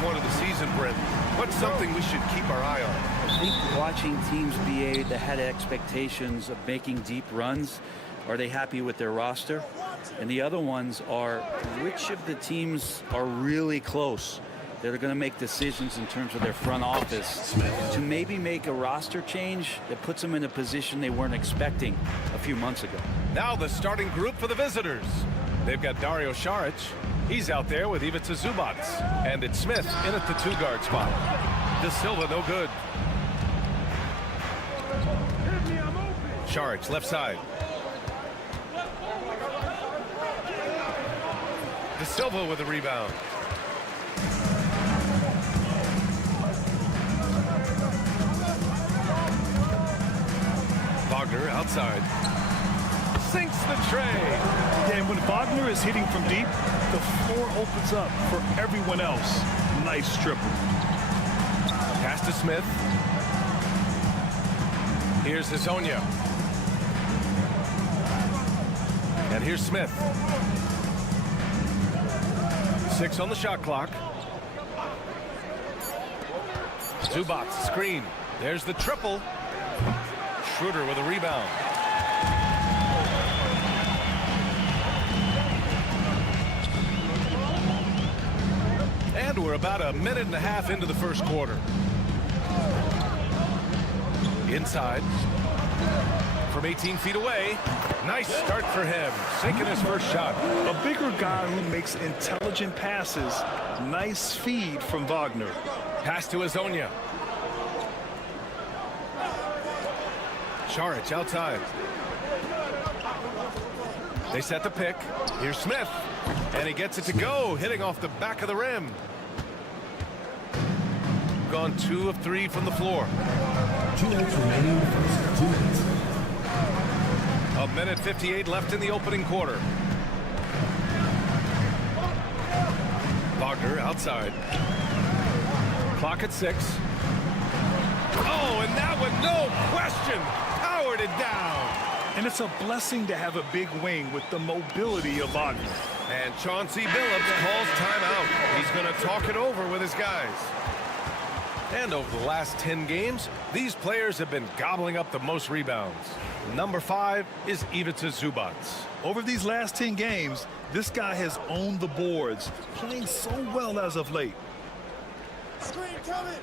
Point of the season, Brent. What's something we should keep our eye on? I think watching teams be ahead of expectations of making deep runs. Are they happy with their roster? And the other ones are which of the teams are really close that are going to make decisions in terms of their front office to maybe make a roster change that puts them in a position they weren't expecting a few months ago. Now the starting group for the visitors. They've got Dario Saric. He's out there with Ivica Zubac. And it's Smith in at the two-guard spot. De Silva, no good. Saric, left side. De Silva with the rebound. Wagner outside. Sinks the tray. Yeah, and when Wagner is hitting from deep, the floor opens up for everyone else. Nice triple. Pass to Smith. Here's Hazonia. And here's Smith. 6 on the shot clock. Zubac, screen. There's the triple. Schroeder with a rebound. And we're about a minute and a half into the first quarter. Inside. From 18 feet away. Nice start for him. Sinking his first shot. A bigger guy who makes intelligent passes. Nice feed from Wagner. Pass to Hazonia. Saric outside. They set the pick. Here's Smith. And he gets it to go, hitting off the back of the rim. Gone 2 of 3 from the floor. 2 minutes remaining. 2 minutes. A minute 58 left in the opening quarter. Wagner outside. Clock at 6. Oh, and that one, no question, powered it down. And it's a blessing to have a big wing with the mobility of Wagner. And Chauncey Billups calls timeout. He's going to talk it over with his guys. And over the last 10 games, these players have been gobbling up the most rebounds. Number 5 is Ivica Zubac. Over these last 10 games, this guy has owned the boards, playing so well as of late. Screen coming.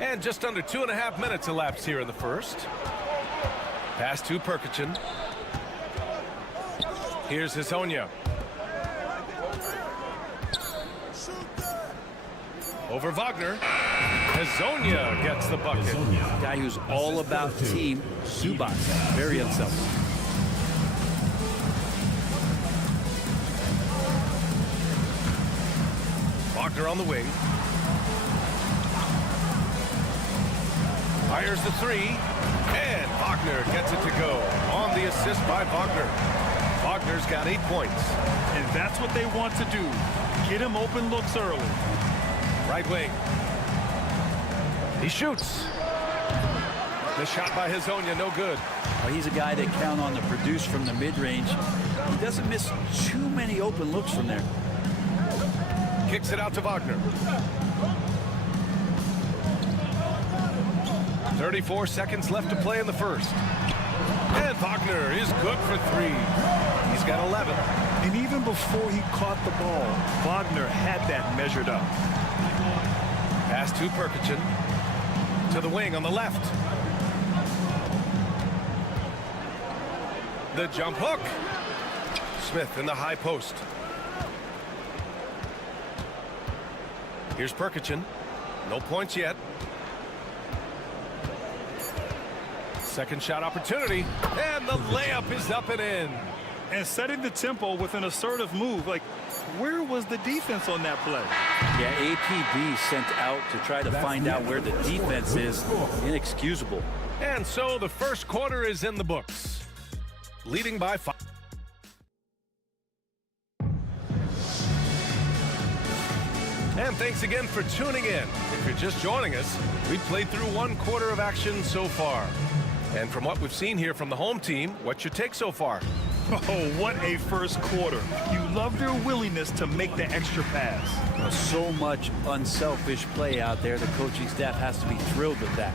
And just under 2.5 minutes elapsed here in the first. Pass to Perkichin. Here's Hazonia. Over Wagner. Hazonia gets the bucket. A guy who's all about team. Zubac, very unselfish. Wagner on the wing. Fires the 3. And Wagner gets it to go. On the assist by Wagner. Wagner's got 8 points. And that's what they want to do. Get him open looks early. Right wing. He shoots. The shot by Hazonia, no good. Well, he's a guy they count on to produce from the mid-range. He doesn't miss too many open looks from there. Kicks it out to Wagner. 34 seconds left to play in the first. And Wagner is good for 3. He's got 11. And even before he caught the ball, Wagner had that measured up. Pass to Perkichin. To the wing on the left. The jump hook. Smith in the high post. Here's Perkichin. No points yet. Second shot opportunity, and the layup is up and in. And setting the tempo with an assertive move. Like, where was the defense on that play? Yeah, APB sent out to try to find out where the defense is. Inexcusable. And so the first quarter is in the books. Leading by 5. And thanks again for tuning in. If you're just joining us, we've played through one quarter of action so far. And from what we've seen here from the home team, what's your take so far? Oh, what a first quarter. You love their willingness to make the extra pass. So much unselfish play out there. The coaching staff has to be thrilled with that.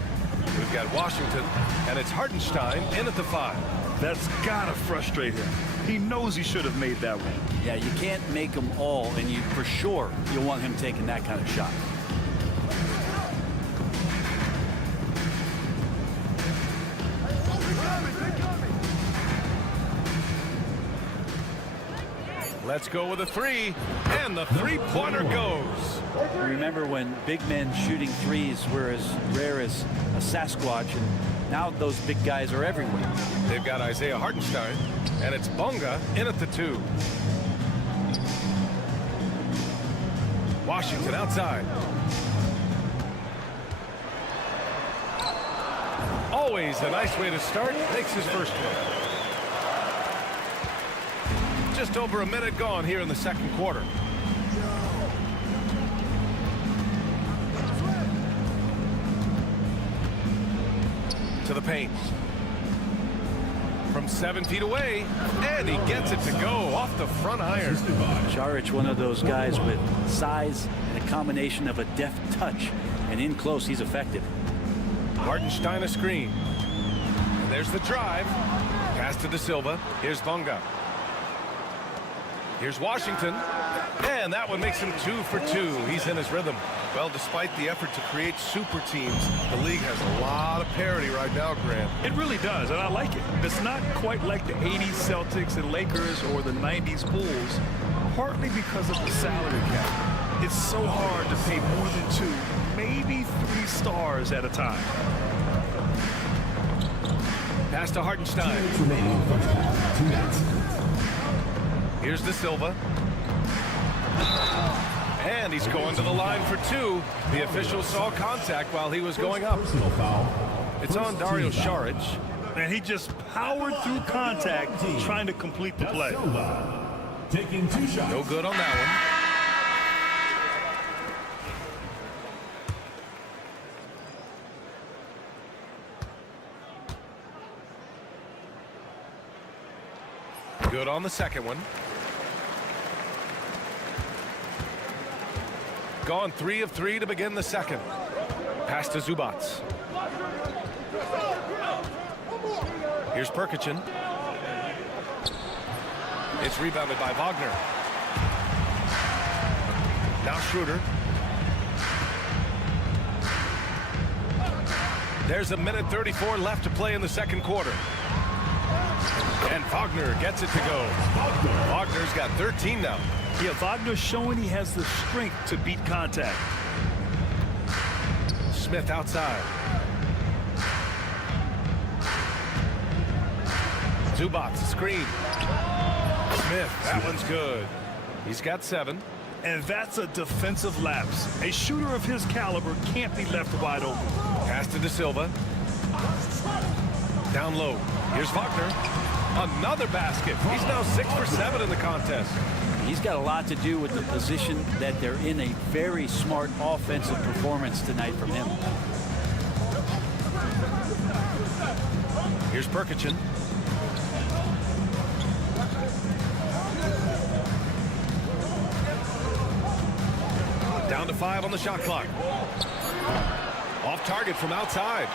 We've got Washington, and it's Hartenstein in at the 5. That's gotta frustrate him. He knows he should have made that one. Yeah, you can't make them all, and you for sure you'll want him taking that kind of shot. Let's go with a 3, and the three-pointer goes. Remember when big men shooting threes were as rare as a Sasquatch, and now those big guys are everywhere. They've got Isaiah Hartenstein, and it's Bonga in at the 2. Washington outside. Always a nice way to start. Makes his first one. Just over a minute gone here in the second quarter. To the paint. From 7 feet away, and he gets it to go off the front iron. Šarić, one of those guys with size and a combination of a deft touch, and in close he's effective. Hartenstein a screen. And there's the drive. Pass to De Silva. Here's Bonga. Here's Washington, and that one makes him 2 for 2. He's in his rhythm. Well, despite the effort to create super teams, the league has a lot of parity right now, Grant. It really does, and I like it. It's not quite like the 80s Celtics and Lakers or the 90s Bulls, partly because of the salary cap. It's so hard to pay more than 2, maybe 3 stars at a time. Pass to Hartenstein. Here's De Silva. And he's going to the line for 2. The official saw contact while he was going up. It's on Dario Šarić. And he just powered through contact trying to complete the play. Taking 2 shots. No good on that one. Good on the second one. Gone 3 of 3 to begin the second. Pass to Zubac. Here's Perkichin. It's rebounded by Wagner. Now Schroeder. There's a minute 34 left to play in the second quarter. And Wagner gets it to go. Wagner's got 13 now. Yeah, Wagner's showing he has the strength to beat contact. Smith outside. Zubac, screen. Smith, that one's good. He's got 7. And that's a defensive lapse. A shooter of his caliber can't be left wide open. Pass to De Silva. Down low. Here's Wagner. Another basket. He's now 6 for 7 in the contest. He's got a lot to do with the position that they're in. A very smart offensive performance tonight from him. Here's Perkichin. Down to 5 on the shot clock. Off target from outside.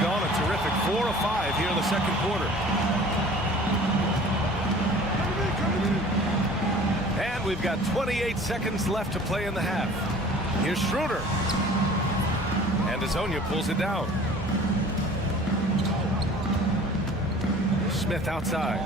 Gone a terrific 4 of 5 here in the second quarter. And we've got 28 seconds left to play in the half. Here's Schroeder. And Azonia pulls it down. Smith outside.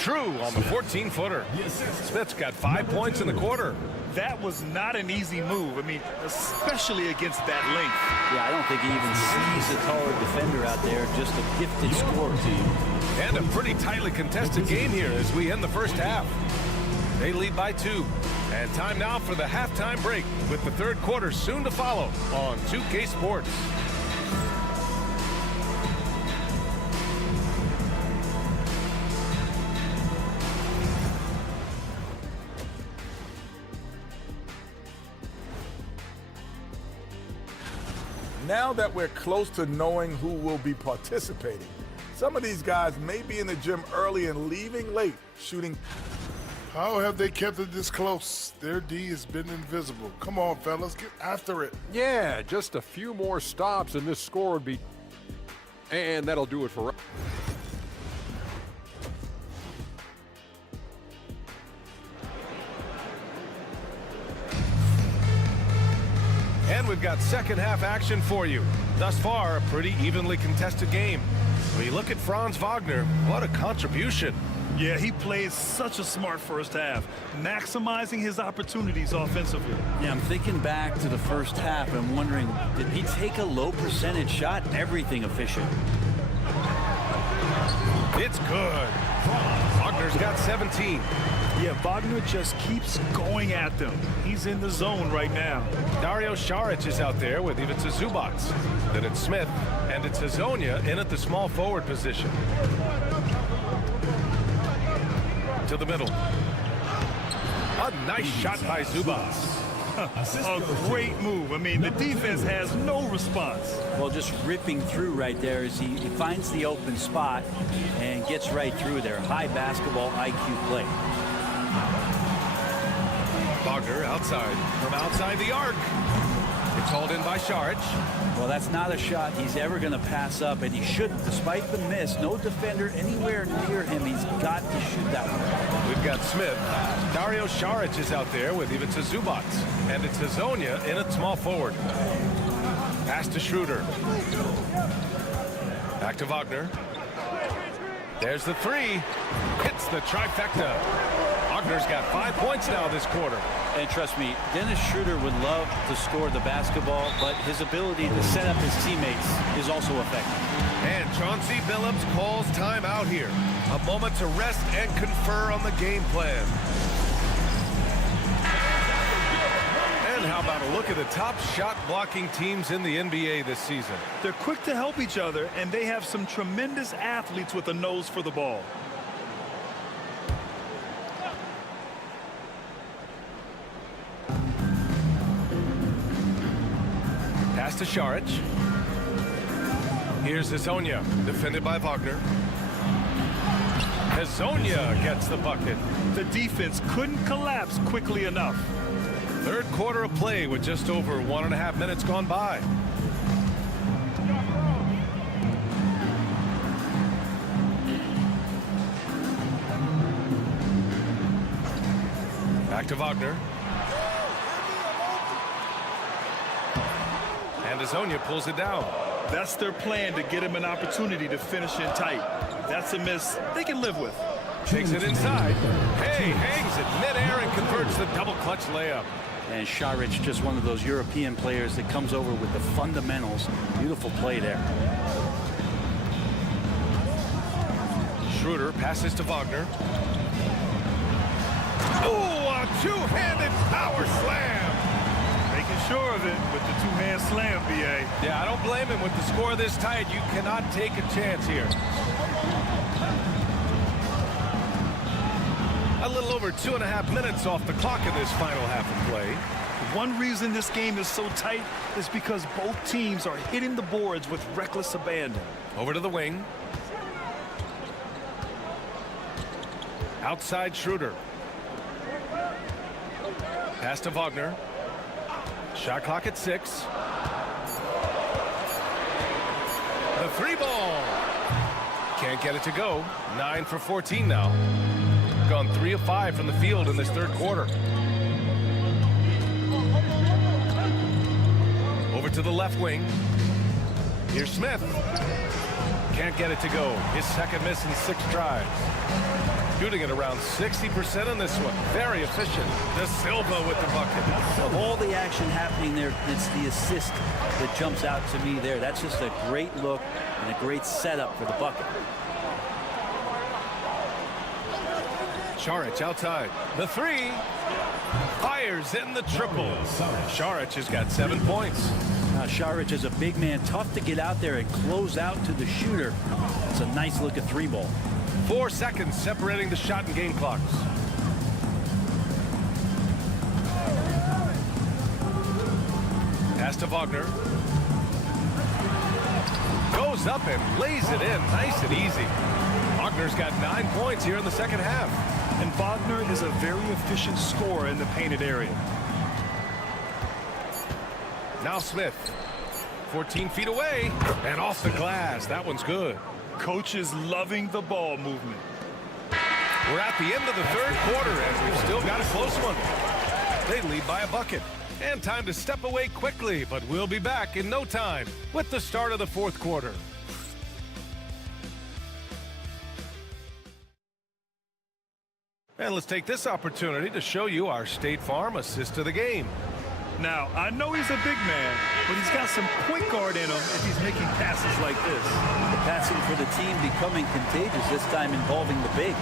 True on the 14-footer. Smith's got 5 points in the quarter. That was not an easy move. I mean, especially against that length. Yeah, I don't think he even sees a taller defender out there, just a gifted scorer. And a pretty tightly contested game here as we end the first half. They lead by 2. And time now for the halftime break with the third quarter soon to follow on 2K Sports. Now that we're close to knowing who will be participating, some of these guys may be in the gym early and leaving late, shooting. How have they kept it this close? Their D has been invisible. Come on, fellas, get after it. Yeah, just a few more stops and this score would be... And that'll do it for... And we've got second half action for you. Thus far, a pretty evenly contested game. When you look at Franz Wagner, what a contribution. Yeah, he played such a smart first half, maximizing his opportunities offensively. Yeah, I'm thinking back to the first half. I'm wondering, did he take a low percentage shot? Everything efficient. It's good. Wagner's got 17. Yeah, Wagner just keeps going at them. He's in the zone right now. Dario Saric is out there with Ivica Zubac. Then it's Smith, and it's Hazonia in at the small forward position. To the middle. A nice shot by Zubac. A great move. I mean, the defense has no response. Well, just ripping through right there as he finds the open spot and gets right through there. High basketball IQ play. Wagner outside, from outside the arc. It's hauled in by Saric. Well, that's not a shot he's ever going to pass up, and he shouldn't. Despite the miss, no defender anywhere near him. He's got to shoot that one. We've got Smith. Dario Saric is out there with Ivica Zubac. And it's Hazonia in at small forward. Pass to Schroeder. Back to Wagner. There's the three. Hits the trifecta. Wagner's got 5 points now this quarter. And trust me, Dennis Schroeder would love to score the basketball, but his ability to set up his teammates is also effective. And Chauncey Billups calls time out here. A moment to rest and confer on the game plan. And how about a look at the top shot blocking teams in the NBA this season? They're quick to help each other, and they have some tremendous athletes with a nose for the ball. Pass to Saric. Here's Hazonia, defended by Wagner. Hazonia gets the bucket. The defense couldn't collapse quickly enough. Third quarter of play with just over 1.5 minutes gone by. Back to Wagner. And Hazonia pulls it down. That's their plan, to get him an opportunity to finish in tight. That's a miss they can live with. Takes it inside. Hey, hangs it midair and converts the double clutch layup. And Saric, just one of those European players that comes over with the fundamentals. Beautiful play there. Schroeder passes to Wagner. Oh, a two-handed power slam. Making sure of it with the two-hand slam, B.A. Yeah, I don't blame him. With the score this tight, you cannot take a chance here. A little over 2.5 minutes off the clock in this final half of play. One reason this game is so tight is because both teams are hitting the boards with reckless abandon. Over to the wing. Outside Schroeder. Pass to Wagner. Shot clock at 6. The three ball. Can't get it to go. 9 for 14 now. Gone 3 of 5 from the field in this third quarter. Over to the left wing. Here's Smith. Can't get it to go. His second miss in 6 tries. Shooting at around 60% on this one. Very efficient. De Silva with the bucket. Of all the action happening there, it's the assist that jumps out to me there. That's just a great look and a great setup for the bucket. Šarić outside. The 3. Fires in the triple. Šarić has got 7 points. Now Šarić is a big man, tough to get out there and close out to the shooter. It's a nice look at 3 ball. 4 seconds separating the shot and game clocks. Pass to Wagner. Goes up and lays it in nice and easy. Wagner's got 9 points here in the second half. And Wagner is a very efficient scorer in the painted area. Now Smith. 14 feet away and off the glass. That one's good. Coach is loving the ball movement. We're at the end of the third quarter, and we've still got a close one. They lead by a bucket. And time to step away quickly, but we'll be back in no time with the start of the fourth quarter. And let's take this opportunity to show you our State Farm assist of the game. Now, I know he's a big man, but he's got some point guard in him if he's making passes like this. The passing for the team becoming contagious, this time involving the big.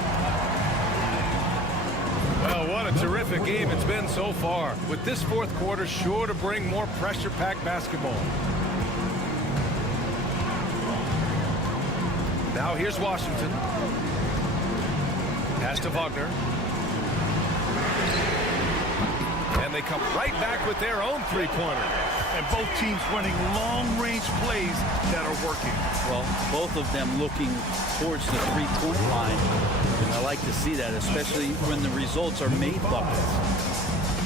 Well, what a terrific game it's been so far, with this fourth quarter sure to bring more pressure-packed basketball. Now here's Washington. Pass to Wagner. And they come right back with their own three-pointer. And both teams running long-range plays that are working. Well, both of them looking towards the three-point line. And I like to see that, especially when the results are made buckets.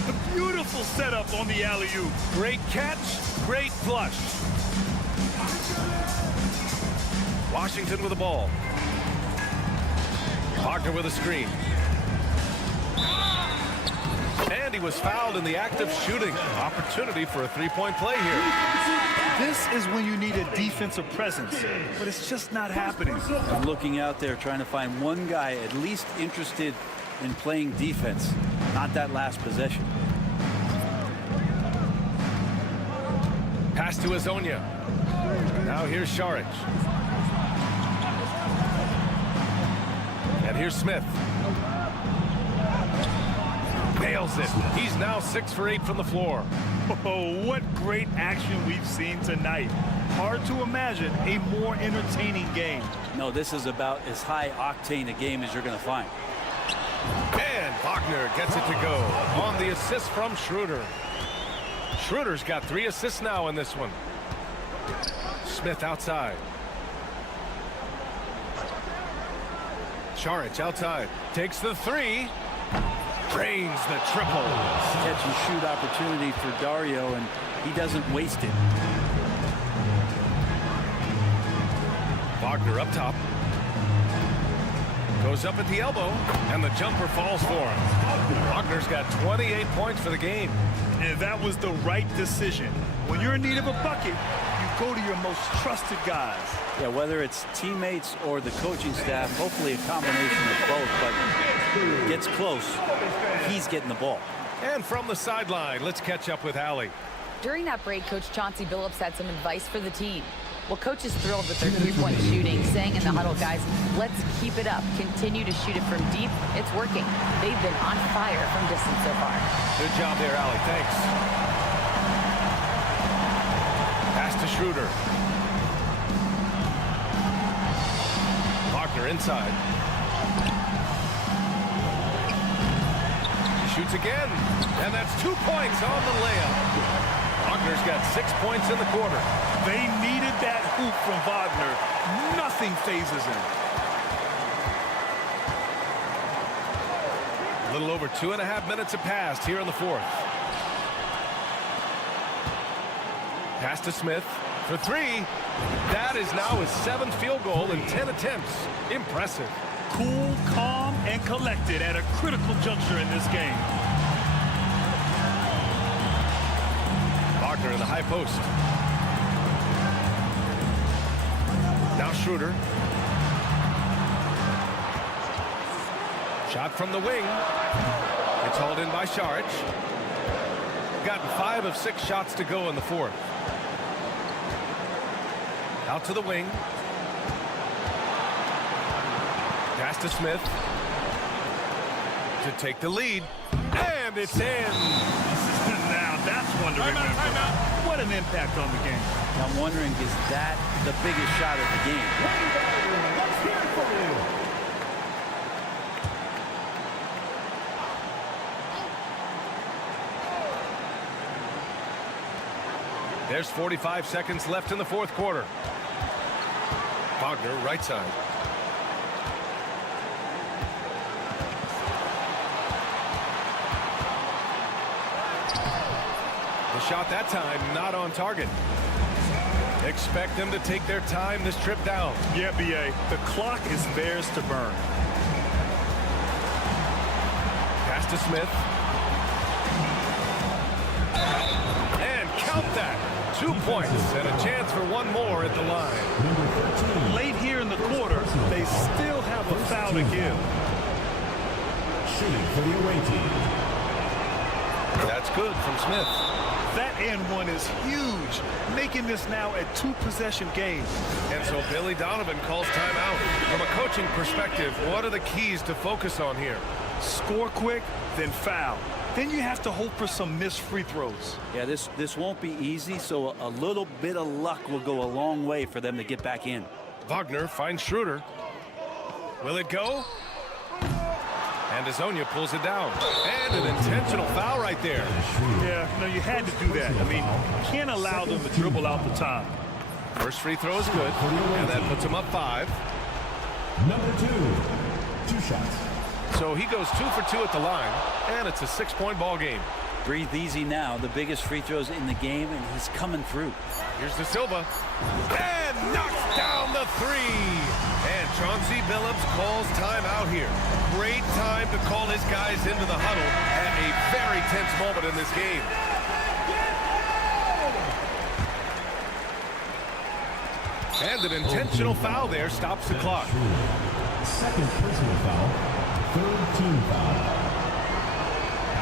A beautiful setup on the alley-oop. Great catch, great flush. Washington with the ball. Wagner with a screen. And he was fouled in the act of shooting. Opportunity for a three-point play here. This is when you need a defensive presence, but it's just not happening. I'm looking out there trying to find one guy at least interested in playing defense, not that last possession. Pass to Azonia. Now here's Šarić. And here's Smith. Nails it. He's now 6 for 8 from the floor. Oh, what great action we've seen tonight. Hard to imagine a more entertaining game. No, this is about as high octane a game as you're going to find. And Wagner gets it to go on the assist from Schroeder. Schroeder's got 3 assists now in this one. Smith outside. Šarić outside. Takes the 3. Drains the triple. Catch and shoot opportunity for Dario, and he doesn't waste it. Wagner up top. Goes up at the elbow, and the jumper falls for him. Wagner's got 28 points for the game. And that was the right decision. When you're in need of a bucket, you go to your most trusted guys. Yeah, whether it's teammates or the coaching staff, hopefully a combination of both, but it gets close. He's getting the ball. And from the sideline, let's catch up with Allie. During that break, Coach Chauncey Billups had some advice for the team. Well, Coach is thrilled with their three-point shooting, saying in the huddle, guys, let's keep it up. Continue to shoot it from deep. It's working. They've been on fire from distance so far. Good job there, Allie. Thanks. Pass to Schroeder. Wagner inside. He shoots again, and that's 2 points on the layup. Wagner's got 6 points in the quarter. They needed that hoop from Wagner. Nothing phases him. A little over 2.5 minutes have passed here in the fourth. Pass to Smith for 3. That is now his 7th field goal in 10 attempts. Impressive. Cool, calm, and collected at a critical juncture in this game. Wagner in the high post. Now Now Schroeder. Shot from the wing. It's hauled in by Saric. Gotten 5 of 6 shots to go in the fourth. Out to the wing. Pass to Smith. To take the lead. And it's in. Now that's one to remember. What an impact on the game. I'm wondering, is that the biggest shot of the game? Let's hear it for you. There's 45 seconds left in the fourth quarter. Wagner, right side. The shot that time not on target. Expect them to take their time this trip down. Yeah, B.A. The clock is theirs to burn. Pass to Smith. And count that. 2 points and a chance for one more at the line. Late here in the quarter, they still have a foul to give. Shooting for the away team. That's good from Smith. That and one is huge, making this now a 2-possession game. And so Billy Donovan calls timeout. From a coaching perspective, what are the keys to focus on here? Score quick, then foul. Then you have to hope for some missed free throws. Yeah, this won't be easy, so a little bit of luck will go a long way for them to get back in. Wagner finds Schroeder. Will it go? And Azonia pulls it down. And an intentional foul right there. Yeah, no, you had to do that. I mean, you can't allow them to dribble out the time. First free throw is good, and that puts him up 5. Number 2. 2 shots. So he goes 2 for 2 at the line, and it's a 6-point ball game. Breathe easy now. The biggest free throws in the game, and he's coming through. Here's De Silva. And knocks down the 3. And Chauncey Billups calls timeout here. Great time to call his guys into the huddle at a very tense moment in this game. And an intentional foul there stops the clock. Second personal foul. Third team foul.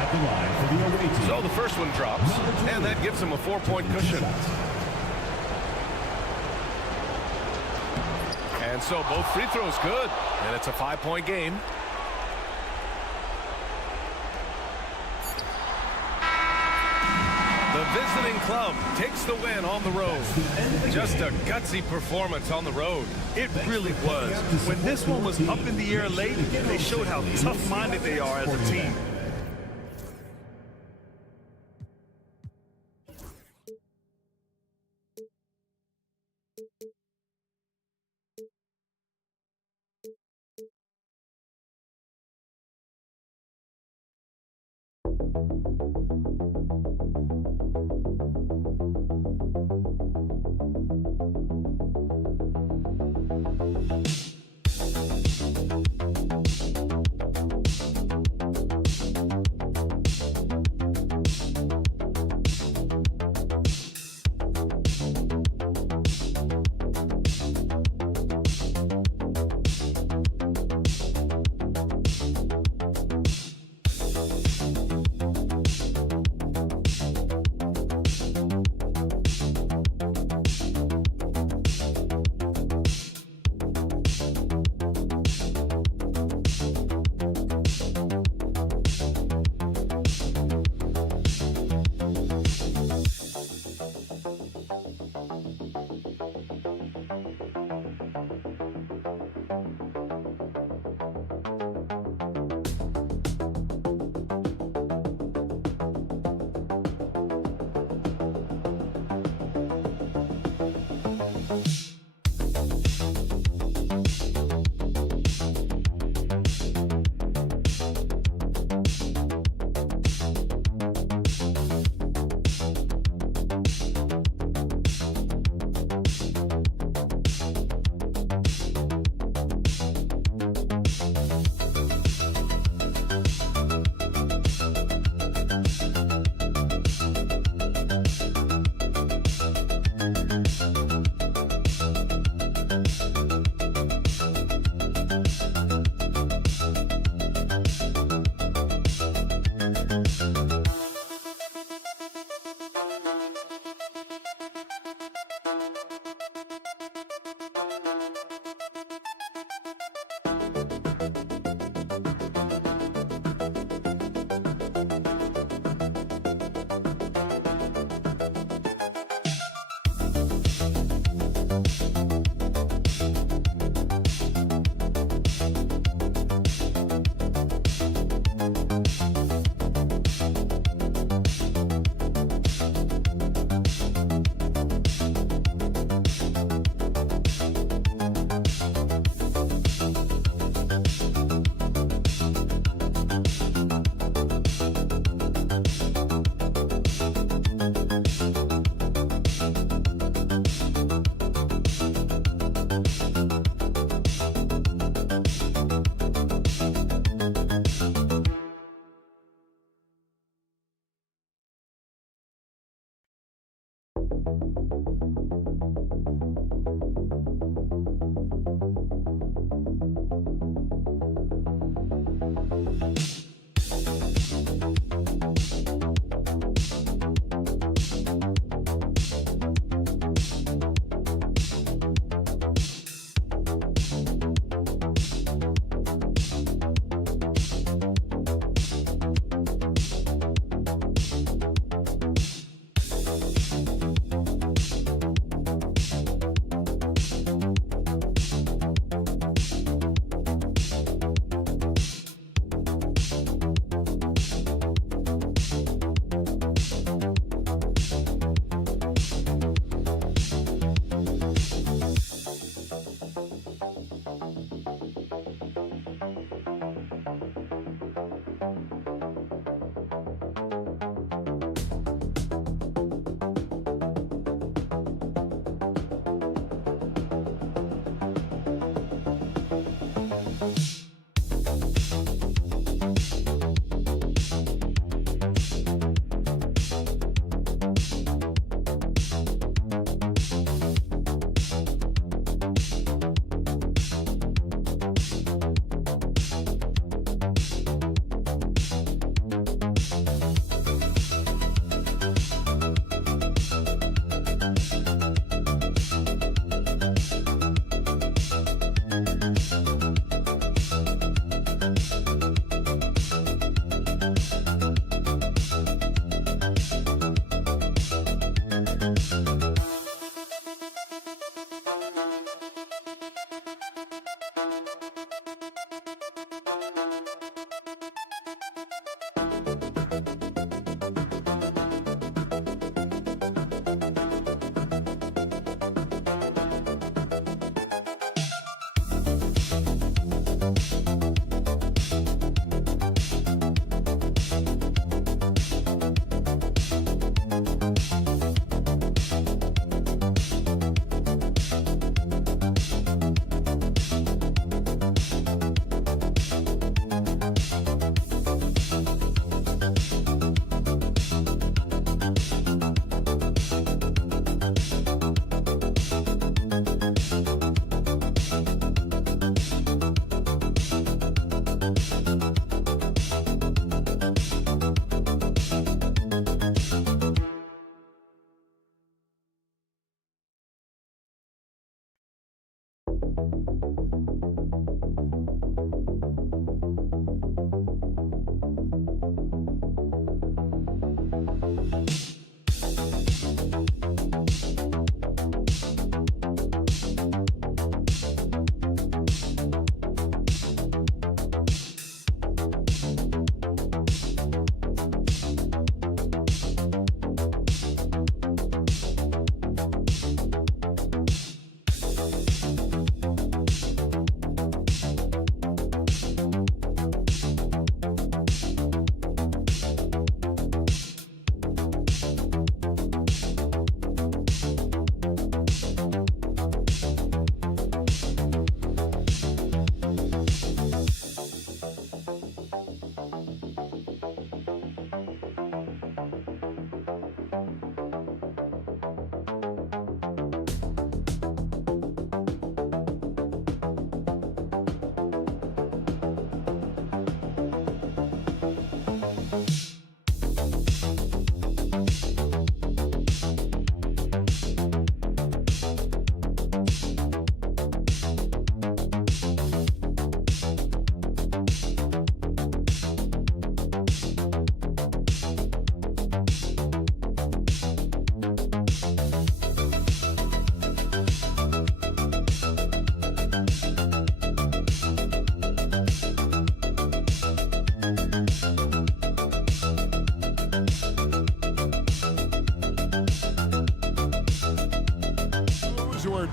At the line for the away team. So the first one drops, and that gives him a 4-point cushion. And so both free throws good, and it's a 5-point game. The visiting club takes the win on the road. Just a gutsy performance on the road. It really was. When this one was up in the air late, they showed how tough-minded they are as a team.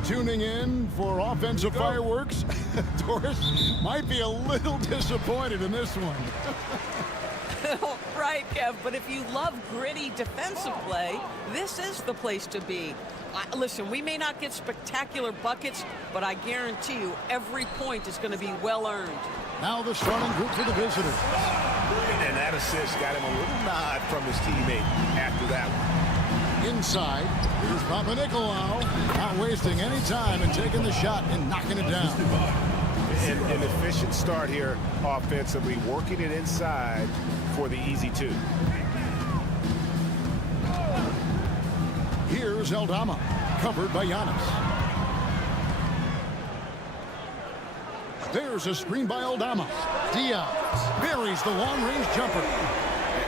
tuning in for offensive fireworks. Doris might be a little disappointed in this one. Right, Kev, but if you love gritty defensive play, this is the place to be. Listen, we may not get spectacular buckets, but I guarantee you every point is going to be well earned. Now the starting group for the visitors. And that assist got him a little nod from his teammate after that one. inside. Here's Papa Nicolau, not wasting any time and taking the shot and knocking it down. An efficient start here offensively, working it inside for the easy two. Here's Aldama, covered by Giannis. There's a screen by Aldama. Diaz buries the long-range jumper.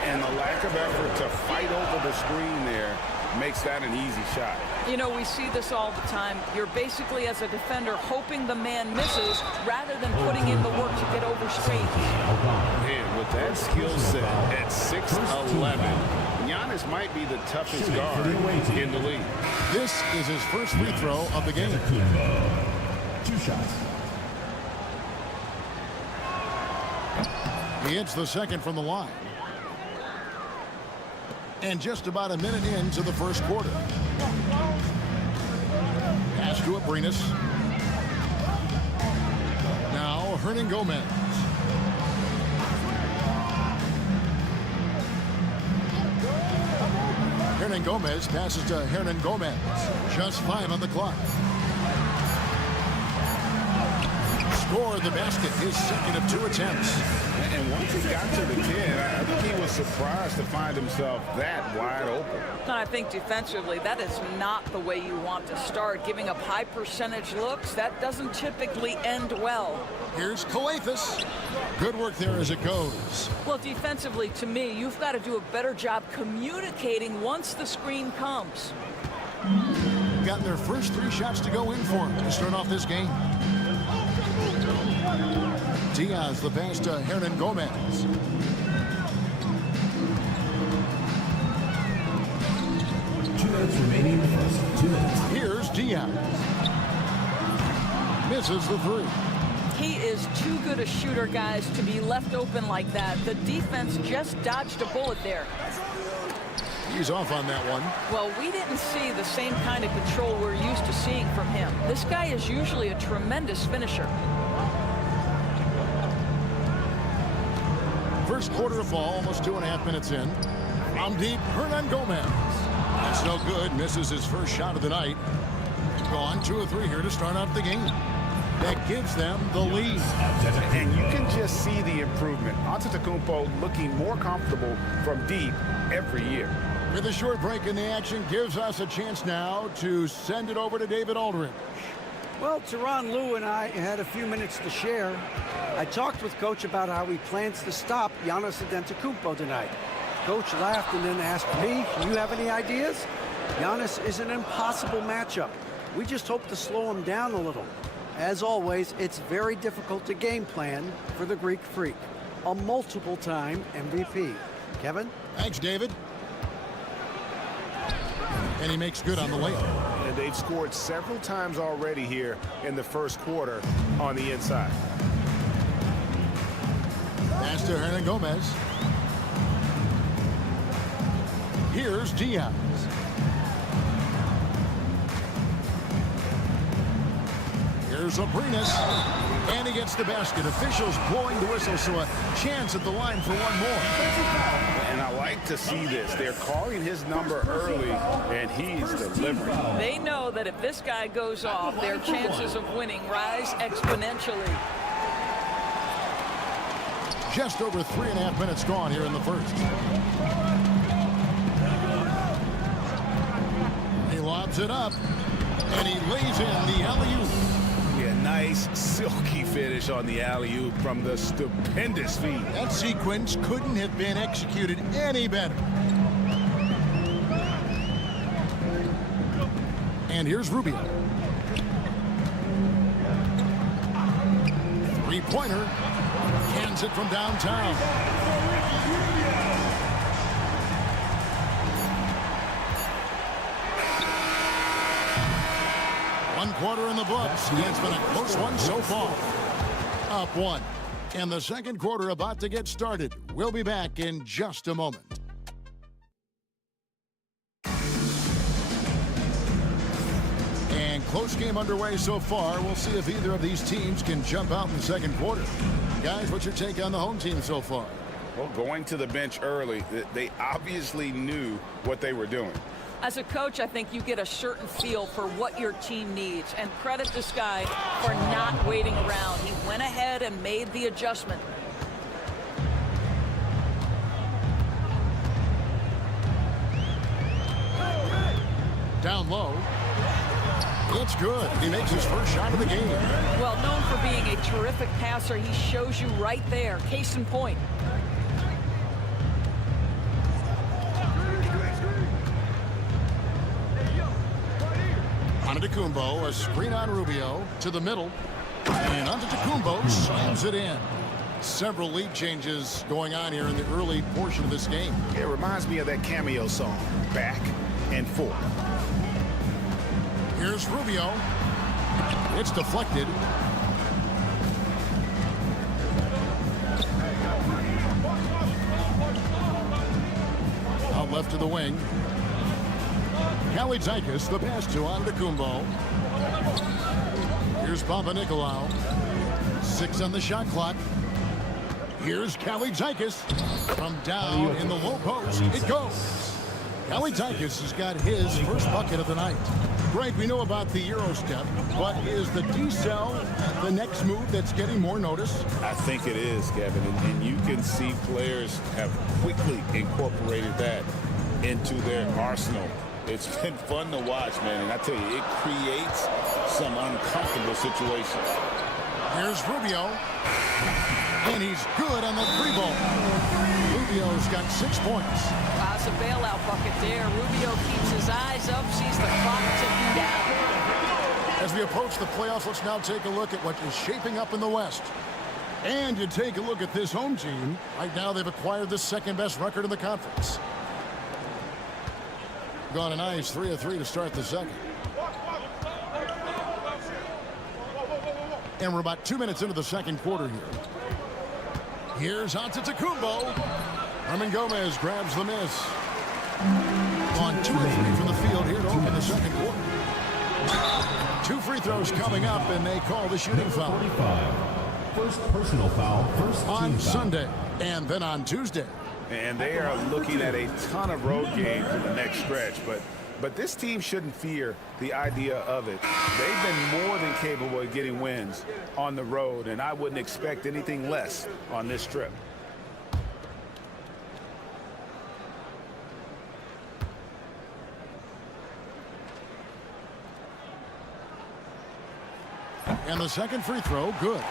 And the lack of effort to fight over the screen there makes that an easy shot. You know, we see this all the time. You're basically, as a defender, hoping the man misses rather than putting in the work to get over screens. Man, with that skill set at 6'11", Giannis might be the toughest guard in the league. This is his first free throw of the game. 2 shots. He hits the second from the line. And just about a minute into the first quarter. Pass to Abrinas. Now Hernan Gomez. Hernan Gomez passes to Hernan Gomez. Just 5 on the clock. Scored the basket, his second of 2 attempts. And once he got to the 10, I think he was surprised to find himself that wide open. And I think defensively, that is not the way you want to start. Giving up high percentage looks, that doesn't typically end well. Here's Kalathis. Good work there as it goes. Well, defensively, to me, you've got to do a better job communicating once the screen comes. Got their first 3 shots to go in for him to start off this game. Diaz, the pass to Hernan Gomez. Remaining first 2 minutes. Here's Diaz. Misses the 3. He is too good a shooter, guys, to be left open like that. The defense just dodged a bullet there. He's off on that one. Well, we didn't see the same kind of control we're used to seeing from him. This guy is usually a tremendous finisher. First quarter of ball, almost 2.5 minutes in. From deep, Hernan Gomez. That's no good. Misses his first shot of the night. Gone 2 of 3 here to start out the game. That gives them the lead. And you can just see the improvement. Antetokounmpo looking more comfortable from deep every year. With a short break in the action, gives us a chance now to send it over to David Aldridge. Well, Tyronn Lue and I had a few minutes to share. I talked with Coach about how he plans to stop Giannis Antetokounmpo tonight. Coach laughed and then asked me, "You have any ideas?" Giannis is an impossible matchup. We just hope to slow him down a little. As always, it's very difficult to game plan for the Greek Freak, a multiple-time MVP. Kevin? Thanks, David. And he makes good on the layup. And they've scored several times already here in the first quarter on the inside. Pass to Hernan Gomez. Here's Diaz. Here's Abrinas. And he gets the basket. Officials blowing the whistle, so a chance at the line for one more. And I like to see this. They're calling his number early, and he's delivering. They know that if this guy goes off, their chances of winning rise exponentially. Just over 3.5 minutes gone here in the first. He lobs it up, and he lays in the alley-oop. Yeah, nice silky finish on the alley-oop from the stupendous feed. That sequence couldn't have been executed any better. And here's Rubio. Three-pointer. Cans it from downtown. One quarter in the books. It's been a close one so far. Up 1. And the second quarter about to get started. We'll be back in just a moment. And close game underway so far. We'll see if either of these teams can jump out in the second quarter. Guys, what's your take on the home team so far? Well, going to the bench early, they obviously knew what they were doing. As a coach, I think you get a certain feel for what your team needs. And credit this guy for not waiting around. He went ahead and made the adjustment. Down low. It's good. He makes his first shot of the game. Well, known for being a terrific passer, he shows you right there. Case in point. Antetokounmpo, a screen on Rubio to the middle. And Antetokounmpo slams it in. Several lead changes going on here in the early portion of this game. It reminds me of that Cameo song, Back and Forth. Here's Rubio. It's deflected. Out left to the wing. Kalaitzakis, the pass to Antetokounmpo. Here's Papanikolaou. 6 on the shot clock. Here's Kalaitzakis. From down in the low post, it goes. Kalaitzakis has got his first bucket of the night. Greg, we know about the Euro step, but is the decel the next move that's getting more notice? I think it is, Kevin, and you can see players have quickly incorporated that into their arsenal. It's been fun to watch, man, and I tell you, it creates some uncomfortable situations. Here's Rubio, and he's good on the 3-ball. Rubio's got 6 points. Wow, it's a bailout bucket there. Rubio keeps his eyes up, sees the clock ticking down. As we approach the playoffs, let's now take a look at what is shaping up in the West. And you take a look at this home team. Right now, they've acquired the second-best record in the conference. Gone a nice 3 of 3 to start the second. And we're about 2 minutes into the second quarter here. Here's Antetokounmpo. Herman Gomez grabs the miss. On 2 of 3 from the field here to open the second quarter. 2 free throws coming up, and they call the shooting foul. 45. First personal foul, first on team foul. Sunday, and then on Tuesday. And they are looking at a ton of road games in the next stretch, but this team shouldn't fear the idea of it. They've been more than capable of getting wins on the road, and I wouldn't expect anything less on this trip. And the second free throw, good.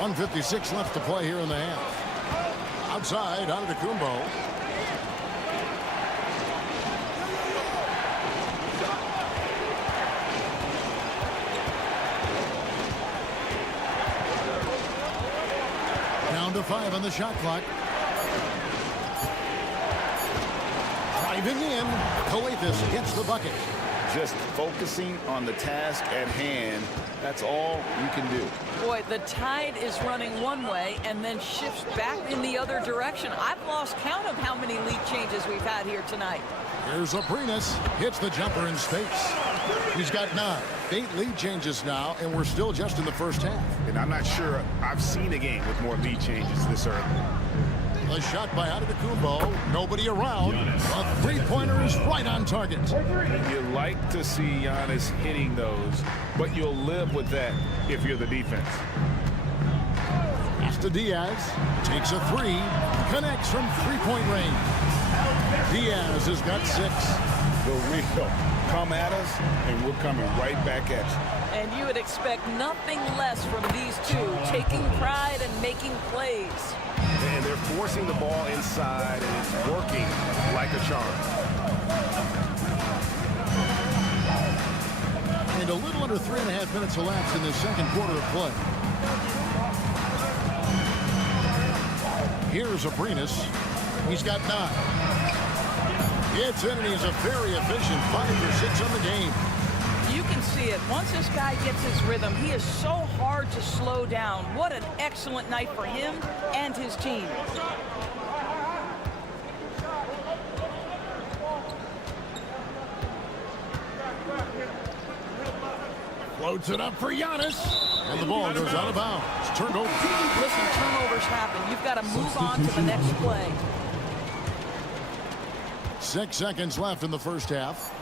1:56 left to play here in the half. Outside, Antetokounmpo. Down to 5 on the shot clock. Driving in, Kalaitzakis gets the bucket. Just focusing on the task at hand, that's all you can do. Boy, the tide is running one way and then shifts back in the other direction. I've lost count of how many lead changes we've had here tonight. Here's Aprinas, hits the jumper in space. He's got 9. 8 lead changes now, and we're still just in the first half. And I'm not sure I've seen a game with more lead changes this early. A shot by Antetokounmpo, nobody around. A three-pointer is right on target. You like to see Giannis hitting those, but you'll live with that if you're the defense. Pass to Diaz, takes a 3, connects from three-point range. Diaz has got 6. The real come at us, and we're coming right back at you. And you would expect nothing less from these two, taking pride and making plays. And they're forcing the ball inside, and it's working like a charm. And a little under 3.5 minutes elapsed in the second quarter of play. Here's Aprinas. He's got 9. It's in, and he's a very efficient 5 for 6 on the game. You can see it. Once this guy gets his rhythm, he is so hard to slow down. What an excellent night for him and his team. Floats it up for Giannis. And the ball goes out of bounds. It's turned over. Listen, turnovers happen. You've got to move on to the next play. 6 seconds left in the first half.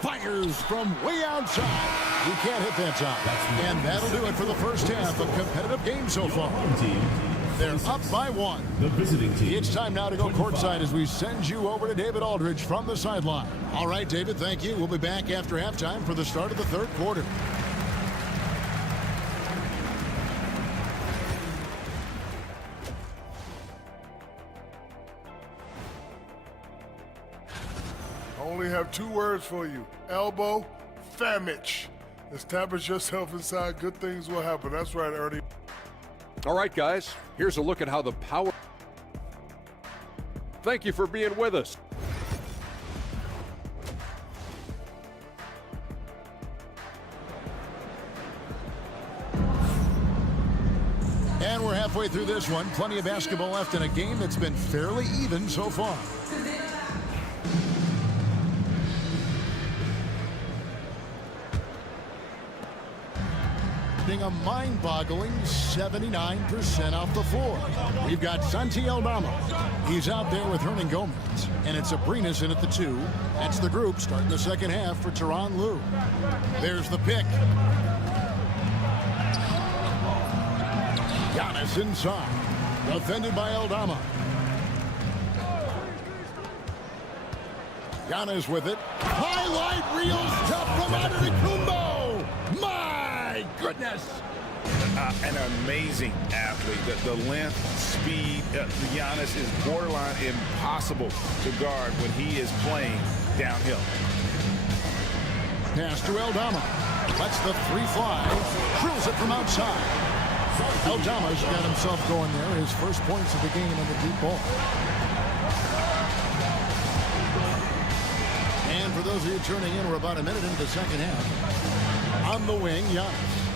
Fires from way outside. He can't hit that time. And that'll do it for the first half. A competitive game so far. They're up by 1. The visiting team. It's time now to go courtside as we send you over to David Aldridge from the sideline. All right, David, thank you. We'll be back after halftime for the start of the third quarter. I only have 2 words for you. Elbow, famich. Establish yourself inside. Good things will happen. That's right, Ernie. All right, guys, here's a look at how the power. Thank you for being with us. And we're halfway through this one. Plenty of basketball left in a game that's been fairly even so far. A mind-boggling 79% off the floor. We've got Santi Aldama. He's out there with Hernan Gomez. And it's Abrinas in at the 2. That's the group starting the second half for Tyronn Lue. There's the pick. Giannis inside. Defended by Aldama. Giannis with it. Highlight reel stuff from Antetokounmpo. My goodness. An amazing athlete. The length, speed. Giannis is borderline impossible to guard when he is playing downhill. Pass to Aldama. Lets the 3 fly. Drills it from outside. Aldama's got himself going there. His first points of the game on the deep ball. And for those of you turning in, we're about a minute into the second half. On the wing, Giannis.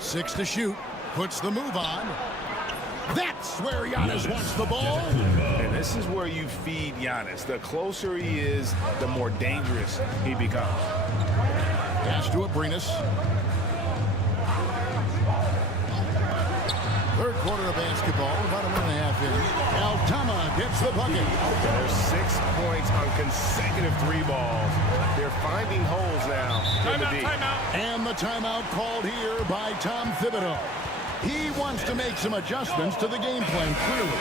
Six to shoot. Puts the move on. That's where Giannis wants the ball. And this is where you feed Giannis. The closer he is, the more dangerous he becomes. Pass to Abrinas. Third quarter of basketball, about a minute and a half in. Aldama gets the bucket. There's 6 points on consecutive 3 balls. They're finding holes now in the D. And the timeout called here by Tom Thibodeau. He wants to make some adjustments to the game plan, clearly.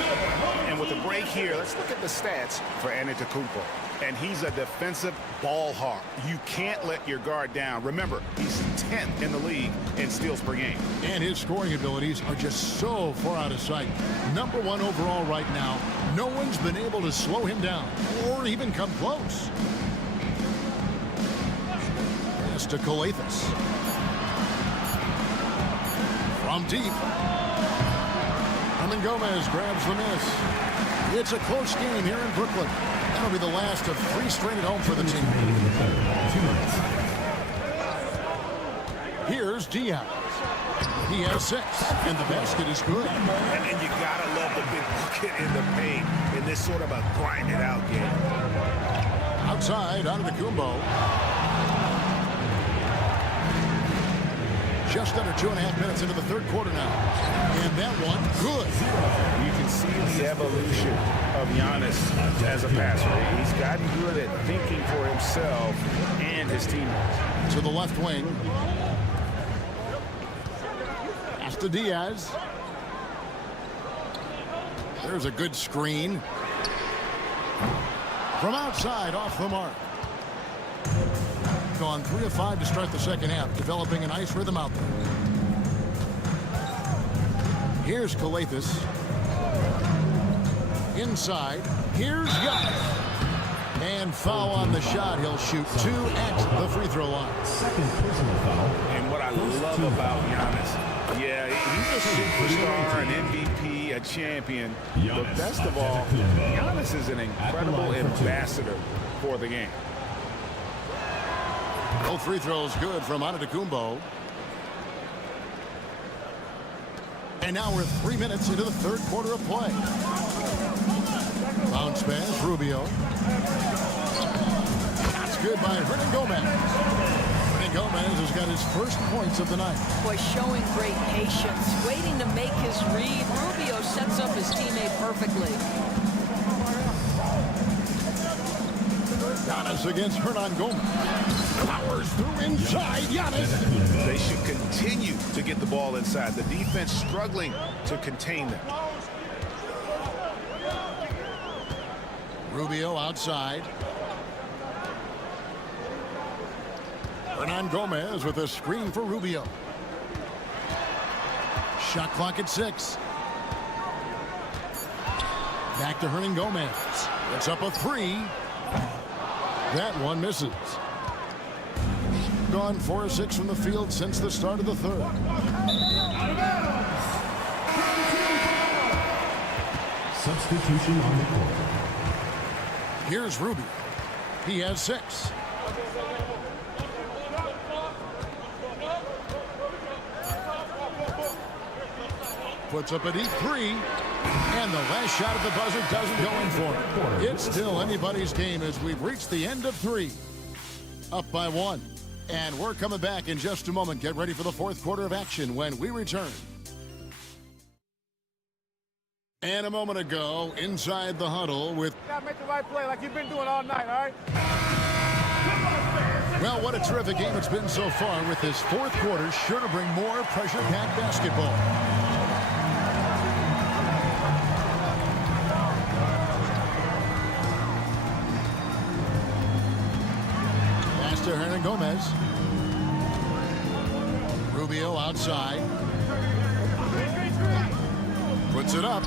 And with the break here, let's look at the stats for Antetokounmpo. And he's a defensive ball hawk. You can't let your guard down. Remember, he's 10th in the league in steals per game. And his scoring abilities are just so far out of sight. Number 1 overall right now. No one's been able to slow him down or even come close. Pass to Calathes. From deep. Hernan Gomez grabs the miss. It's a close game here in Brooklyn. That'll be the last of 3 straight at home for the team. Here's Diaz. He has 6, and the basket is good. And you gotta love the big bucket in the paint in this sort of a grind-it-out game. Outside, Antetokounmpo. Just under 2.5 minutes into the third quarter now. And that one, good. You can see the evolution of Giannis as a passer. He's gotten good at thinking for himself and his teammates. To the left wing. Pass to Diaz. There's a good screen. From outside, off the mark. Gone 3 of 5 to start the second half, developing a nice rhythm out there. Here's Calathes. Inside. Here's Giannis. And foul on the shot. He'll shoot 2 at the free throw line. Second personal foul. And what I love about Giannis, yeah, he's a superstar, an MVP, a champion. But best of all, Giannis is an incredible ambassador for the game. Both free throws good from Antetokounmpo. And now we're 3 minutes into the third quarter of play. Bounce pass, Rubio. That's good by Hernan Gomez. Hernan Gomez has got his first points of the night. Boy, showing great patience, waiting to make his read. Rubio sets up his teammate perfectly. Giannis against Hernan Gomez. Powers through inside. Giannis. They should continue to get the ball inside. The defense struggling to contain them. Rubio outside. Hernan Gomez with a screen for Rubio. Shot clock at 6. Back to Hernan Gomez. It's up a 3. That one misses. Gone 4 of 6 from the field since the start of the third. Substitution on the court. Here's Rubio. He has 6. Puts up a deep 3. And the last shot at the buzzer doesn't go in for him. It's still anybody's game as we've reached the end of 3. Up by 1. And we're coming back in just a moment. Get ready for the fourth quarter of action when we return. And a moment ago, inside the huddle with... Gotta make the right play like you've been doing all night, all right? Well, what a terrific game it's been so far with this fourth quarter. Sure to bring more pressure-packed basketball. Pass to Hernan Gomez. Rubio outside. Puts it up.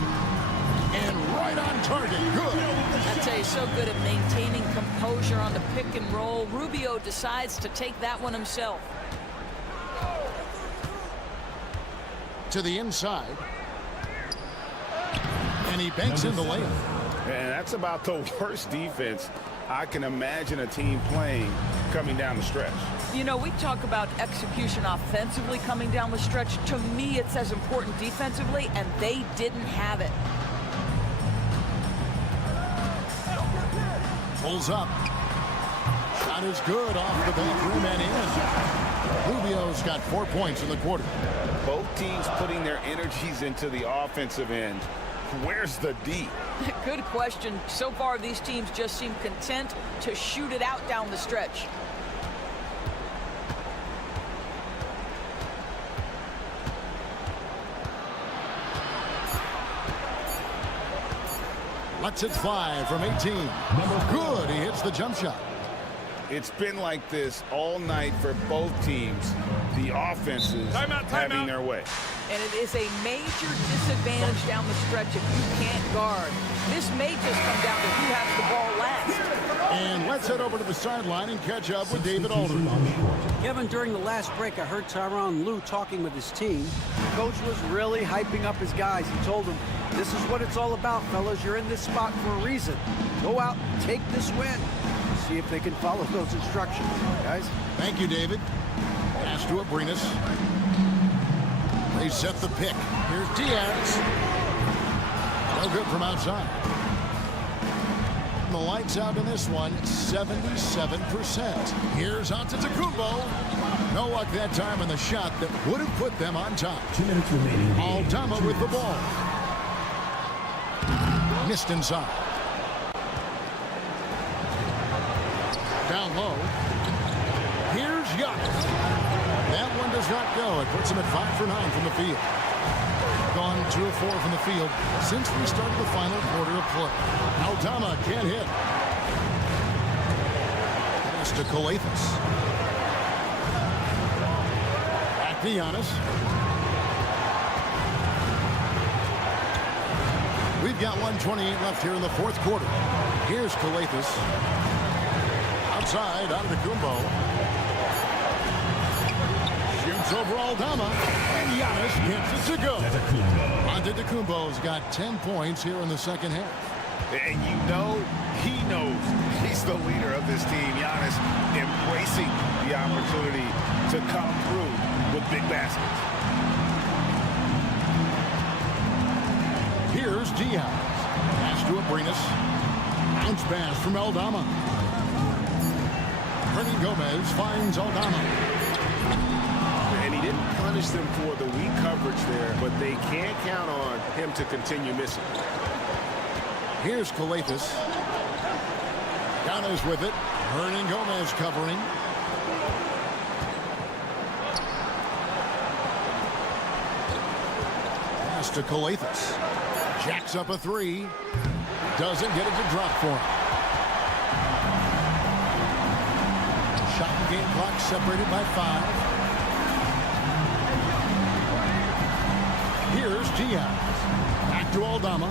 And right on target. Good. I tell you, so good at maintaining composure on the pick and roll. Rubio decides to take that one himself. To the inside. And he banks in the layup. And that's about the worst defense I can imagine a team playing coming down the stretch. You know, we talk about execution offensively coming down the stretch. To me, it's as important defensively, and they didn't have it. Pulls up. Shot is good off the back rim and in. Rubio's got 4 points in the quarter. Both teams putting their energies into the offensive end. Where's the D? Good question. So far, these teams just seem content to shoot it out down the stretch. Lets it fly from 18. Good. He hits the jump shot. It's been like this all night for both teams. The offenses having their way. And it is a major disadvantage down the stretch if you can't guard. This may just come down to who has the ball last. And let's head over to the sideline and catch up with David Aldridge. Kevin, during the last break, I heard Tyronn Lue talking with his team. The coach was really hyping up his guys. He told them, this is what it's all about, fellas. You're in this spot for a reason. Go out, take this win. See if they can follow those instructions, guys. Thank you, David. Pass to Abrinas. They set the pick. Here's Diaz. No good from outside. The lights out in this one, 77%. Here's Antetokounmpo. No luck that time on the shot that would have put them on top. 2 minutes remaining. Aldama with the ball. Missed inside. Down low. Here's Giannis. That one does not go. It puts him at 5 for 9 from the field. Gone 2 of 4 from the field since we started the final quarter of play. Aldama can't hit. Pass to Coathis. Back to Giannis. We've got 1:28 left here in the fourth quarter. Here's Coathis. Outside, Antetokounmpo. Shoots over Aldama. And Giannis gets it to go. Antetokounmpo's got 10 points here in the second half. And you know, he knows he's the leader of this team. Giannis embracing the opportunity to come through with big baskets. Here's Diaz. Pass to Abrinas. Bounce pass from Aldama. Hernan Gomez finds Aldama. And he didn't punish them for the weak coverage there, but they can't count on him to continue missing. Here's Coates. Ghana's with it. Hernan Gomez covering. Pass to Coates. Jacks up a three. Doesn't get it to drop for him. Shot and game clock separated by 5. Here's Diaz. Back to Aldama.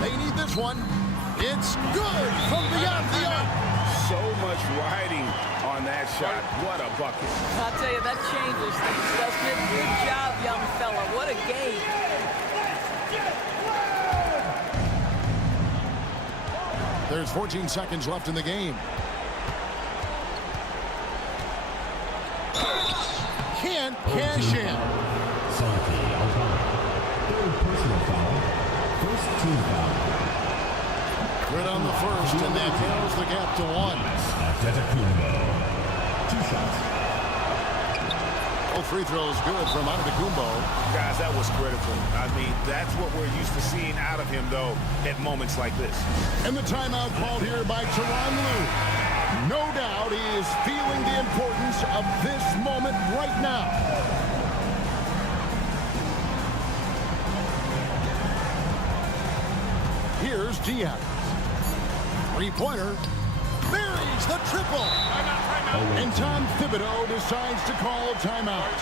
They need this one. It's good from beyond the arc. So much riding on that shot. What a bucket. I'll tell you, that changes things, doesn't it? Good job, young fella. What a game. There's 14 seconds left in the game. Can't cash in. Santi Aldama. Third personal foul. First team foul. Good on the first, and that narrows the gap to 1. Antetokounmpo. 2 shots. Both free throws good from Antetokounmpo. Guys, that was critical. I mean, that's what we're used to seeing out of him, though, at moments like this. And the timeout called here by Tyronn Lue. No doubt he is feeling the importance of this moment right now. Here's Diaz. Three-pointer. Buries the triple. And Tom Thibodeau decides to call a timeout.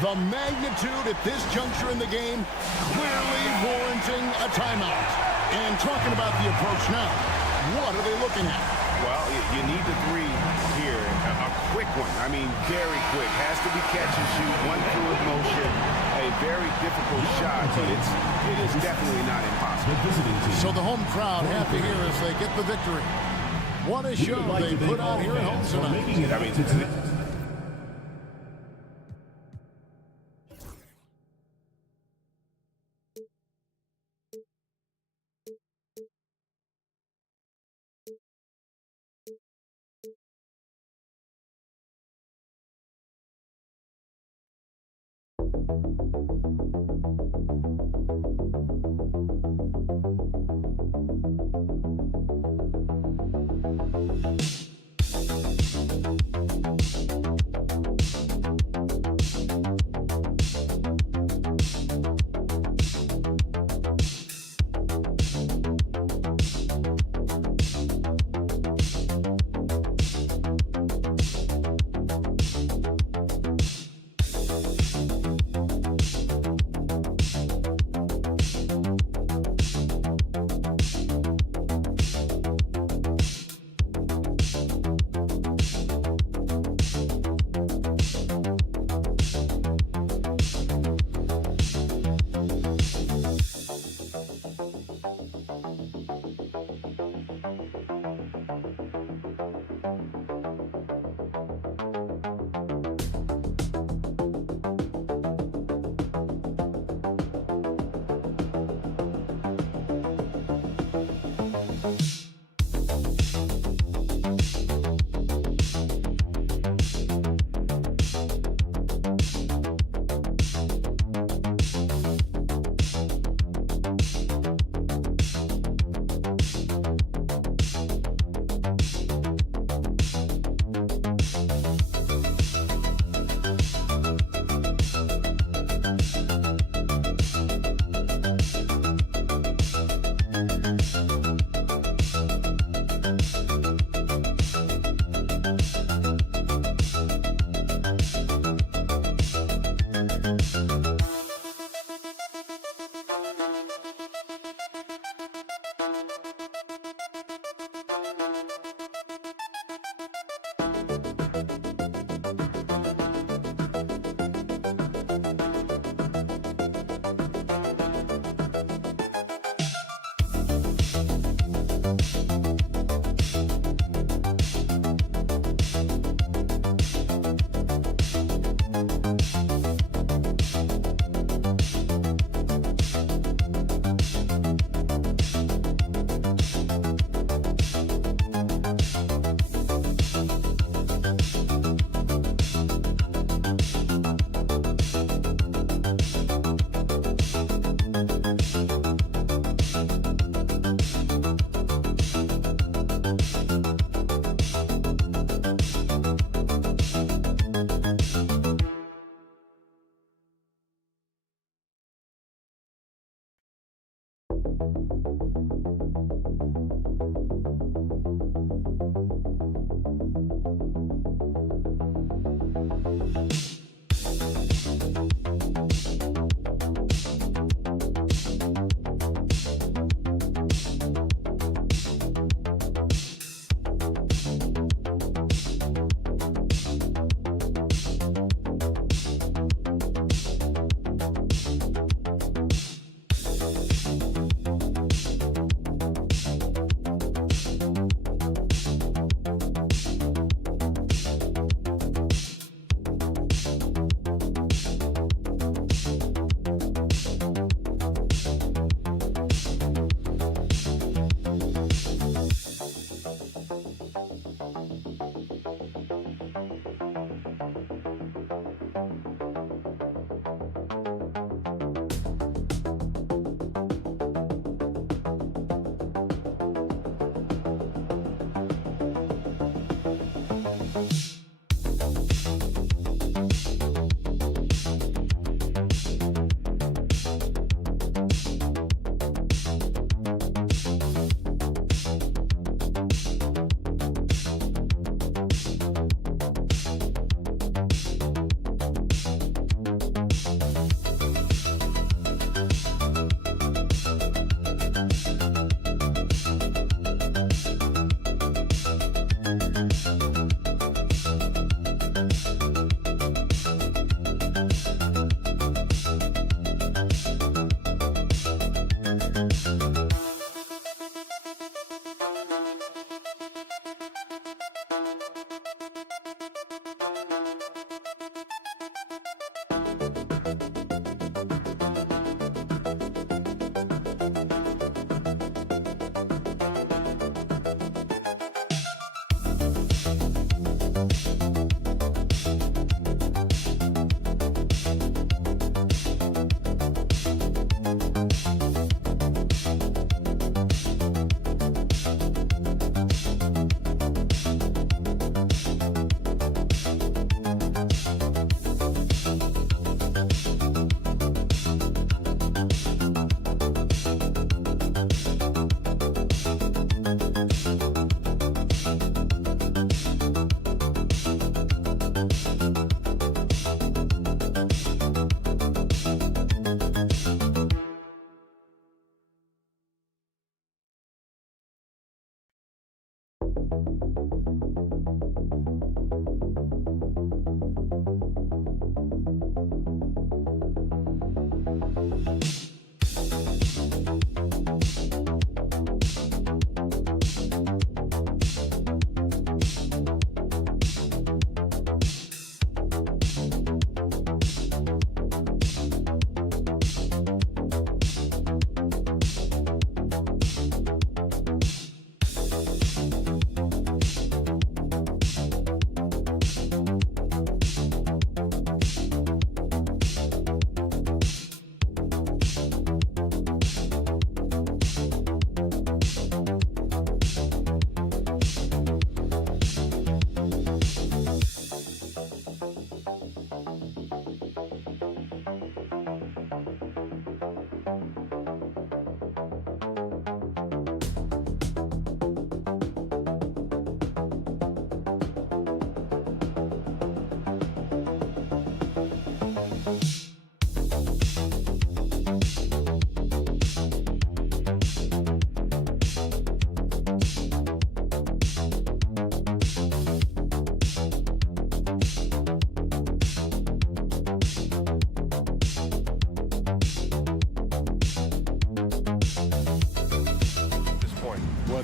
The magnitude at this juncture in the game clearly warranting a timeout. And talking about the approach now, what are they looking at? Well, you need the three here. A quick one. I mean, very quick. Has to be catch and shoot. One fluid motion. A very difficult shot, but it is definitely not impossible. So the home crowd happy here as they get the victory. What a show they put on here at home tonight. I mean,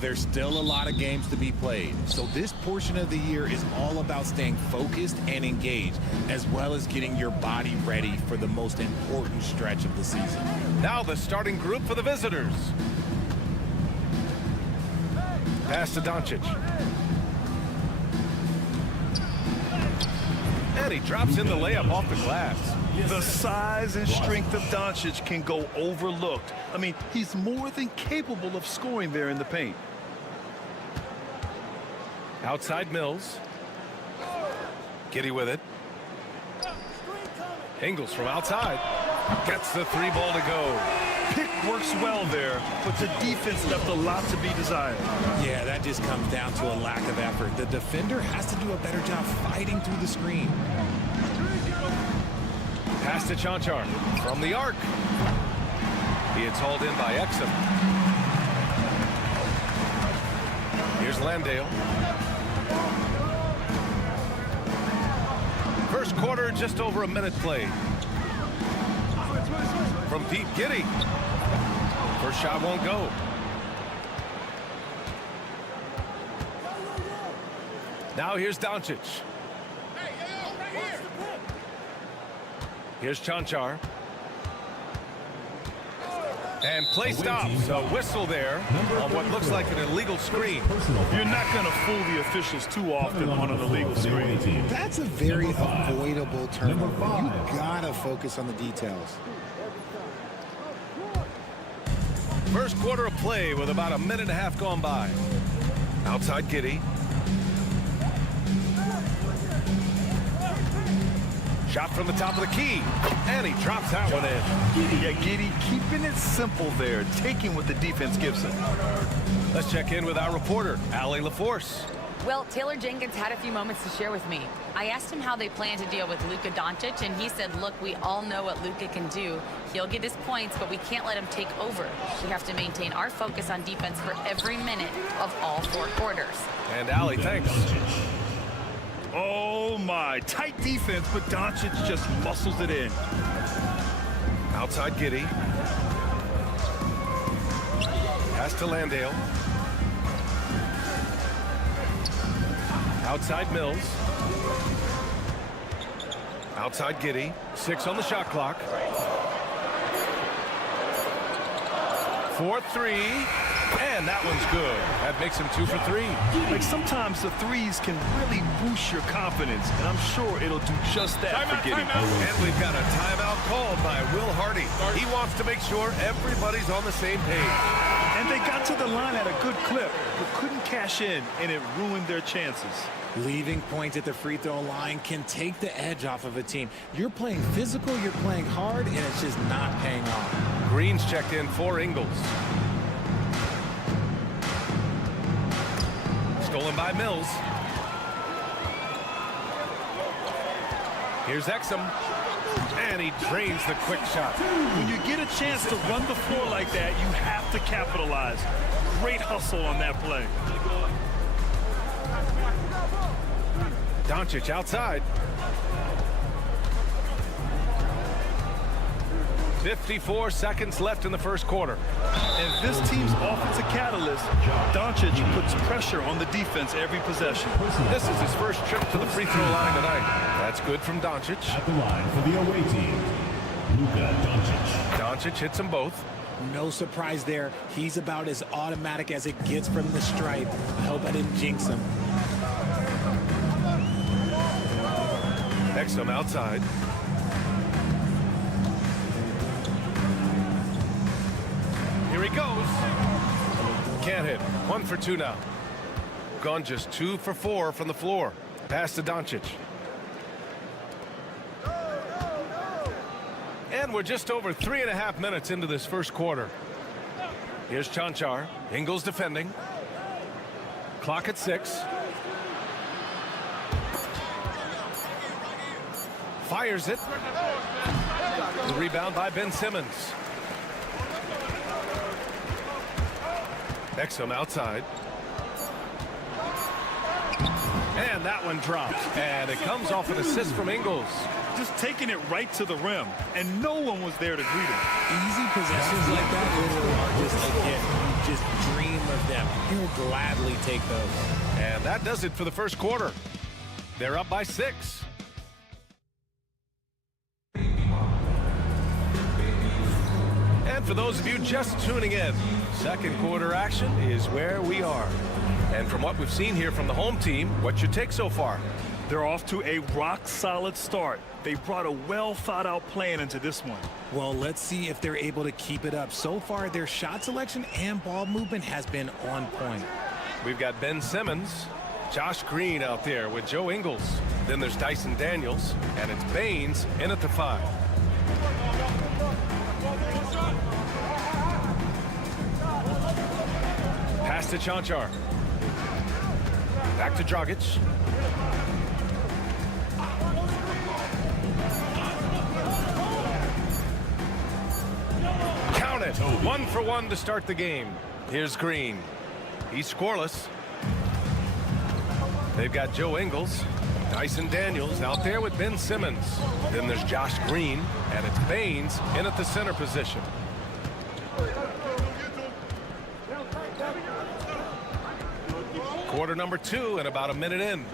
There's still a lot of games to be played, so this portion of the year is all about staying focused and engaged, as well as getting your body ready for the most important stretch of the season. Now the starting group for the visitors. Pass to Doncic. And he drops in the layup off the glass. The size and strength of Doncic can go overlooked. I mean, he's more than capable of scoring there in the paint. Outside Mills. Giddy with it. Ingles from outside. Gets the three ball to go. Pick works well there, but the defense left a lot to be desired. Yeah, that just comes down to a lack of effort. The defender has to do a better job fighting through the screen. Pass to Chanchar from the arc. He is hauled in by Exum. Here's Landale. First quarter, just over a minute played. From deep, Giddy. First shot won't go. Now here's Doncic. Here's Chanchar. And play stops. A whistle there on what looks like an illegal screen. You're not going to fool the officials too often on an illegal screen. That's a very avoidable turnover. You gotta focus on the details. First quarter of play with about a minute and a half gone by. Outside Giddy. Shot from the top of the key. And he drops that one in. Yeah, Giddy keeping it simple there, taking what the defense gives him. Let's check in with our reporter, Allie LaForce. Well, Taylor Jenkins had a few moments to share with me. I asked him how they plan to deal with Luka Doncic, and he said, look, we all know what Luka can do. He'll get his points, but we can't let him take over. We have to maintain our focus on defense for every minute of all 4 quarters. And Allie, thanks. Oh, my. Tight defense, but Doncic just muscles it in. Outside Giddy. Pass to Landale. Outside Mills. Outside Giddy. 6 on the shot clock. 4-3. And that one's good. That makes him 2 for 3. Like, sometimes the threes can really boost your confidence, and I'm sure it'll do just that for Giddy. And we've got a timeout called by Will Hardy. He wants to make sure everybody's on the same page. And they got to the line at a good clip, but couldn't cash in, and it ruined their chances. Leaving points at the free throw line can take the edge off of a team. You're playing physical, you're playing hard, and it's just not paying off. Green's checked in for Ingles. Stolen by Mills. Here's Exum. And he drains the quick shot. When you get a chance to run the floor like that, you have to capitalize. Great hustle on that play. Doncic outside. 54 seconds left in the first quarter. And this team's offensive catalyst, Doncic, puts pressure on the defense every possession. This is his first trip to the free throw line tonight. That's good from Doncic. At the line for the away team, Luka Doncic. Doncic hits them both. No surprise there. He's about as automatic as it gets from the stripe. I hope I didn't jinx him. Exum outside. Here he goes. Can't hit. 1 for 2 now. Gone just 2 for 4 from the floor. Pass to Doncic. And we're just over 3.5 minutes into this first quarter. Here's Chanchar. Ingles defending. Clock at 6. Fires it. The rebound by Ben Simmons. Exum outside. And that one drops. And it comes off an assist from Ingles. Just taking it right to the rim, and no one was there to greet him. Easy possessions like that literally are just a gift. You just dream of them. He'll gladly take those. And that does it for the first quarter. They're up by 6. And for those of you just tuning in, second quarter action is where we are. And from what we've seen here from the home team, what's your take so far? They're off to a rock-solid start. They brought a well-thought-out plan into this one. Well, let's see if they're able to keep it up. So far, their shot selection and ball movement has been on point. We've got Ben Simmons, Josh Green out there with Joe Ingles. Then there's Dyson Daniels, and it's Baines in at the 5. to Chanchar. Back to Dragic. Count it. 1 for 1 to start the game. Here's Green. He's scoreless. They've got Joe Ingles, Dyson Daniels out there with Ben Simmons. Then there's Josh Green, and it's Baines in at the center position. Quarter number 2 and about a minute in.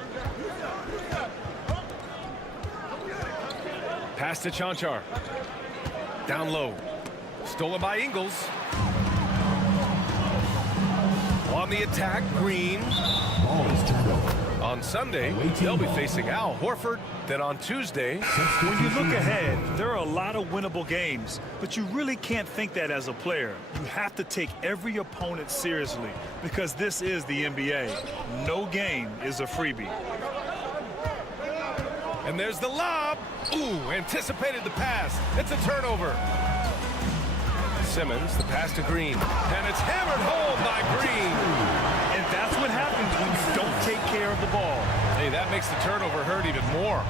Pass to Chanchar. Down low. Stolen by Ingles. On the attack, Green. On Sunday, they'll be facing Al Horford. Then on Tuesday. When you look ahead, there are a lot of winnable games, but you really can't think that as a player. You have to take every opponent seriously because this is the NBA. No game is a freebie. And there's the lob. Ooh, anticipated the pass. It's a turnover. Simmons, the pass to Green. And it's hammered home by Green. And that's what happens when you don't take care of the ball. Hey, that makes the turnover hurt even more.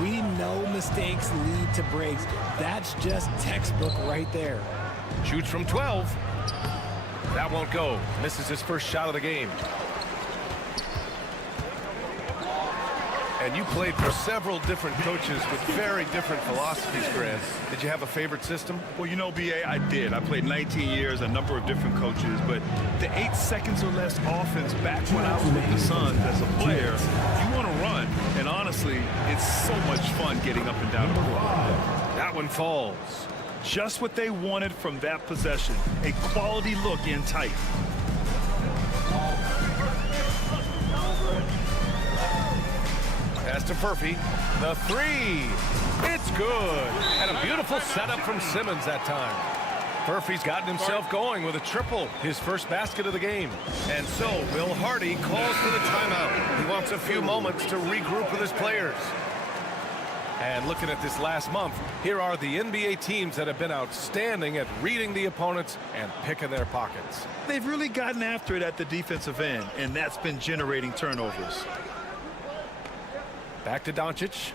We know mistakes lead to breaks. That's just textbook right there. Shoots from 12. That won't go. Misses his first shot of the game. And you played for several different coaches with very different philosophies, Grant. Did you have a favorite system? Well, you know, B.A., I did. I played 19 years, a number of different coaches, but the 8 seconds or less offense back when I was with the Suns as a player, you want to run. And honestly, it's so much fun getting up and down the court. That one falls. Just what they wanted from that possession, a quality look in tight. Pass to Furphy. The 3. It's good. And a beautiful setup from Simmons that time. Furphy's gotten himself going with a triple, his first basket of the game. And so Will Hardy calls for the timeout. He wants a few moments to regroup with his players. And looking at this last month, here are the NBA teams that have been outstanding at reading the opponents and picking their pockets. They've really gotten after it at the defensive end, and that's been generating turnovers. Back to Doncic.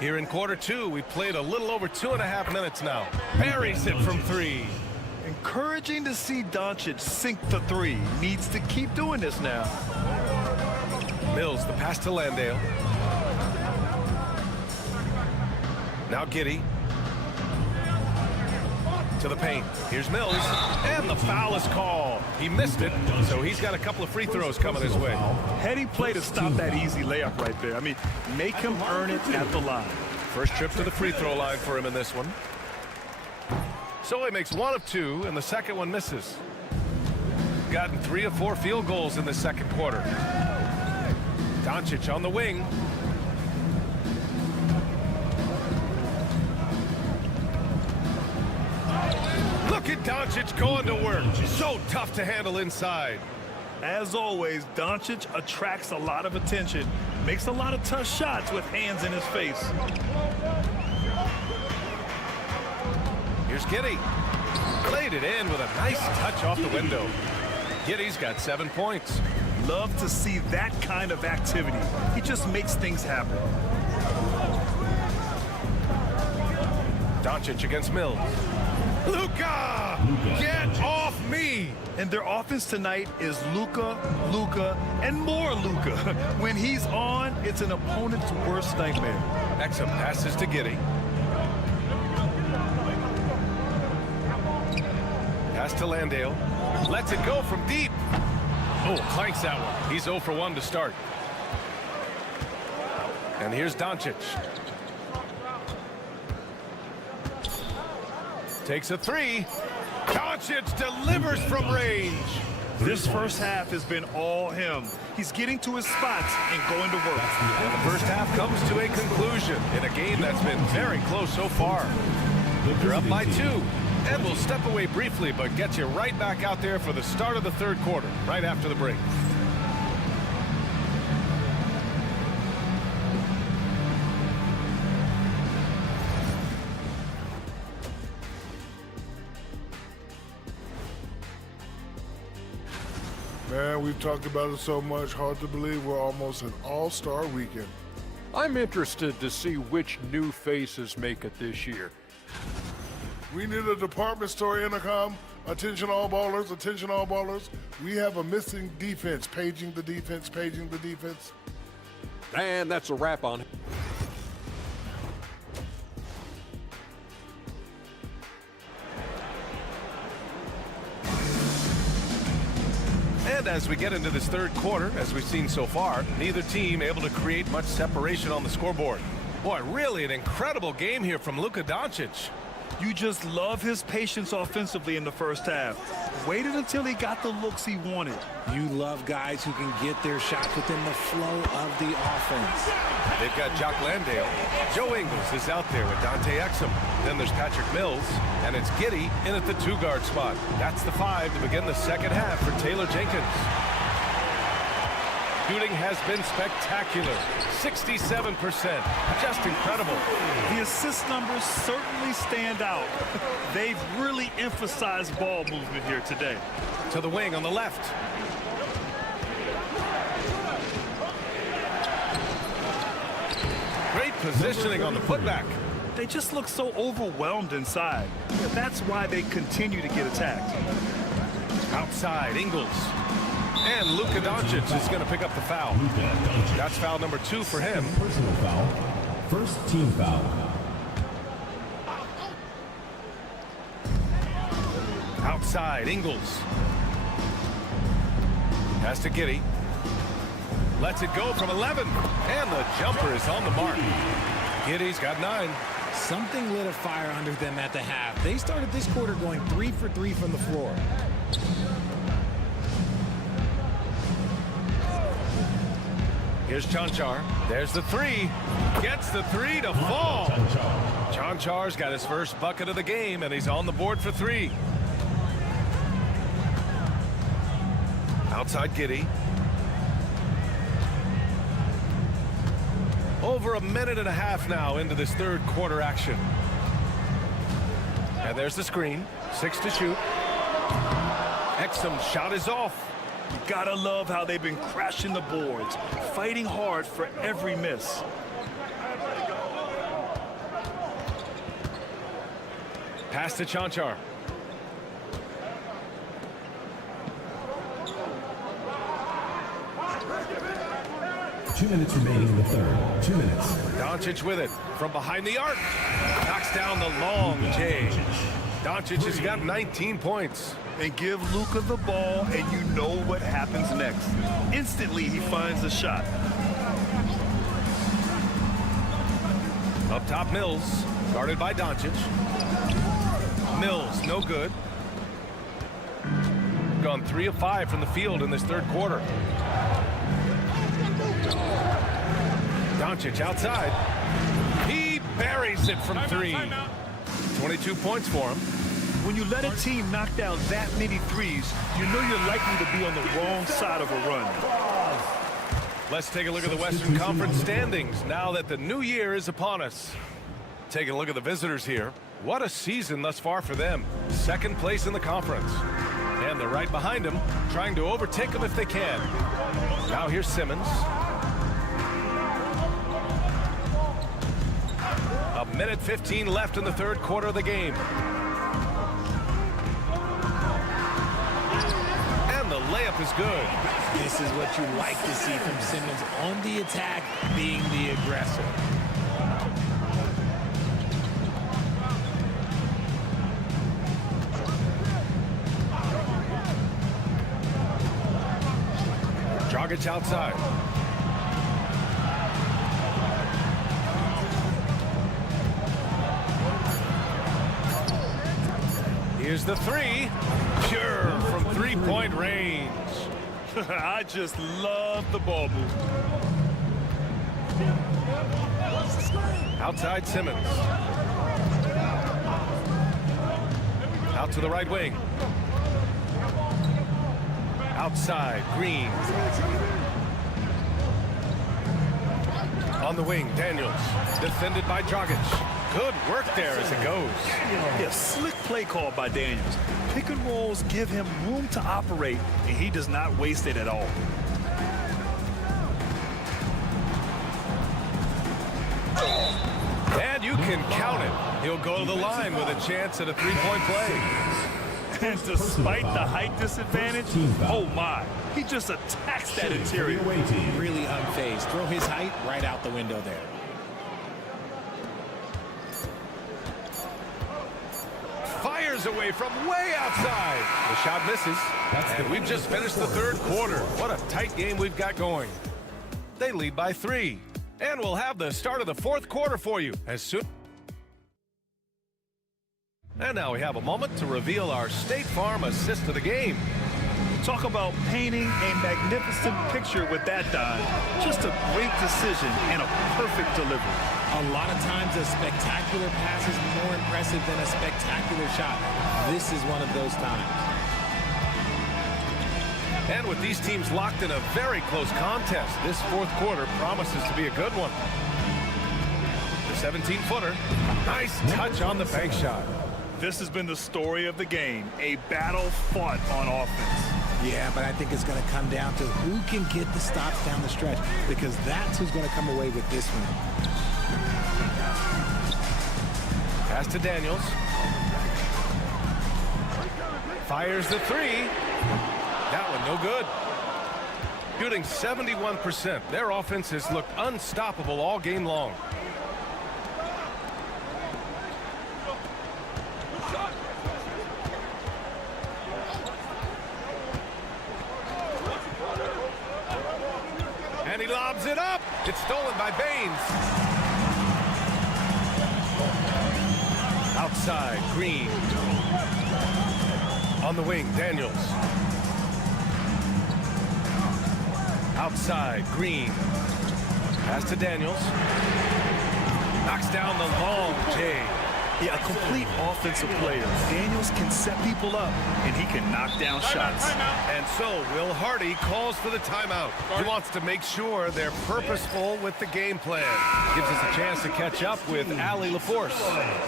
Here in quarter 2, we've played a little over 2.5 minutes now. Buries it from 3. Encouraging to see Doncic sink the 3. Needs to keep doing this now. Mills, the pass to Landale. Now Giddey. To the paint. Here's Mills. And the foul is called. He missed it, so he's got a couple of free throws coming his way. Heady play to stop that easy layup right there. I mean, make him earn it at the line. First trip to the free throw line for him in this one. So he makes 1 of 2, and the second one misses. Gotten 3 of 4 field goals in the second quarter. Doncic on the wing. Look at Doncic going to work. So tough to handle inside. As always, Doncic attracts a lot of attention, makes a lot of tough shots with hands in his face. Here's Giddey. Laid it in with a nice touch off the window. Giddey's got 7 points. Love to see that kind of activity. He just makes things happen. Doncic against Mills. Luka! Get off me! And their offense tonight is Luka, Luka, and more Luka. When he's on, it's an opponent's worst nightmare. Exum passes to Giddey. Pass to Landale. Lets it go from deep. Oh, clanks that one. He's 0 for 1 to start. And here's Doncic. Takes a 3. Doncic delivers from range. This first half has been all him. He's getting to his spots and going to work. And the first half comes to a conclusion in a game that's been very close so far. They're up by 2. And we'll step away briefly, but get you right back out there for the start of the third quarter, right after the break. Man, we've talked about it so much, hard to believe we're almost an all-star weekend. I'm interested to see which new faces make it this year. We need a department store intercom. Attention all ballers, attention all ballers. We have a missing defense. Paging the defense, paging the defense. And that's a wrap on it. And as we get into this third quarter, as we've seen so far, neither team able to create much separation on the scoreboard. Boy, really an incredible game here from Luka Doncic. You just love his patience offensively in the first half. Waited until he got the looks he wanted. You love guys who can get their shots within the flow of the offense. They've got Jock Landale. Joe Ingles is out there with Dante Exum. Then there's Patrick Mills, and it's Giddey in at the 2-guard spot. That's the 5 to begin the second half for Taylor Jenkins. Shooting has been spectacular. 67%. Just incredible. The assist numbers certainly stand out. They've really emphasized ball movement here today. To the wing on the left. Great positioning on the putback. They just look so overwhelmed inside. That's why they continue to get attacked. Outside, Ingles. And Luka Doncic is going to pick up the foul. That's foul number 2 for him. Personal foul. First team foul. Outside, Ingles. Pass to Giddey. Lets it go from 11. And the jumper is on the mark. Giddey's got 9. Something lit a fire under them at the half. They started this quarter going 3 for 3 from the floor. Here's Chanchar. There's the 3. Gets the 3 to fall. Chanchar's got his first bucket of the game, and he's on the board for 3. Outside Giddey. Over a minute and a half now into this third quarter action. And there's the screen. 6 to shoot. Exum's shot is off. You gotta love how they've been crashing the boards, fighting hard for every miss. Pass to Chanchar. Two minutes remaining in the third. 2 minutes. Doncic with it from behind the arc. Knocks down the long J. Doncic has got 19 points. And give Luka the ball, and you know what happens next. Instantly, he finds a shot. Up top, Mills, guarded by Doncic. Mills, no good. Gone 3 of 5 from the field in this third quarter. Doncic outside. He buries it from 3. 22 points for him. When you let a team knock down that many threes, you know you're likely to be on the wrong side of a run. Let's take a look at the Western Conference standings now that the new year is upon us. Taking a look at the visitors here. What a season thus far for them. 2nd place in the conference. And they're right behind them, trying to overtake them if they can. Now here's Simmons. A minute 15 left in the third quarter of the game. And the layup is good. This is what you like to see from Simmons on the attack, being the aggressor. Dragic outside. Here's the 3. Pure from 3-point range. I just love the ball movement. Outside Simmons. Out to the right wing. Outside Green. On the wing, Daniels. Defended by Dragic. Good work there as it goes. Yeah, slick play call by Daniels. Pick and rolls give him room to operate, and he does not waste it at all. And you can count it. He'll go to the line with a chance at a three-point play. And despite the height disadvantage, oh my, he just attacks that interior. Really unfazed. Throw his height right out the window there. Fires away from way outside. The shot misses. And we've just finished the third quarter. What a tight game we've got going. They lead by 3. And we'll have the start of the fourth quarter for you as soon. And now we have a moment to reveal our State Farm assist of the game. Talk about painting a magnificent picture with that dive. Just a great decision and a perfect delivery. A lot of times a spectacular pass is more impressive than a spectacular shot. This is one of those times. And with these teams locked in a very close contest, this fourth quarter promises to be a good one. The 17-footer. Nice touch on the bank shot. This has been the story of the game, a battle fought on offense. Yeah, but I think it's going to come down to who can get the stops down the stretch, because that's who's going to come away with this one. Pass to Daniels. Fires the 3. That one no good. Shooting 71%. Their offense has looked unstoppable all game long. And he lobs it up. It's stolen by Baines. Outside, Green. On the wing, Daniels. Outside, Green. Pass to Daniels. Knocks down the long J. Yeah, a complete offensive player. Daniels can set people up, and he can knock down shots. And so Will Hardy calls for the timeout. He wants to make sure they're purposeful with the game plan. Gives us a chance to catch up with Allie LaForce.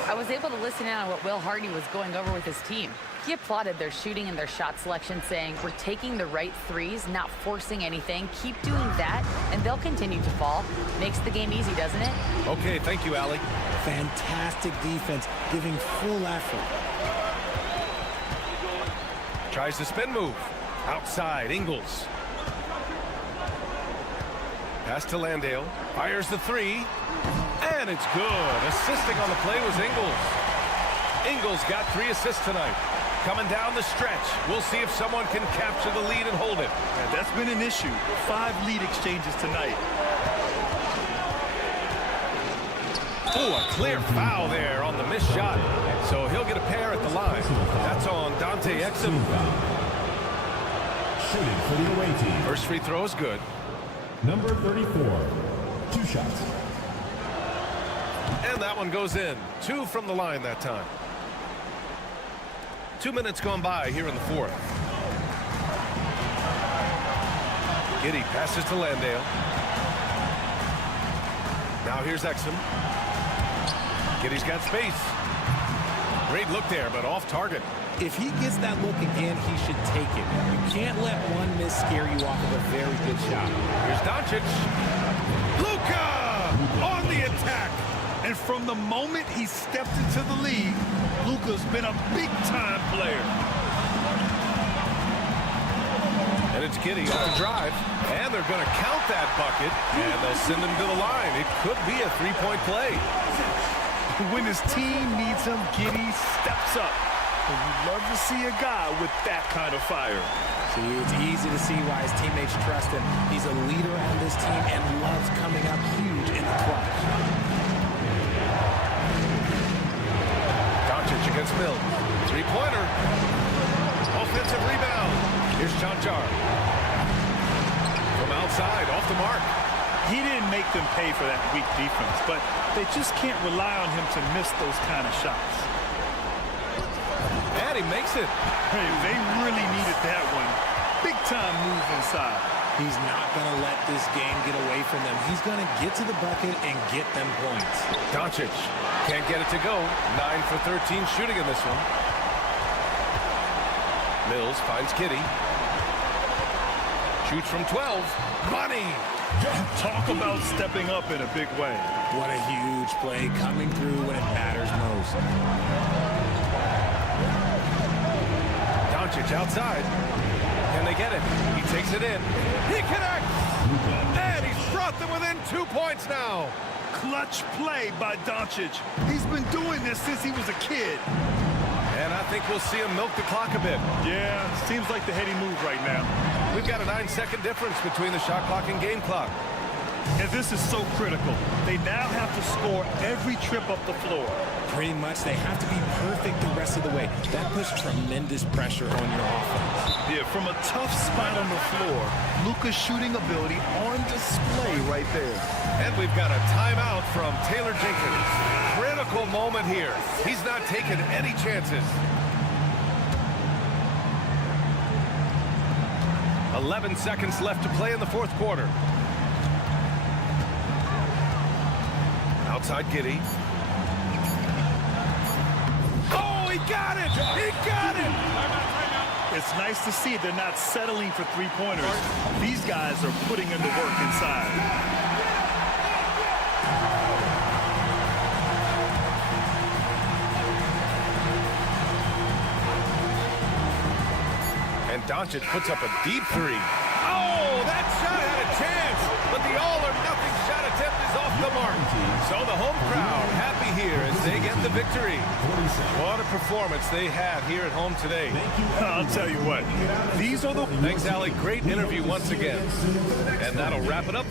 I was able to listen in on what Will Hardy was going over with his team. He applauded their shooting and their shot selection, saying, we're taking the right threes, not forcing anything. Keep doing that, and they'll continue to fall. Makes the game easy, doesn't it? Okay, thank you, Allie. Fantastic defense, giving full effort. Tries the spin move. Outside, Ingles. Pass to Landale. Fires the 3. And it's good. Assisting on the play was Ingles. Ingles got 3 assists tonight. Coming down the stretch. We'll see if someone can capture the lead and hold it. Yeah, that's been an issue. 5 lead exchanges tonight. Oh, a clear foul there on the missed shot. So he'll get a pair at the line. That's on Dante Exum. Shooting for the away team. First free throw is good. Number 34. 2 shots. And that one goes in. 2 from the line that time. 2 minutes gone by here in the fourth. Giddey passes to Landale. Now here's Exum. Giddey's got space. Great look there, but off target. If he gets that look again, he should take it. You can't let one miss scare you off of a very good shot. Here's Doncic. Luka on the attack. And from the moment he stepped into the league, Luka's been a big-time player. And it's Giddey off the drive. And they're going to count that bucket. And they'll send him to the line. It could be a three-point play. When his team needs him, Giddey steps up. And you love to see a guy with that kind of fire. See, it's easy to see why his teammates trust him. He's a leader on this team and loves coming up huge in the clutch. Doncic against Mills. Three-pointer. Offensive rebound. Here's Chanchar. From outside, off the mark. He didn't make them pay for that weak defense, but they just can't rely on him to miss those kind of shots. And he makes it. Hey, they really needed that one. Big time move inside. He's not going to let this game get away from them. He's going to get to the bucket and get them points. Doncic can't get it to go. 9 for 13 shooting in this one. Mills finds Kitty. Shoots from 12. Money! Talk about stepping up in a big way. What a huge play coming through when it matters most. Doncic outside. Can they get it? He takes it in. He connects! And he's brought them within 2 points now. Clutch play by Doncic. He's been doing this since he was a kid. And I think we'll see him milk the clock a bit. Yeah, seems like the heady move right now. We've got a 9-second difference between the shot clock and game clock. And this is so critical. They now have to score every trip up the floor. Pretty much, they have to be perfect the rest of the way. That puts tremendous pressure on your offense. Yeah, from a tough spot on the floor, Luka's shooting ability on display right there. And we've got a timeout from Taylor Jenkins. Critical moment here. He's not taking any chances. 11 seconds left to play in the fourth quarter. Outside Giddey. Oh, he got it! He got it! It's nice to see they're not settling for three-pointers. These guys are putting in the work inside. And Doncic puts up a deep three. Oh, that shot had a chance, but the all-or-nothing shot attempt is off the mark. So the home crowd happy here as they get the victory. What a performance they had here at home today. I'll tell you what, these are the... Thanks, Allie. Great interview once again. And that'll wrap it up.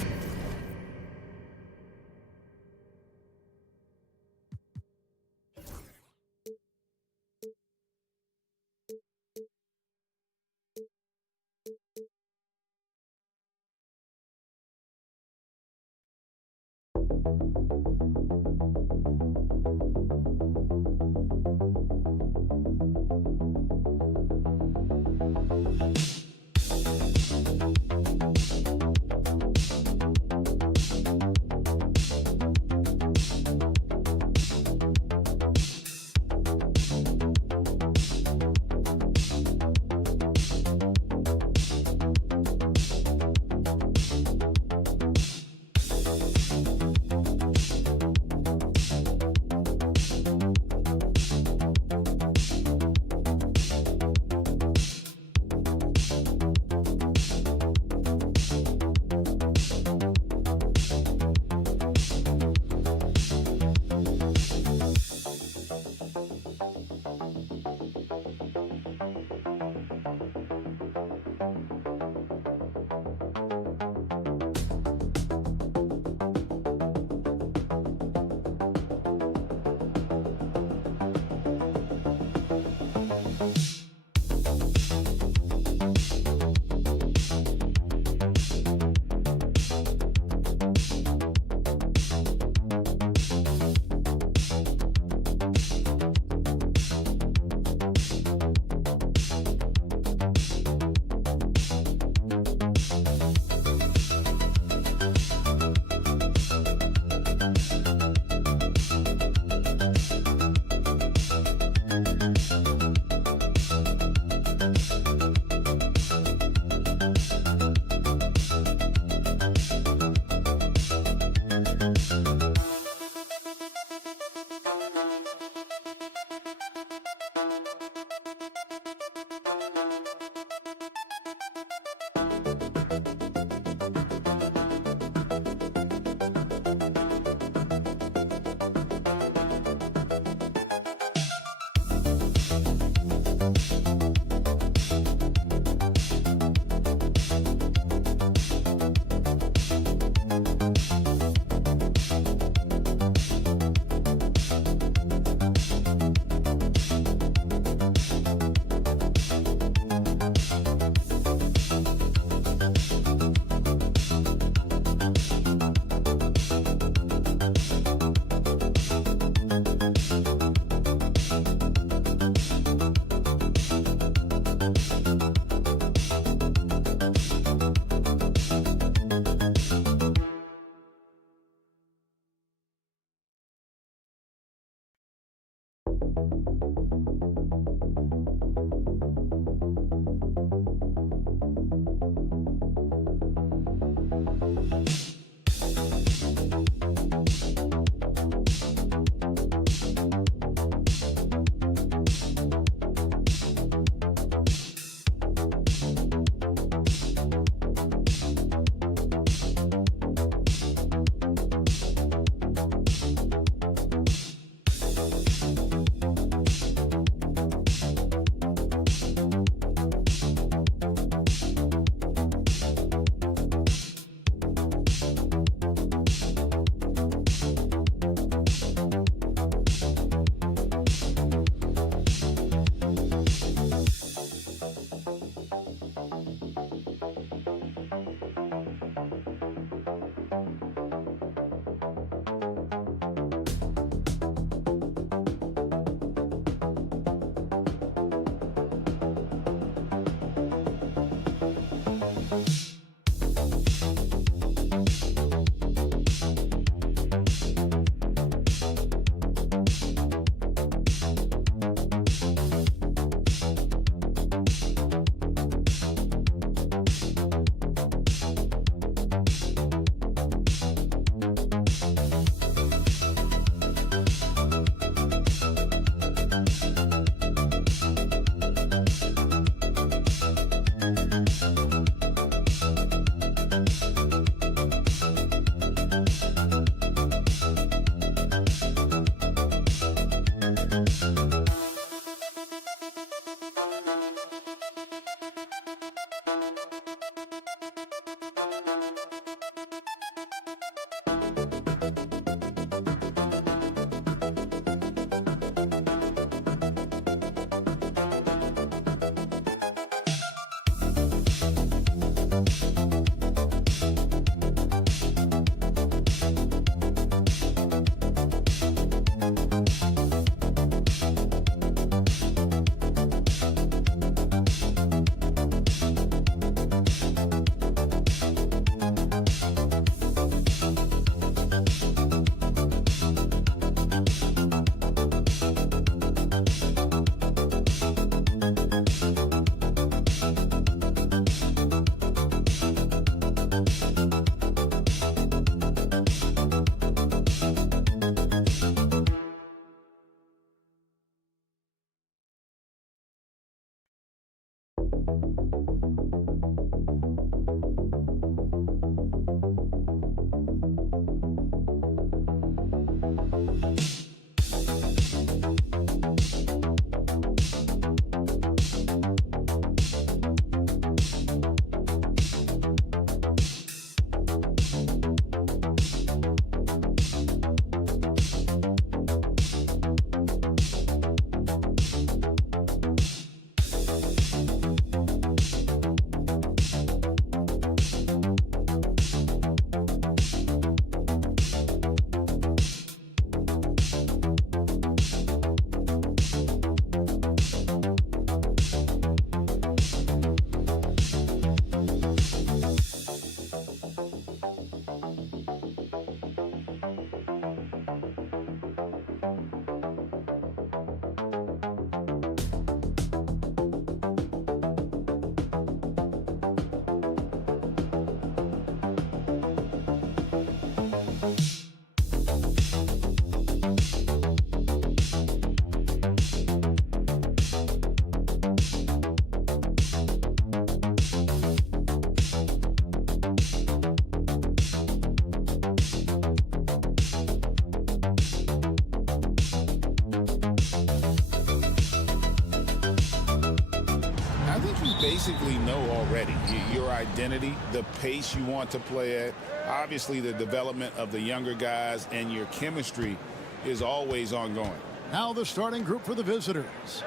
basically know already your identity, the pace you want to play at, obviously the development of the younger guys, and your chemistry is always ongoing. Now the starting group for the visitors.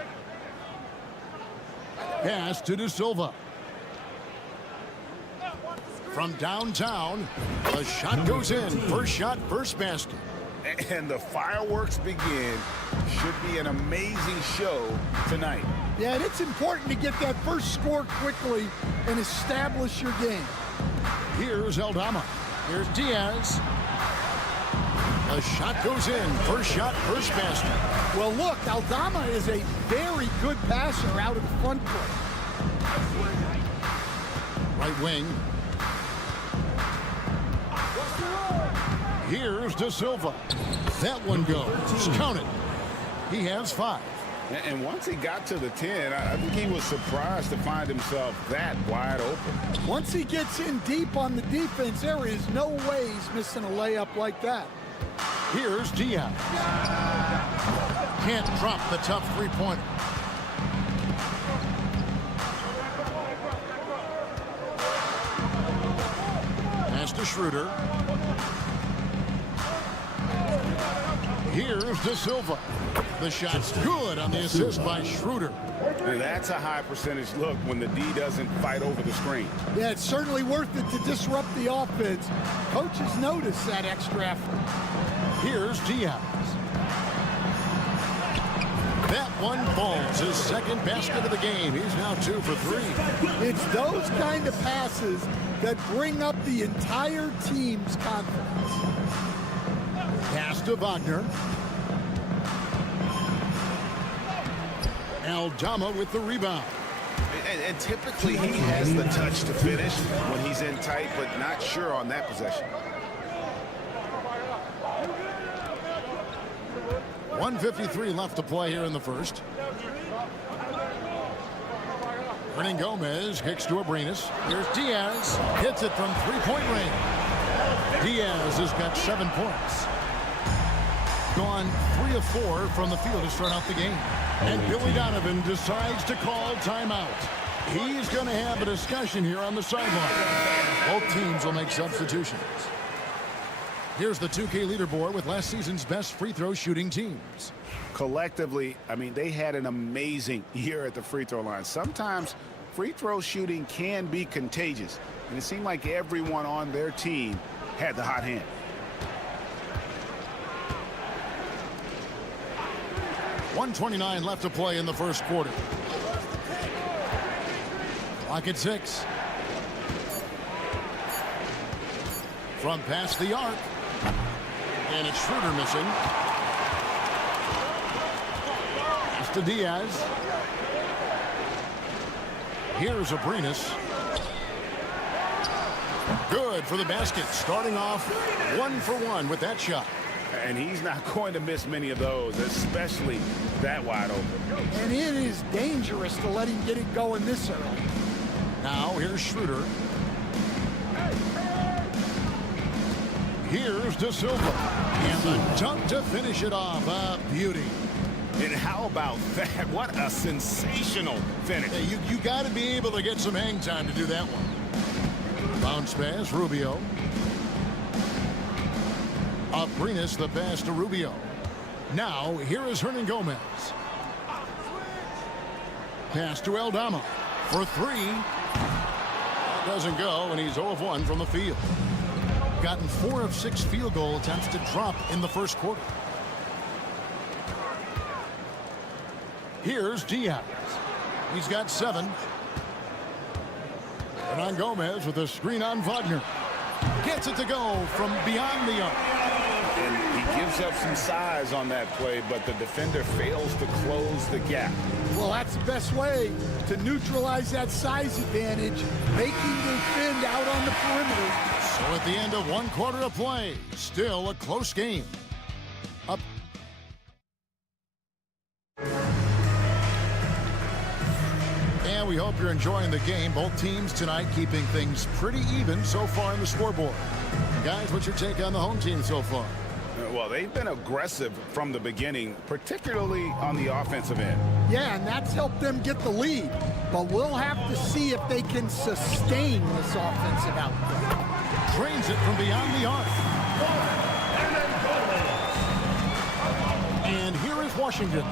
Pass to De Silva. From downtown, the shot goes in. First shot, first basket. And the fireworks begin. Should be an amazing show tonight. Yeah, and it's important to get that first score quickly and establish your game. Here's Aldama. Here's Diaz. A shot goes in. First shot, first basket. Well, look, Aldama is a very good passer out of the front court. Right wing. Here's De Silva. That one goes. Count it. He has 5. And once he got to the 10, I think he was surprised to find himself that wide open. Once he gets in deep on the defense, there is no way he's missing a layup like that. Here's Diaz. Can't drop the tough three-pointer. Pass to Schroeder. Here's De Silva. The shot's good on the assist by Schroeder. And that's a high percentage look when the D doesn't fight over the screen. Yeah, it's certainly worth it to disrupt the offense. Coaches notice that extra effort. Here's Diaz. That one falls. His second basket of the game. He's now 2 for 3. It's those kind of passes that bring up the entire team's confidence. Pass to Wagner. Aldama with the rebound. And typically he has the touch to finish when he's in tight, but not sure on that possession. 1:53 left to play here in the first. Hernan Gomez kicks to Abrinas. Here's Diaz. Hits it from three-point range. Diaz has got 7 points. Gone 3 of 4 from the field to start out the game. And Billy Donovan decides to call timeout. He's going to have a discussion here on the sideline. Both teams will make substitutions. Here's the 2K leaderboard with last season's best free throw shooting teams. Collectively, I mean, they had an amazing year at the free throw line. Sometimes free throw shooting can be contagious, and it seemed like everyone on their team had the hot hand. .129 left to play in the first quarter. Clock at 6. From past the arc. And it's Schroeder missing. It's to Diaz. Here's Abrinas. Good for the basket. Starting off 1 for 1 with that shot. And he's not going to miss many of those, especially that wide open. And it is dangerous to let him get it going this early. Now here's Schroeder. Here's De Silva. And the dunk to finish it off. A beauty. And how about that? What a sensational finish. Hey, you got to be able to get some hang time to do that one. Bounce pass, Rubio. Abrinas the pass to Rubio. Now here is Hernan Gomez. Pass to Aldama for 3. Doesn't go, and he's 0 of 1 from the field. Gotten 4 of 6 field goal attempts to drop in the first quarter. Here's Diaz. He's got 7. Hernan Gomez with a screen on Wagner. Gets it to go from beyond the arc. And he gives up some size on that play, but the defender fails to close the gap. Well, that's the best way to neutralize that size advantage, making the defend out on the perimeter. So at the end of 1 quarter of play, still a close game. Up. And we hope you're enjoying the game. Both teams tonight keeping things pretty even so far in the scoreboard. Guys, what's your take on the home team so far? Well, they've been aggressive from the beginning, particularly on the offensive end. Yeah, and that's helped them get the lead. But we'll have to see if they can sustain this offensive output. Drains it from beyond the arc. And here is Washington.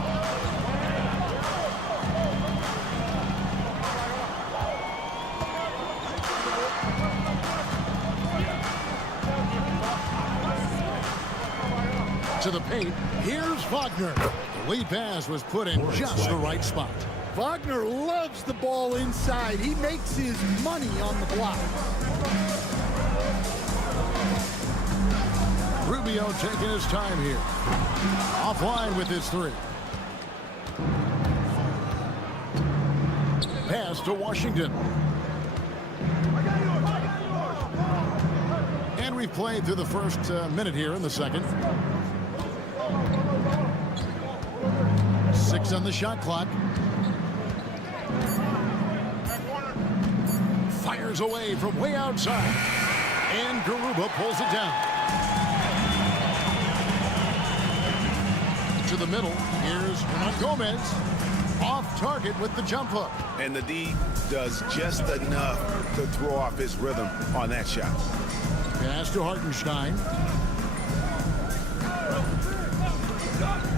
To the paint, here's Wagner. The lead pass was put in just the right spot. Wagner loves the ball inside. He makes his money on the block. Rubio taking his time here. Offline with his three. Pass to Washington. And we've played through the first minute here in the second. 6 on the shot clock. Fires away from way outside. And Garuba pulls it down. To the middle. Here's Hernan Gomez. Off target with the jump hook. And the D does just enough to throw off his rhythm on that shot. Pass to Hartenstein.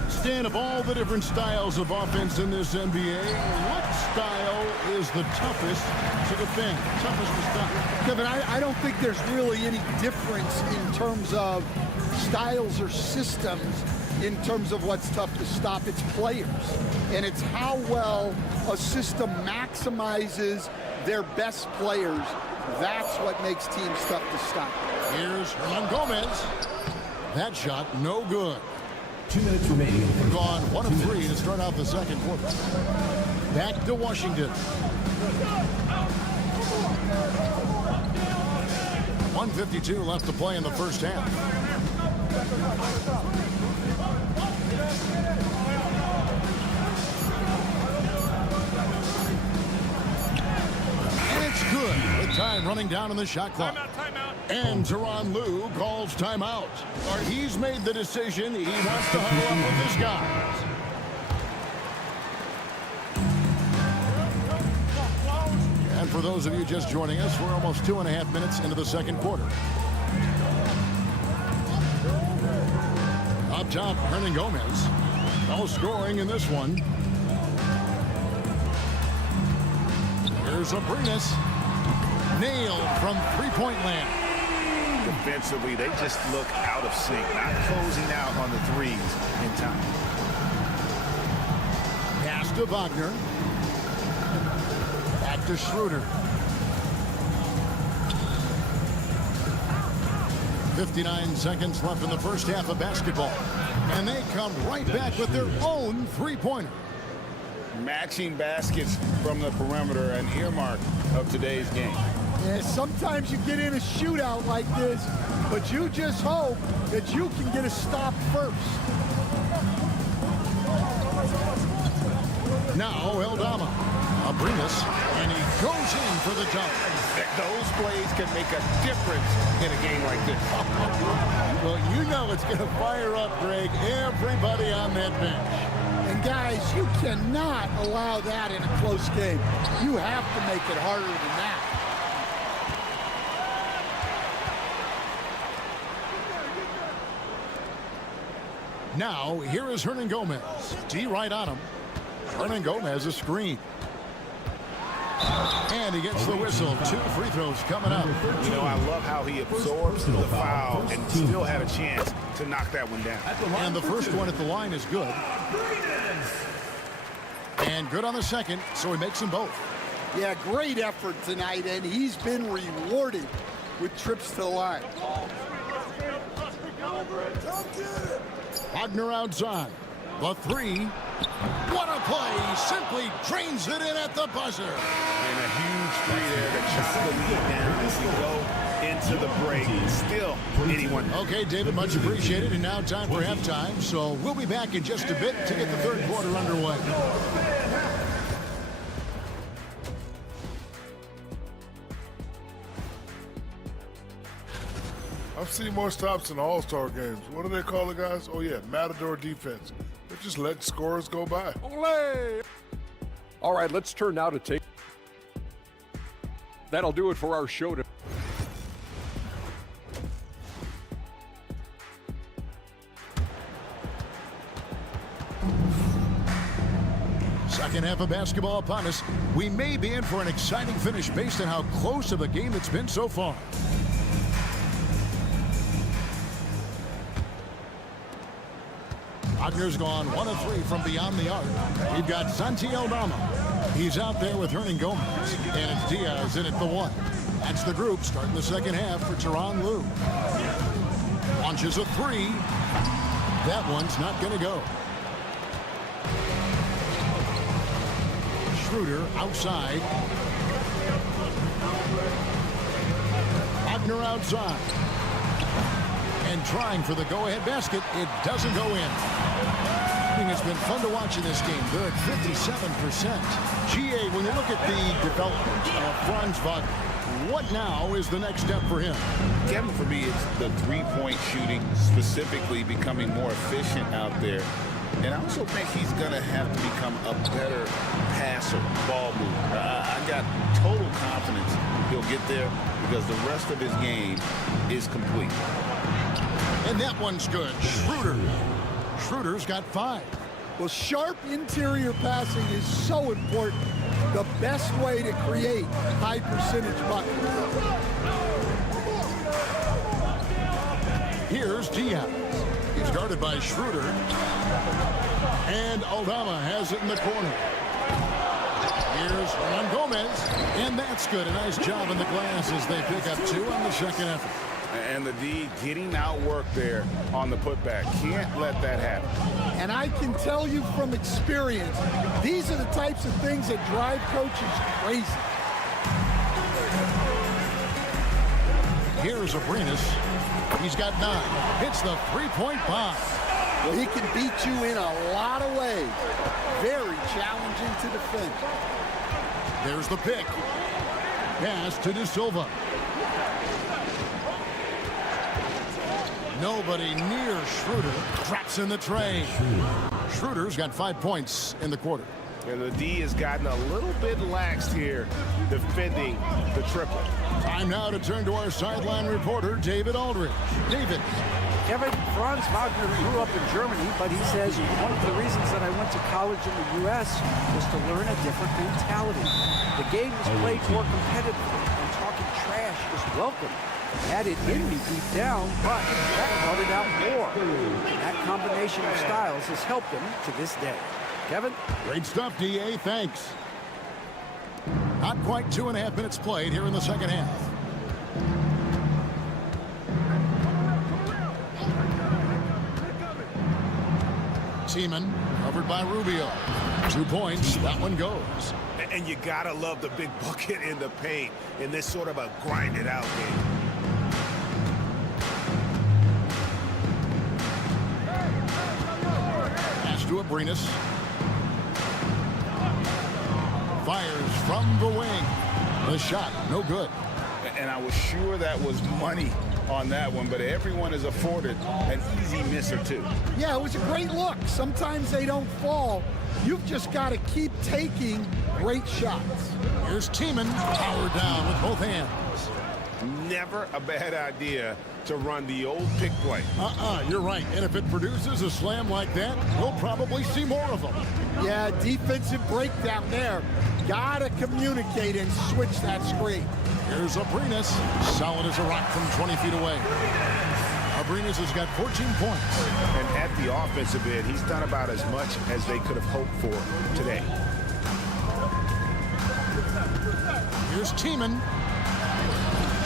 Stan, of all the different styles of offense in this NBA, what style is the toughest to defend, toughest to stop? Kevin, I don't think there's really any difference in terms of styles or systems in terms of what's tough to stop. It's players. And it's how well a system maximizes their best players. That's what makes teams tough to stop. Here's Hernan Gomez. That shot no good. 2 minutes remaining. We're gone 1 of 3 to start out the second quarter. Back to Washington. 1:52 left to play in the first half. And it's good with time running down on the shot clock. And Tyronn Lue calls timeout. He's made the decision. He wants to huddle up with his guys. And for those of you just joining us, we're almost 2.5 minutes into the second quarter. Up top, Hernan Gomez. No scoring in this one. Here's Abrinas. Nailed from three-point land. Defensively, they just look out of sync, not closing out on the threes in time. Pass to Wagner. Back to Schroeder. 59 seconds left in the first half of basketball. And they come right back with their own three-pointer. Matching baskets from the perimeter, an earmark of today's game. Yeah, sometimes you get in a shootout like this, but you just hope that you can get a stop first. Now Eldama. Abrinas, and he goes in for the dunk. Those plays can make a difference in a game like this. Well, you know it's going to fire up, Greg, everybody on that bench. And guys, you cannot allow that in a close game. You have to make it harder than that. Now, here is Hernan Gomez. D right on him. Hernan Gomez a screen. And he gets the whistle. 2 free throws coming up. You know, I love how he absorbs the foul and still had a chance to knock that one down. And the first one at the line is good. And good on the second, so he makes them both. Yeah, great effort tonight, and he's been rewarded with trips to the line. Wagner outside. The three. What a play. Simply drains it in at the buzzer. And a huge three there to chop the lead down as we go into the break. Still anyone. Okay, David, much appreciated. And now time for halftime. So we'll be back in just a bit to get the third quarter underway. I've seen more stops in All-Star games. What do they call it, guys? Oh, yeah, Matador defense. They're just letting scores go by. Olé! All right, let's turn now to take. That'll do it for our show today. Second half of basketball upon us. We may be in for an exciting finish based on how close of a game it's been so far. Wagner's gone 1 of 3 from beyond the arc. We've got Santi Eldama. He's out there with Hernan Gomez. And it's Diaz in at the 1. That's the group starting the second half for Tyronn Lue. Launches a three. That one's not going to go. Schroeder outside. Wagner outside. And trying for the go-ahead basket. It doesn't go in. It's been fun to watch in this game. They're at 57%. GA, when you look at the development of Franz Wagner, what now is the next step for him? Kevin, for me, it's the three-point shooting, specifically becoming more efficient out there. And I also think he's going to have to become a better passer, ball mover. I got total confidence he'll get there because the rest of his game is complete. And that one's good. Schroeder. Schroeder's got 5. Well, sharp interior passing is so important. The best way to create high percentage buckets. Here's Diaz. He's guarded by Schroeder. And Aldama has it in the corner. Here's Hernan Gomez. And that's good. A nice job in the glass as they pick up 2 on the second effort. And the D getting outworked there on the putback. Can't let that happen. And I can tell you from experience, these are the types of things that drive coaches crazy. Here's Abrinas. He's got 9. Hits the three-point bomb. Well, he can beat you in a lot of ways. Very challenging to defend. There's the pick. Pass to De Silva. Nobody near Schroeder. Traps in the tray. Schroeder's got 5 points in the quarter. And the D has gotten a little bit laxed here defending the triple. Time now to turn to our sideline reporter, David Aldridge. David. Kevin, Franz Wagner grew up in Germany, but he says one of the reasons that I went to college in the U.S. was to learn a different mentality. The game is played more competitively, and talking trash is welcome. Had it in me deep down, but that brought it out more. And that combination of styles has helped him to this day. Kevin? Great stuff, DA. Thanks. Not quite 2.5 minutes played here in the second half. Seaman covered by Rubio. 2 points. That one goes. And you gotta love the big bucket in the paint in this sort of a grinded out game. Pass to Abrinas. Fires from the wing. The shot, no good. And I was sure that was money on that one, but everyone is afforded an easy miss or 2. Yeah, it was a great look. Sometimes they don't fall. You've just got to keep taking great shots. Here's Tiemann, powered down with both hands. Never a bad idea to run the old pick play. You're right. And if it produces a slam like that, we'll probably see more of them. Yeah, defensive breakdown there. Gotta communicate and switch that screen. Here's Abrinas, solid as a rock from 20 feet away. Abrinas has got 14 points. And at the offensive end, he's done about as much as they could have hoped for today. Here's Tiemann.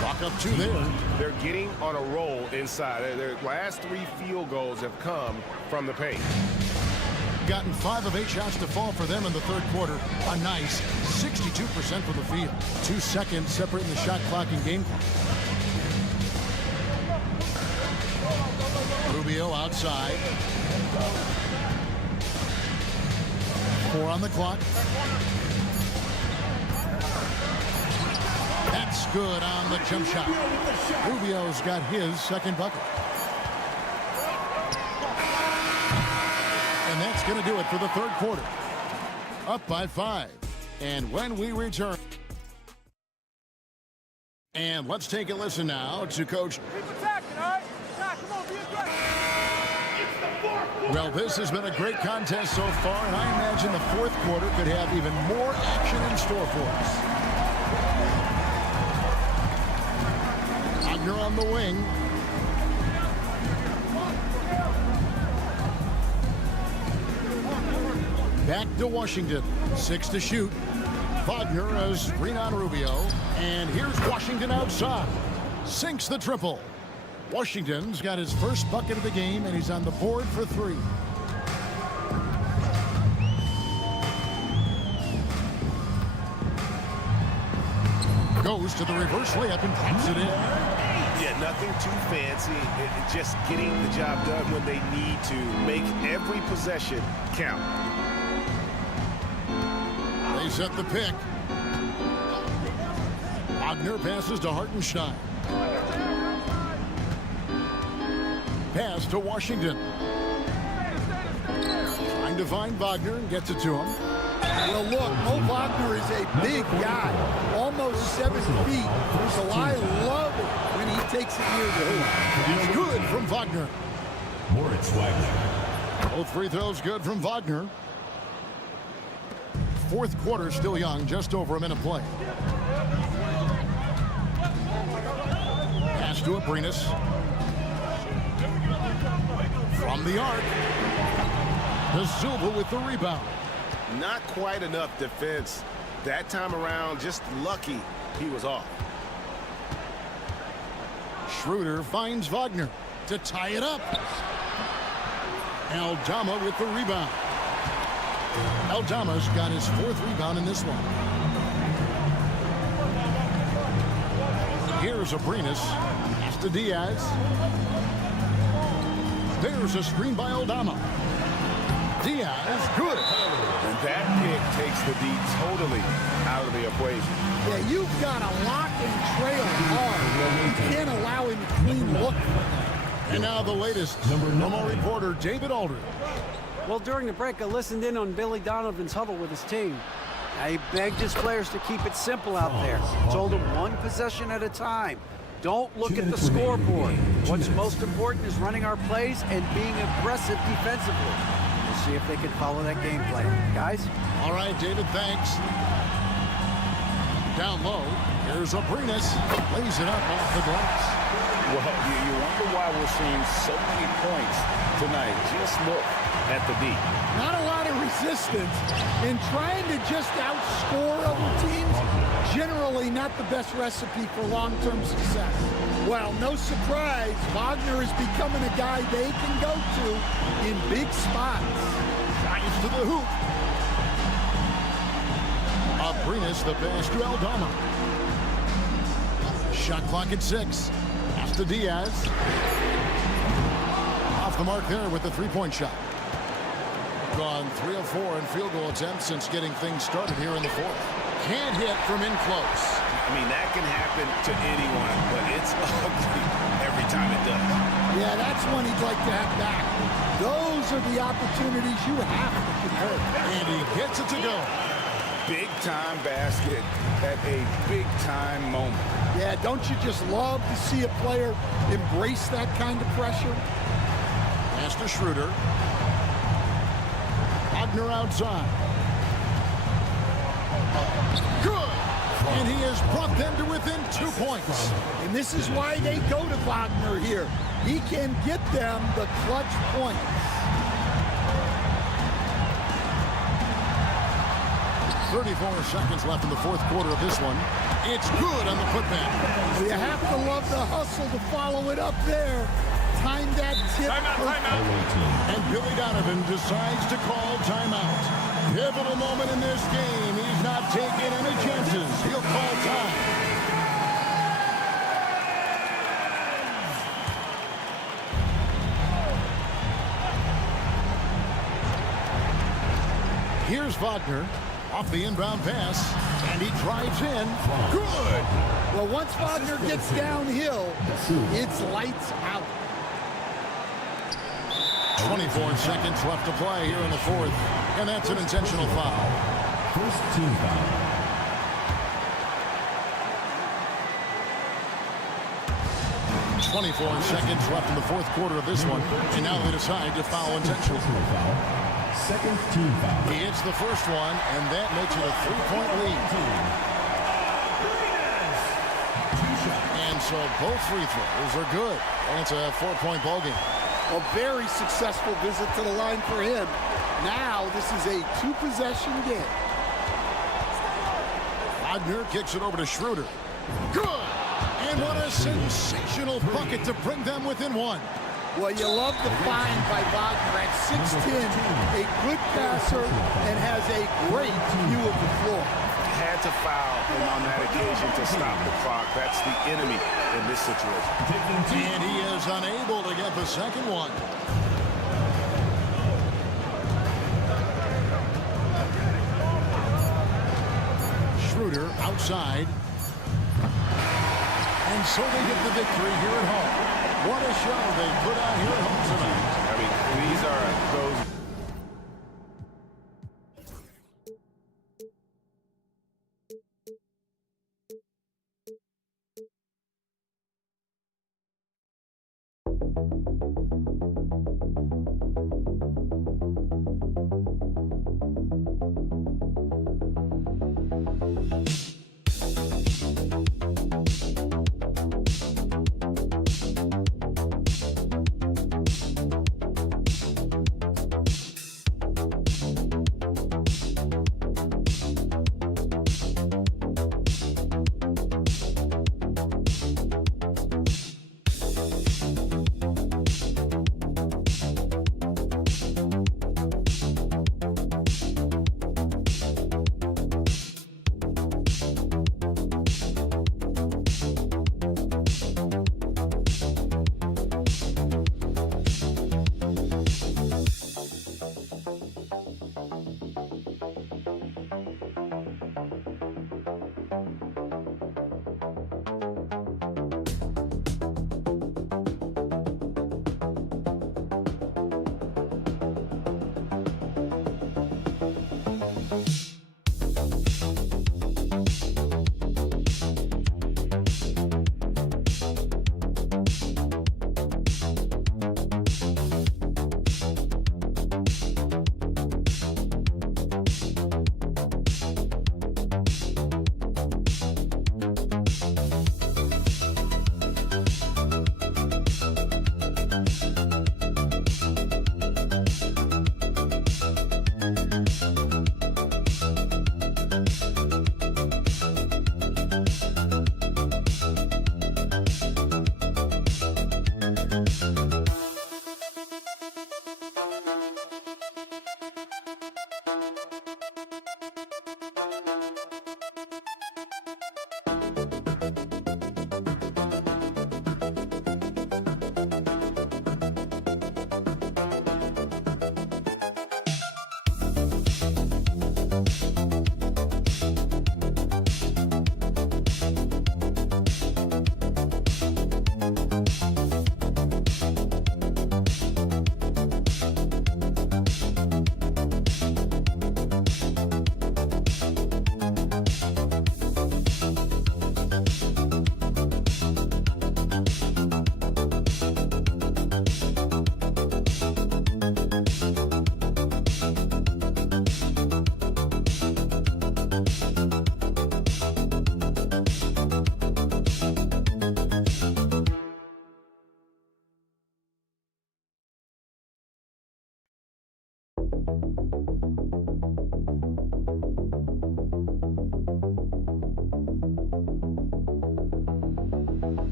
Chalk up 2 there. They're getting on a roll inside. Their last 3 field goals have come from the paint. Gotten 5 of 8 shots to fall for them in the third quarter. A nice 62% from the field. 2 seconds separating the shot clock and game clock. Rubio outside. 4 on the clock. That's good on the jump shot. Rubio's got his second bucket. And that's going to do it for the third quarter. Up by 5. And when we return... And let's take a listen now to Coach... Well, this has been a great contest so far, and I imagine the fourth quarter could have even more action in store for us. Wagner on the wing. Back to Washington. 6 to shoot. Wagner as screen on Rubio. And here's Washington outside. Sinks the triple. Washington's got his first bucket of the game, and he's on the board for 3. Goes to the reverse layup and drops it in. Yeah, nothing too fancy. Just getting the job done when they need to. Make every possession count. They set the pick. Wagner passes to Hartenstein. Pass to Washington. Trying to find Wagner and gets it to him. Well, look, Mo Wagner is a big guy, almost 7 feet, so I love it when he takes it near the hoop. It's good from Wagner. Moritz Wagner. Both free throws good from Wagner. Fourth quarter still young, just over a minute play. Pass to Abrinas. From the arc. De Silva with the rebound. Not quite enough defense. That time around, just lucky he was off. Schroeder finds Wagner to tie it up. Aldama with the rebound. Aldama's got his 4th rebound in this one. Here's Abrinas. Pass to Diaz. There's a screen by Aldama. Diaz, good. And that pick takes the D totally out of the equation. Yeah, you've got to lock and trail hard. You can't allow him to clean look. And now the latest. Promo reporter David Aldridge. Well, during the break, I listened in on Billy Donovan's huddle with his team. He begged his players to keep it simple out there. Told them one possession at a time. Don't look at the scoreboard. What's most important is running our plays and being aggressive defensively. We'll see if they can follow that game plan. Guys? All right, David, thanks. Down low, here's Abrinas. Lays it up off the glass. Well, you wonder why we're seeing so many points tonight. Just look at the D. Not a lot of resistance, and trying to just outscore other teams, generally not the best recipe for long-term success. Well, no surprise, Wagner is becoming a guy they can go to in big spots. Drives to the hoop. Abrinas, the pass to Aldama. Shot clock at 6. Pass to Diaz. Off the mark there with the 3-point shot. Gone 3 of 4 in field goal attempts since getting things started here in the 4th. Can't hit from in close. I mean, that can happen to anyone, but it's ugly every time it does. Yeah, that's one he'd like to have back. Those are the opportunities you have to convert. And he gets it to go. Big-time basket at a big-time moment. Yeah, don't you just love to see a player embrace that kind of pressure? Pass to Schroeder. Wagner outside. Good! And he has brought them to within 2 points. And this is why they go to Wagner here. He can get them the clutch points. 34 seconds left in the 4th quarter of this one. It's good on the putback. You have to love the hustle to follow it up there. Time that tip. Timeout. And Billy Donovan decides to call timeout. Pivotal moment in this game. He's not taking any chances. He'll call time. Here's Wagner. Off the inbound pass, and he drives in. Good! Well, once Wagner gets downhill, it's lights out. 24 seconds left to play here in the 4th, and that's an intentional foul. First team foul. .24 seconds left in the 4th quarter of this one, and now they decide to foul intentional. Second team foul. He hits the first one, and that makes it a 3-point lead. And so both free throws are good, and it's a 4-point ball game. A very successful visit to the line for him. Now this is a 2-possession game. Wagner kicks it over to Schroeder. Good! And what a sensational bucket to bring them within one. Well, you love the find by Wagner at 6'10", a good passer and has a great view of the floor. Had to foul him on that occasion to stop the clock. That's the enemy in this situation. And he is unable to get the second one. Schroeder outside. And so they get the victory here at home. What a show they put out here at home tonight. I mean, these are those.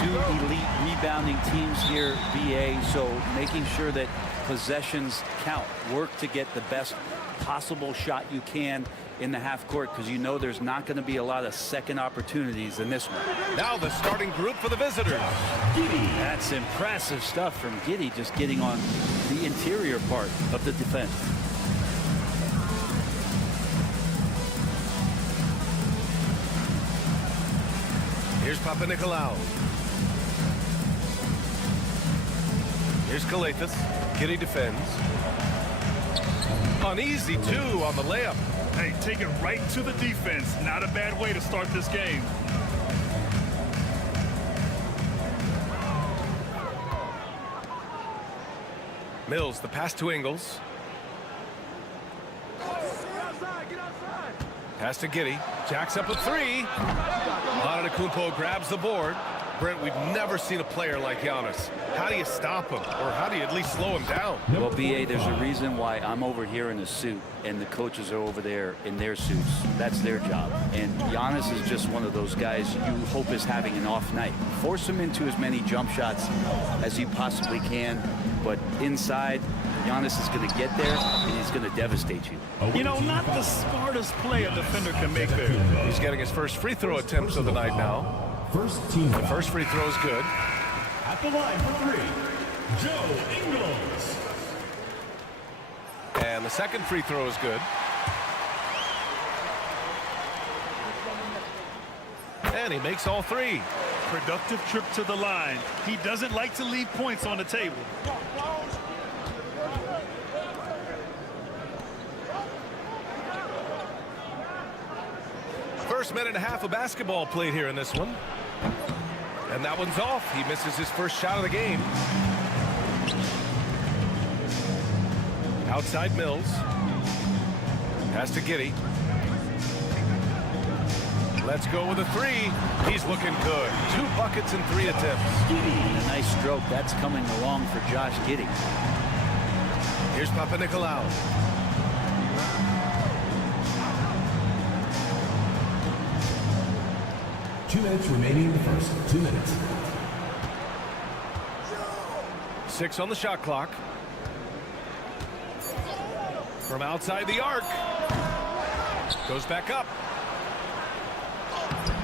Two elite rebounding teams here, BA, so making sure that possessions count. Work to get the best possible shot you can in the half court, because you know there's not going to be a lot of second opportunities in this one. Now the starting group for the visitors. That's impressive stuff from Giddy, just getting on the interior part of the defense. Here's Papanikolaou. Here's Kalathis. Giddy defends. Uneasy, too, on the layup. Hey, take it right to the defense. Not a bad way to start this game. Mills, the pass to Ingles. Pass to Giddy. Jacks up a three. Antetokounmpo grabs the board. Brent, we've never seen a player like Giannis. How do you stop him? Or how do you at least slow him down? Well, BA, there's a reason why I'm over here in a suit and the coaches are over there in their suits. That's their job. And Giannis is just one of those guys you hope is having an off night. Force him into as many jump shots as you possibly can. But inside, Giannis is going to get there and he's going to devastate you. You know, not the smartest play a defender can make there. He's getting his first free throw attempts of the night now. First team. The first free throw is good. At the line for three, Joe Ingles. And the second free throw is good. And he makes all three. Productive trip to the line. He doesn't like to leave points on the table. First minute and a half of basketball played here in this one. And that one's off. He misses his first shot of the game. Outside Mills. Pass to Giddey. Let's go with a three. He's looking good. 2 buckets in 3 attempts. And a nice stroke. That's coming along for Josh Giddey. Here's Papanikolaou. 2 minutes remaining in the first. 2 minutes. 6 on the shot clock. From outside the arc. Goes back up.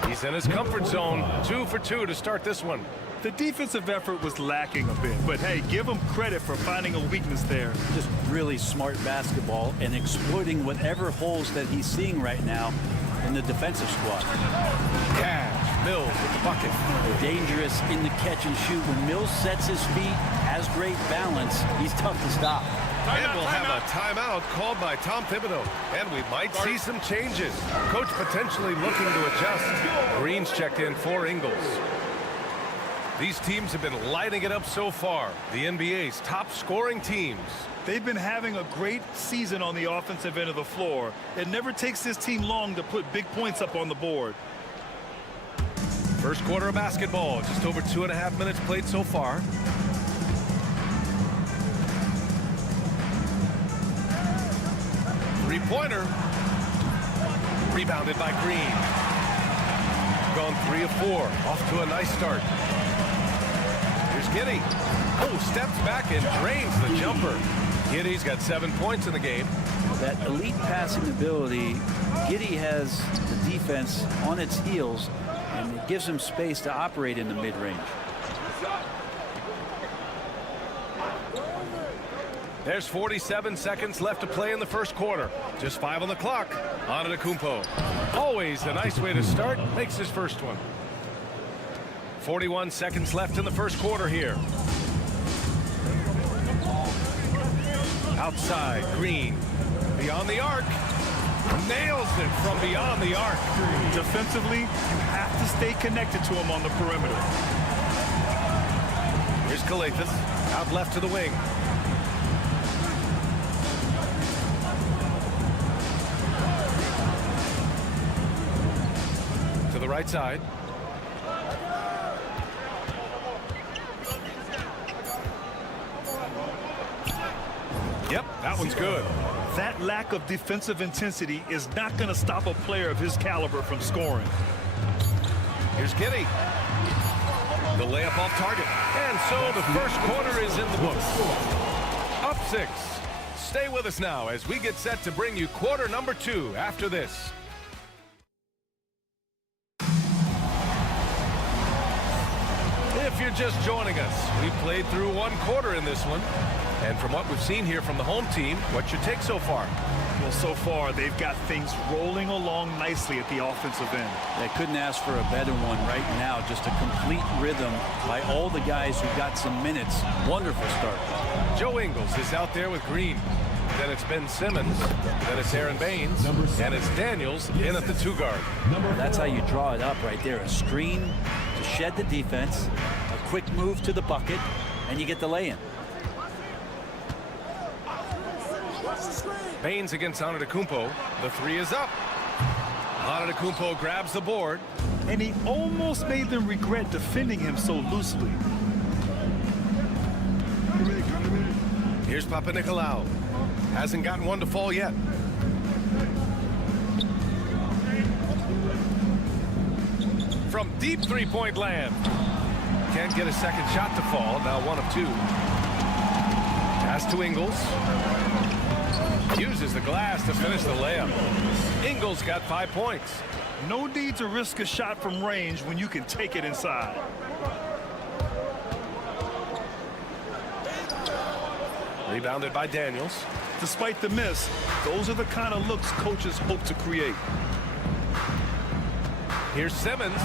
He's in his comfort zone. 2 for 2 to start this one. The defensive effort was lacking a bit, but hey, give him credit for finding a weakness there. Just really smart basketball and exploiting whatever holes that he's seeing right now in the defensive squad. Cash, Mills with the bucket. Dangerous in the catch and shoot. When Mills sets his feet, has great balance, he's tough to stop. And we'll have a timeout called by Tom Thibodeau. And we might see some changes. Coach potentially looking to adjust. Green's checked in for Ingles. These teams have been lighting it up so far. The NBA's top scoring teams. They've been having a great season on the offensive end of the floor. It never takes this team long to put big points up on the board. First quarter of basketball. Just over 2.5 minutes played so far. Three-pointer. Rebounded by Green. Gone 3 of 4. Off to a nice start. Here's Giddey. Oh, steps back and drains the jumper. Giddey's got 7 points in the game. That elite passing ability, Giddey has the defense on its heels, and it gives him space to operate in the mid-range. There's 47 seconds left to play in the first quarter. Just 5 on the clock. Antetokounmpo. Always a nice way to start. Makes his first one. 41 seconds left in the first quarter here. Outside, Green. Beyond the arc. Nails it from beyond the arc. Defensively, you have to stay connected to him on the perimeter. Here's Kalathis. Out left to the wing. To the right side. Yep, that one's good. That lack of defensive intensity is not going to stop a player of his caliber from scoring. Here's Giddey. The layup off target. And so the first quarter is in the books. Up 6. Stay with us now as we get set to bring you quarter number 2 after this. If you're just joining us, we played through 1 quarter in this one. And from what we've seen here from the home team, what's your take so far? Well, so far, they've got things rolling along nicely at the offensive end. They couldn't ask for a better one right now. Just a complete rhythm by all the guys who got some minutes. Wonderful start. Joe Ingles is out there with Green. Then it's Ben Simmons. Then it's Aaron Baines. And it's Daniels in at the 2 guard. That's how you draw it up right there. A screen to shed the defense, a quick move to the bucket, and you get the lay-in. Baines against Antetokounmpo. The 3 is up. Antetokounmpo grabs the board. And he almost made them regret defending him so loosely. Here's Papanikolaou. Hasn't gotten one to fall yet. From deep 3-point land. Can't get a second shot to fall. Now 1 of 2. Pass to Ingles. Uses the glass to finish the layup. Ingles got 5 points. No need to risk a shot from range when you can take it inside. Rebounded by Daniels. Despite the miss, those are the kind of looks coaches hope to create. Here's Simmons.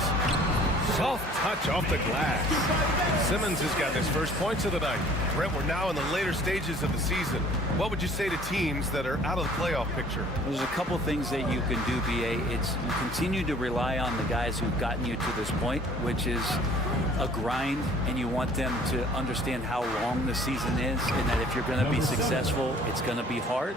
Soft touch off the glass. Simmons has got his first points of the night. Brent, we're now in the later stages of the season. What would you say to teams that are out of the playoff picture? There's a couple things that you can do, BA. It's you continue to rely on the guys who've gotten you to this point, which is a grind, and you want them to understand how long the season is, and that if you're going to be successful, it's going to be hard.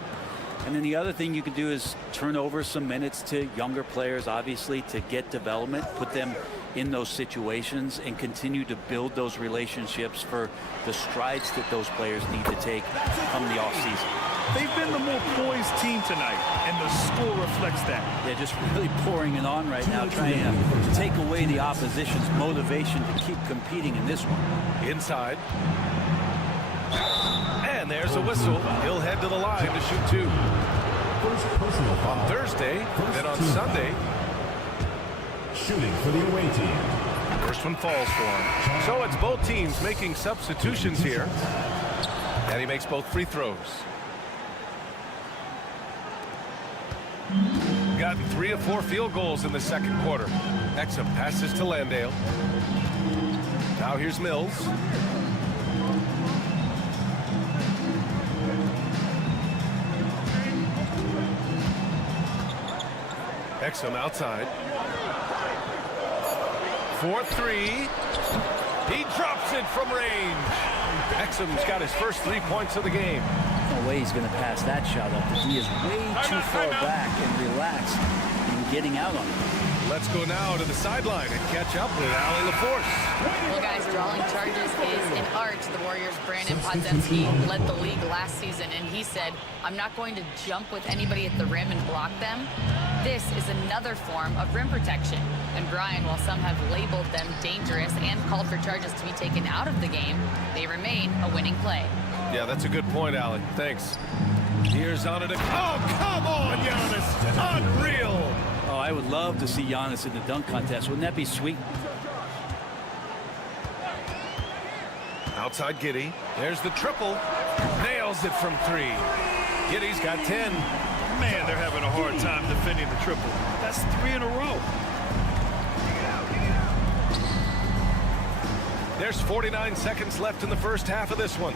And then the other thing you can do is turn over some minutes to younger players, obviously, to get development, put them in those situations, and continue to build those relationships for the strides that those players need to take from the offseason. They've been the more poised team tonight, and the score reflects that. They're just really pouring it on right now, trying to take away the opposition's motivation to keep competing in this one. Inside. And there's a whistle. He'll head to the line to shoot two. On Thursday, then on Sunday. Shooting for the away team. First one falls for him. So it's both teams making substitutions here. And he makes both free throws. Gotten 3 of 4 field goals in the second quarter. Exum passes to Landale. Now here's Mills. Exum outside. 4-3. He drops it from range. Exum's got his first 3 points of the game. No way he's going to pass that shot up. The D is way too far back and relaxed in getting out on it. Let's go now to the sideline and catch up with Allie LaForce. Well, guys, drawing charges is an art. The Warriors' Brandon Podziemski led the league last season, and he said, I'm not going to jump with anybody at the rim and block them. This is another form of rim protection. And Brian, while some have labeled them dangerous and called for charges to be taken out of the game, they remain a winning play. Yeah, that's a good point, Allie. Thanks. Here's on it. Oh, come on, Giannis. Unreal. Oh, I would love to see Giannis in the dunk contest. Wouldn't that be sweet? Outside Giddey. There's the triple. Nails it from 3. Giddey's got 10. Man, they're having a hard time defending the triple. That's 3 in a row. There's 49 seconds left in the first half of this one.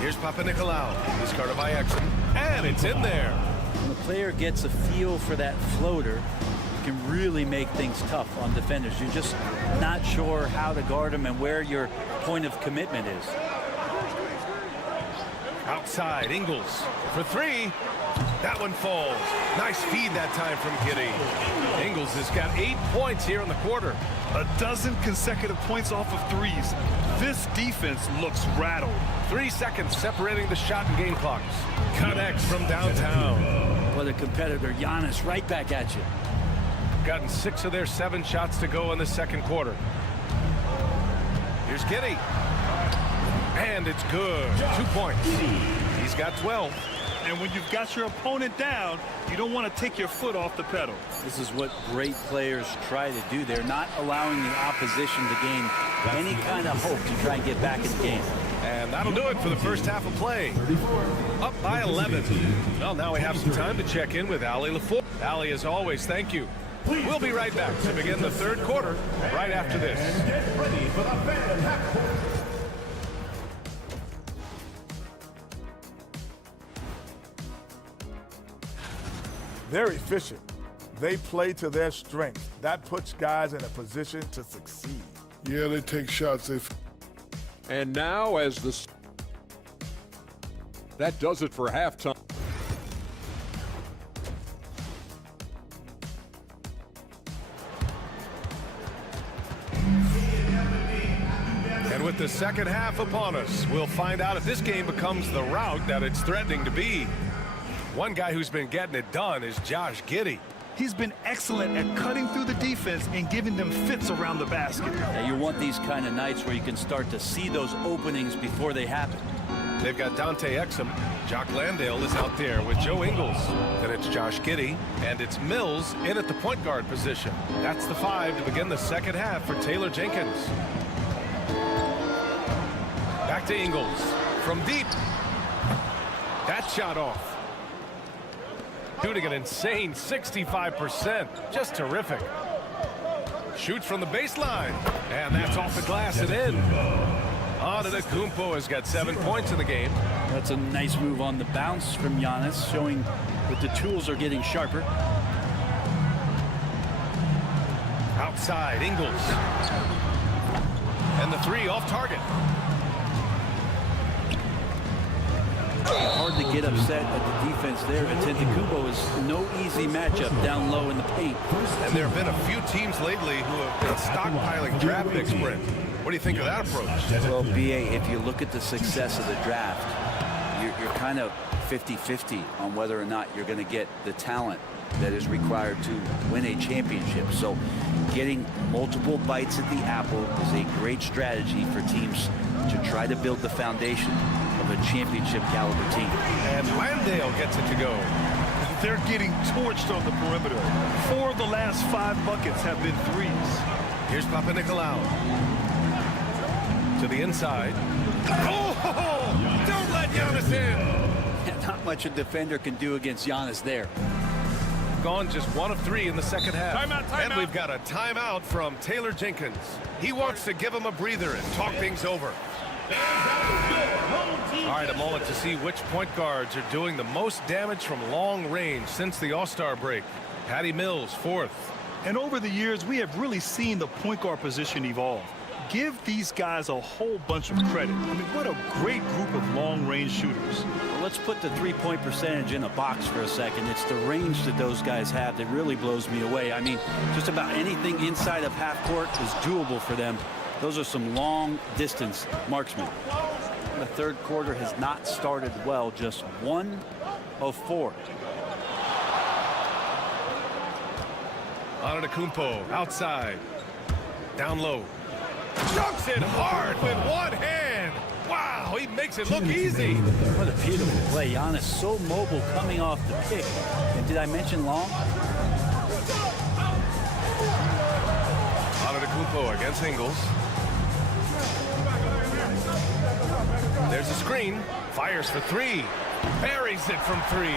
Here's Papanikolaou. Discarded by Exum. And it's in there. When the player gets a feel for that floater, it can really make things tough on defenders. You're just not sure how to guard them and where your point of commitment is. Outside, Ingles for 3. That one falls. Nice feed that time from Giddey. Ingles has got 8 points here in the quarter. A dozen consecutive points off of threes. This defense looks rattled. 3 seconds separating the shot and game clocks. Connects from downtown. What a competitor. Giannis right back at you. Gotten 6 of their 7 shots to go in the second quarter. Here's Giddey. And it's good. 2 points. He's got 12. And when you've got your opponent down, you don't want to take your foot off the pedal. This is what great players try to do. They're not allowing the opposition to gain any kind of hope to try and get back in the game. And that'll do it for the first half of play. Up by 11. Well, now we have some time to check in with Allie LaForce. Allie, as always, thank you. We'll be right back to begin the third quarter right after this. And get ready for the fan half court. They're efficient. They play to their strength. That puts guys in a position to succeed. Yeah, they take shots. And now as that does it for halftime. And with the second half upon us, we'll find out if this game becomes the rout that it's threatening to be. One guy who's been getting it done is Josh Giddey. He's been excellent at cutting through the defense and giving them fits around the basket. Now you want these kind of nights where you can start to see those openings before they happen. They've got Dante Exum. Jock Landale is out there with Joe Ingles. Then it's Josh Giddey, and it's Mills in at the point guard position. That's the 5 to begin the second half for Taylor Jenkins. Back to Ingles from deep. That shot off. Shooting an insane 65%. Just terrific. Shoots from the baseline. And that's off the glass and in. Antetokounmpo has got 7 points in the game. That's a nice move on the bounce from Giannis, showing that the tools are getting sharper. Outside, Ingles. And the three off target. Hard to get upset at the defense there. Antetokounmpo is no easy matchup down low in the paint. And there have been a few teams lately who have been stockpiling draft picks, Brent. What do you think of that approach? Well, BA, if you look at the success of the draft, you're kind of 50-50 on whether or not you're going to get the talent that is required to win a championship. So getting multiple bites at the apple is a great strategy for teams to try to build the foundation of a championship caliber team. And Landale gets it to go. They're getting torched on the perimeter. 4 of the last 5 buckets have been threes. Here's Papanikolaou. To the inside. Oh! Don't let Giannis in! Not much a defender can do against Giannis there. Gone just 1 of 3 in the second half. Timeout. And we've got a timeout from Taylor Jenkins. He wants to give him a breather and talk things over. All right, a moment to see which point guards are doing the most damage from long range since the All-Star break. Patty Mills, 4th. And over the years, we have really seen the point guard position evolve. Give these guys a whole bunch of credit. I mean, what a great group of long-range shooters. Well, let's put the three-point percentage in a box for a second. It's the range that those guys have that really blows me away. I mean, just about anything inside of half court is doable for them. Those are some long-distance marksmen. The third quarter has not started well, just 1 of 4. Antetokounmpo outside. Down low. Dunks it hard with one hand. Wow, he makes it look easy. What a beautiful play. Giannis so mobile coming off the pick. And did I mention long? Antetokounmpo against Ingles. There's a screen. Fires for 3. Buries it from 3.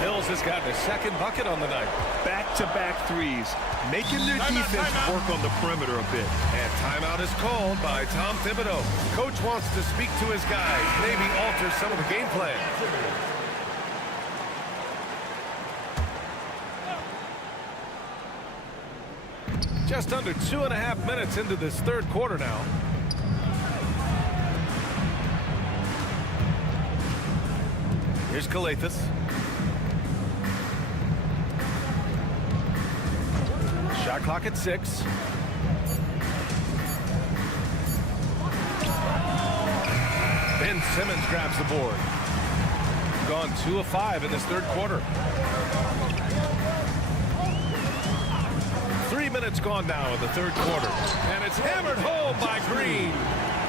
Mills has gotten a second bucket on the night. Back-to-back threes, making their defense work on the perimeter a bit. And timeout is called by Tom Thibodeau. Coach wants to speak to his guys, maybe alter some of the game plan. Just under 2.5 minutes into this third quarter now. Here's Kalathis. Shot clock at 6. Ben Simmons grabs the board. Gone 2 of 5 in this third quarter. 3 minutes gone now in the third quarter. And it's hammered home by Green.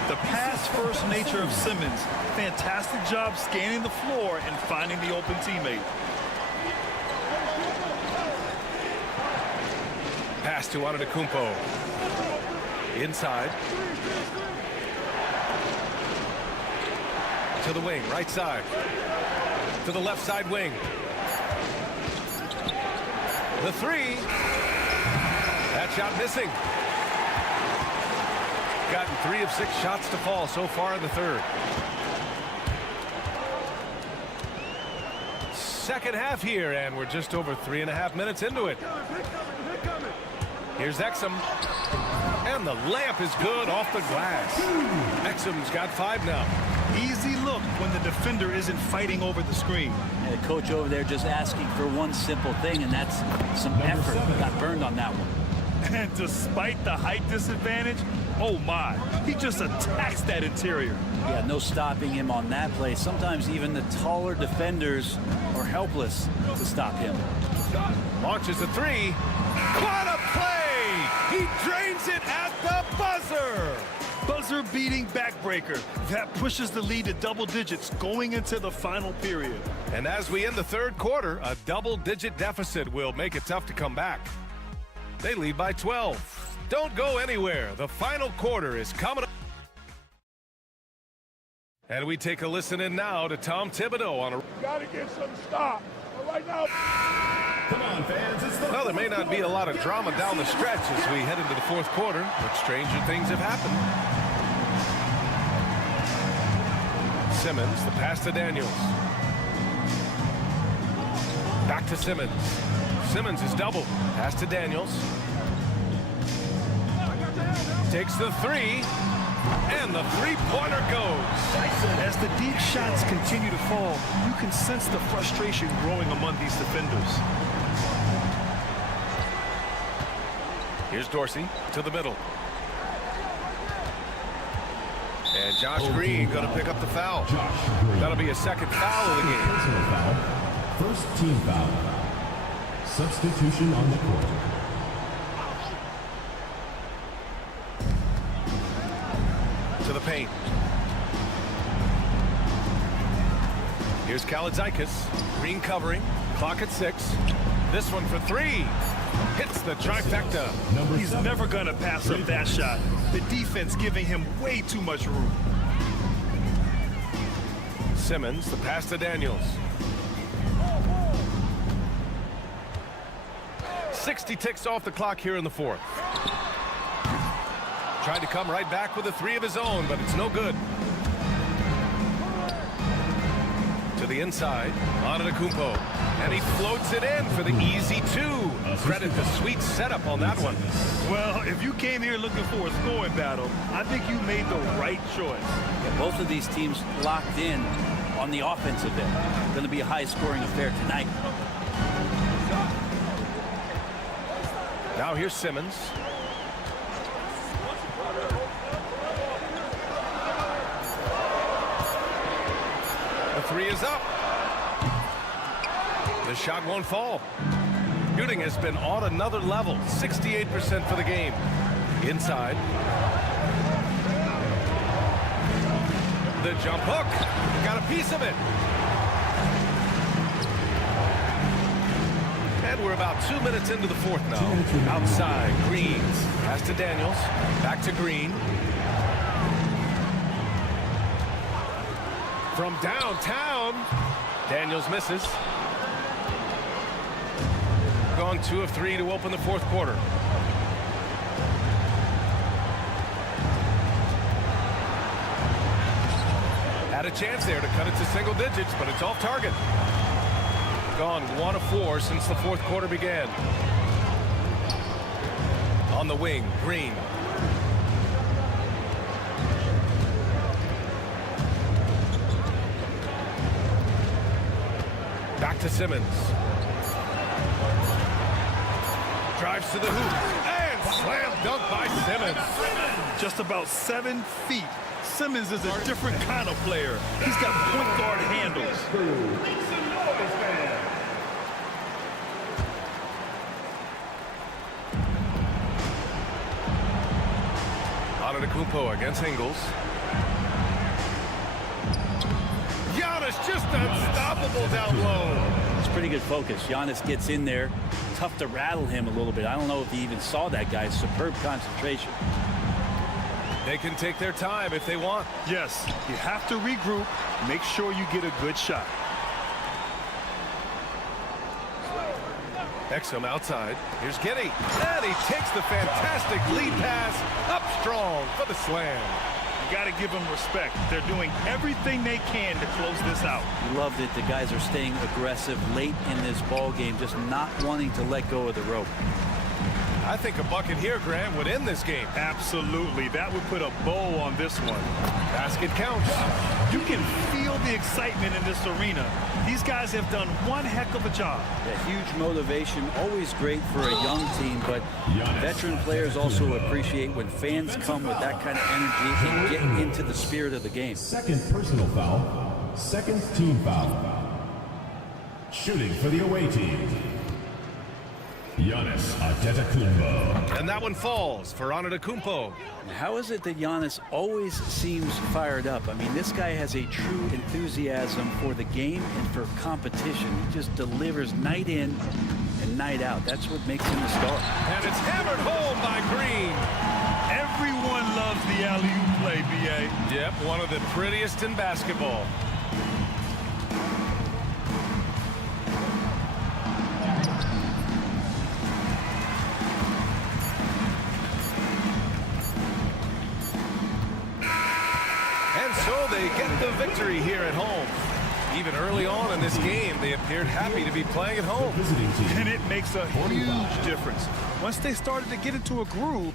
The pass-first nature of Simmons. Fantastic job scanning the floor and finding the open teammate. Pass to Antetokounmpo. Inside. To the wing, right side. To the left side wing. The 3. That shot missing. Gotten 3 of 6 shots to fall so far in the third. Second half here, and we're just over 3.5 minutes into it. Here's Exum. And the layup is good off the glass. Exum's got 5 now. Easy look when the defender isn't fighting over the screen. And the coach over there just asking for one simple thing, and that's some effort. Got burned on that one. And despite the height disadvantage, oh my, he just attacks that interior. Yeah, no stopping him on that play. Sometimes even the taller defenders are helpless to stop him. Launches a 3. What a play! He drains it at the buzzer! Buzzer-beating backbreaker. That pushes the lead to double digits going into the final period. And as we end the third quarter, a double-digit deficit will make it tough to come back. They lead by 12. Don't go anywhere. The final quarter is coming up. And we take a listen in now to Tom Thibodeau on a... Got to get some stop. Right now. Come on, fans. Well, there may not be a lot of drama down the stretch as we head into the fourth quarter, but stranger things have happened. Simmons, the pass to Daniels. Back to Simmons. Simmons is double. Pass to Daniels. Takes the three, and the three-pointer goes. As the deep shots continue to fall, you can sense the frustration growing among these defenders. Here's Dorsey to the middle. And Josh Green going to pick up the foul. That'll be a second foul of the game. Personal foul. First team foul. Substitution on the court. To the paint. Here's Kaladzikis. Green covering. Clock at 6. This one for three. Hits the trifecta. He's never going to pass up that shot. The defense giving him way too much room. Simmons, the pass to Daniels. 60 ticks off the clock here in the fourth. Tried to come right back with a three of his own, but it's no good. To the inside, Antetokounmpo. And he floats it in for the easy two. Credit the sweet setup on that one. Well, if you came here looking for a scoring battle, I think you made the right choice. Yeah, both of these teams locked in on the offensive end. Going to be a high-scoring affair tonight. Now here's Simmons. The three is up. The shot won't fall. Shooting has been on another level. 68% for the game. Inside. The jump hook. Got a piece of it. And we're about 2 minutes into the fourth now. Outside, Green. Pass to Daniels. Back to Green. From downtown. Daniels misses. Gone 2 of 3 to open the fourth quarter. Had a chance there to cut it to single digits, but it's off target. Gone 1 of 4 since the fourth quarter began. On the wing, Green. Back to Simmons. Drives to the hoop. And slam dunk by Simmons. Just about 7 feet. Simmons is a different kind of player. He's got point guard handles. Antetokounmpo against Ingles. Giannis just unstoppable down low. It's pretty good focus. Giannis gets in there. Tough to rattle him a little bit. I don't know if he even saw that guy. Superb concentration. They can take their time if they want. Yes, you have to regroup. Make sure you get a good shot. Exum outside. Here's Giddey. And he takes the fantastic lead pass up strong for the slam. You got to give them respect. They're doing everything they can to close this out. Love that the guys are staying aggressive late in this ball game, just not wanting to let go of the rope. I think a bucket here, Graham, would end this game. Absolutely. That would put a bow on this one. Basket counts. You can feel the excitement in this arena. These guys have done one heck of a job. A huge motivation, always great for a young team, but veteran players also appreciate when fans come with that kind of energy and get into the spirit of the game. Second personal foul. Second team foul. Shooting for the away team. Giannis Antetokounmpo. And that one falls for Antetokounmpo. How is it that Giannis always seems fired up? I mean, this guy has a true enthusiasm for the game and for competition. He just delivers night in and night out. That's what makes him a star. And it's hammered home by Green. Everyone loves the alley-oop play, B.A. Yep, one of the prettiest in basketball. And so they get the victory here at home. Even early on in this game, they appeared happy to be playing at home. And it makes a huge difference. Once they started to get into a groove,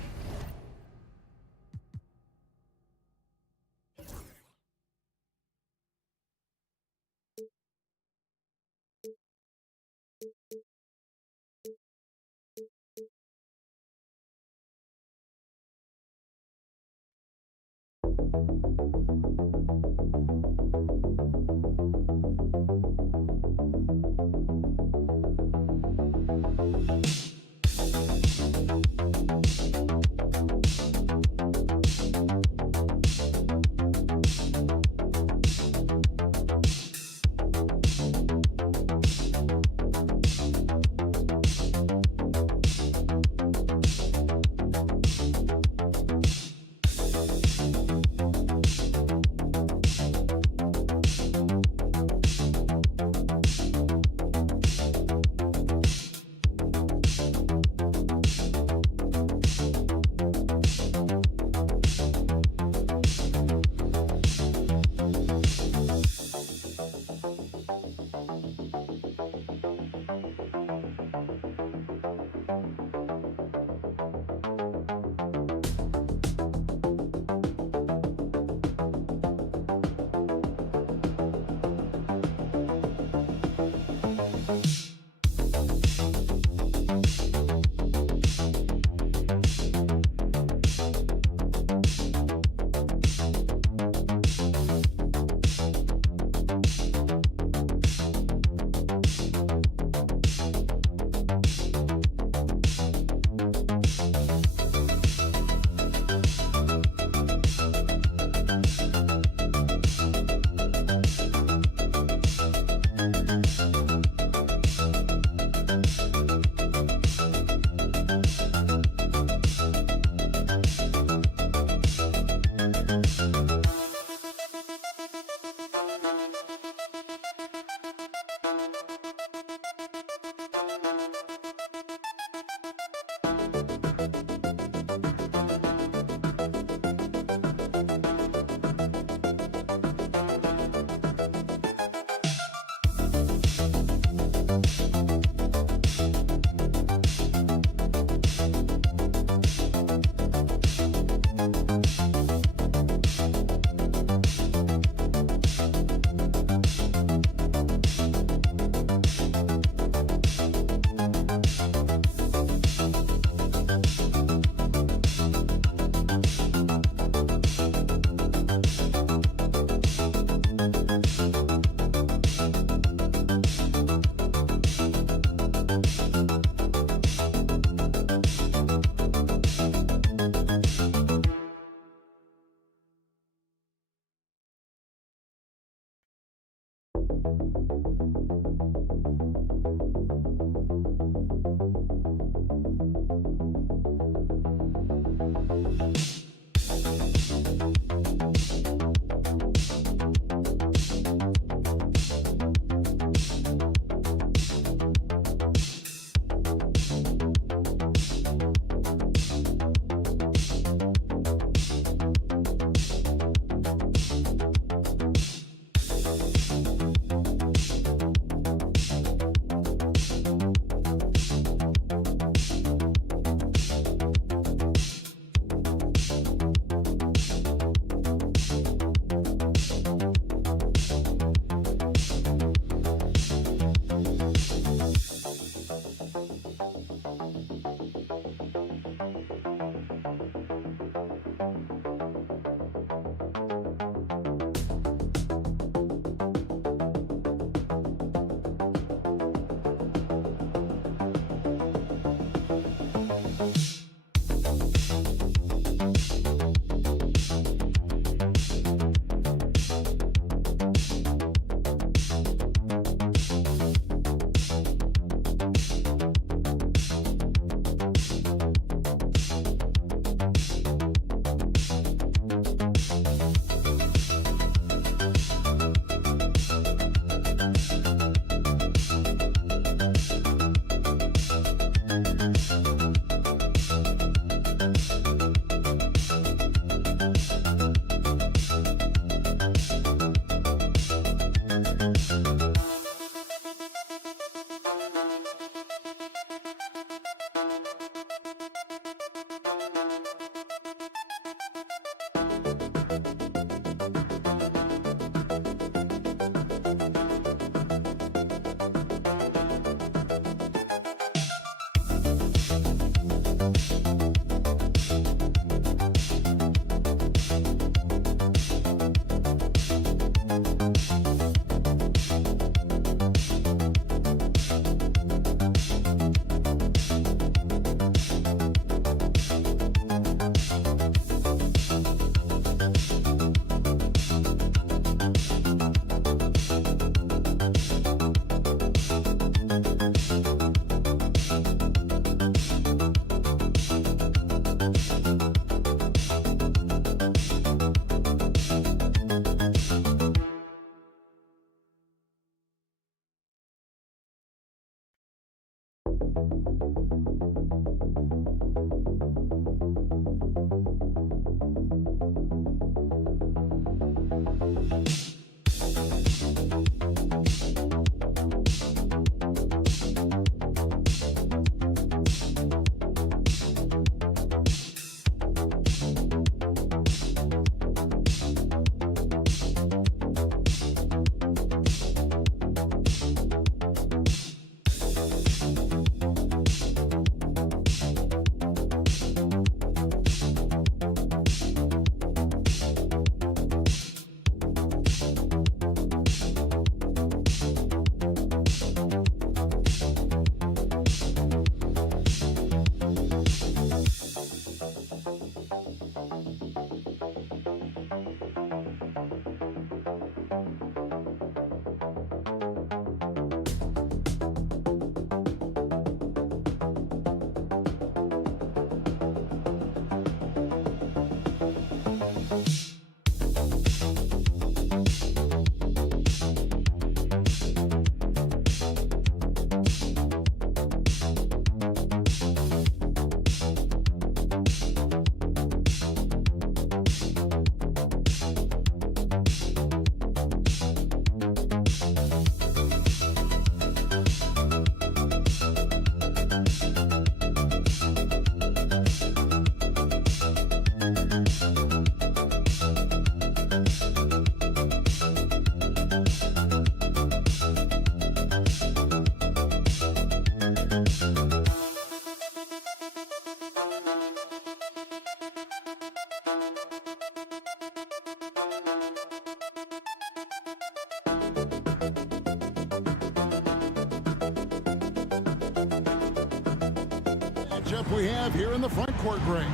We have here in the front court, Greg.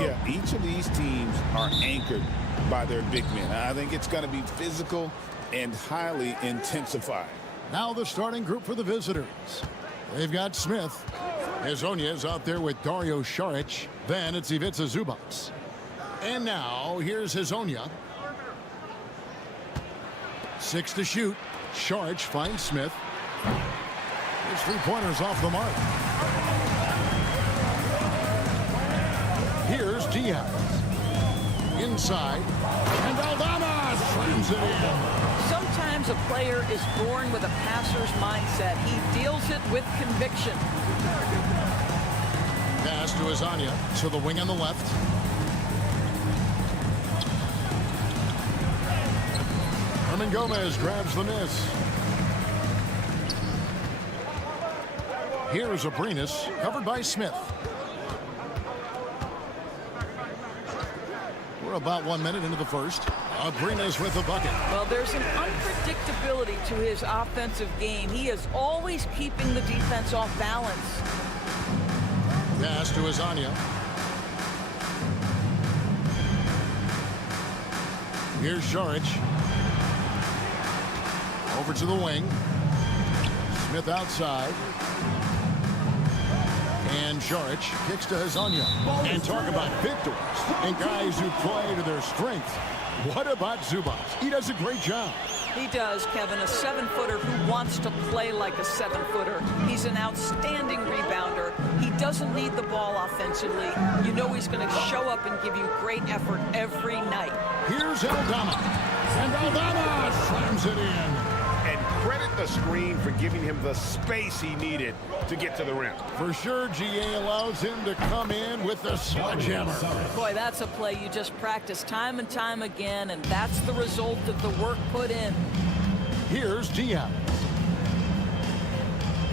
Yeah, each of these teams are anchored by their big men. I think it's going to be physical and highly intensified. Now the starting group for the visitors. They've got Smith. Hezonja is out there with Dario Saric. Then it's Ivica Zubac. And now here's Hezonja. 6 to shoot. Saric finds Smith. His three-pointers off the mark. Here's Diaz. Inside. And Aldama slams it in. Sometimes a player is born with a passer's mindset. He deals it with conviction. Pass to Hezonja to the wing on the left. Herman Gomez grabs the miss. Here's Abrinas, covered by Smith. We're about 1 minute into the first. Abrinas with the bucket. Well, there's an unpredictability to his offensive game. He is always keeping the defense off balance. Pass to Hezonja. Here's Saric. Over to the wing. Smith outside. And Saric kicks to Hezonja. And talk about victors and guys who play to their strength. What about Zubac? He does a great job. He does, Kevin, a 7-footer who wants to play like a 7-footer. He's an outstanding rebounder. He doesn't need the ball offensively. You know he's going to show up and give you great effort every night. Here's Aldama. And Aldama slams it in. And credit the screen for giving him the space he needed to get to the rim. For sure, GA allows him to come in with the sledgehammer. Boy, that's a play you just practice time and time again, and that's the result of the work put in. Here's Diaz.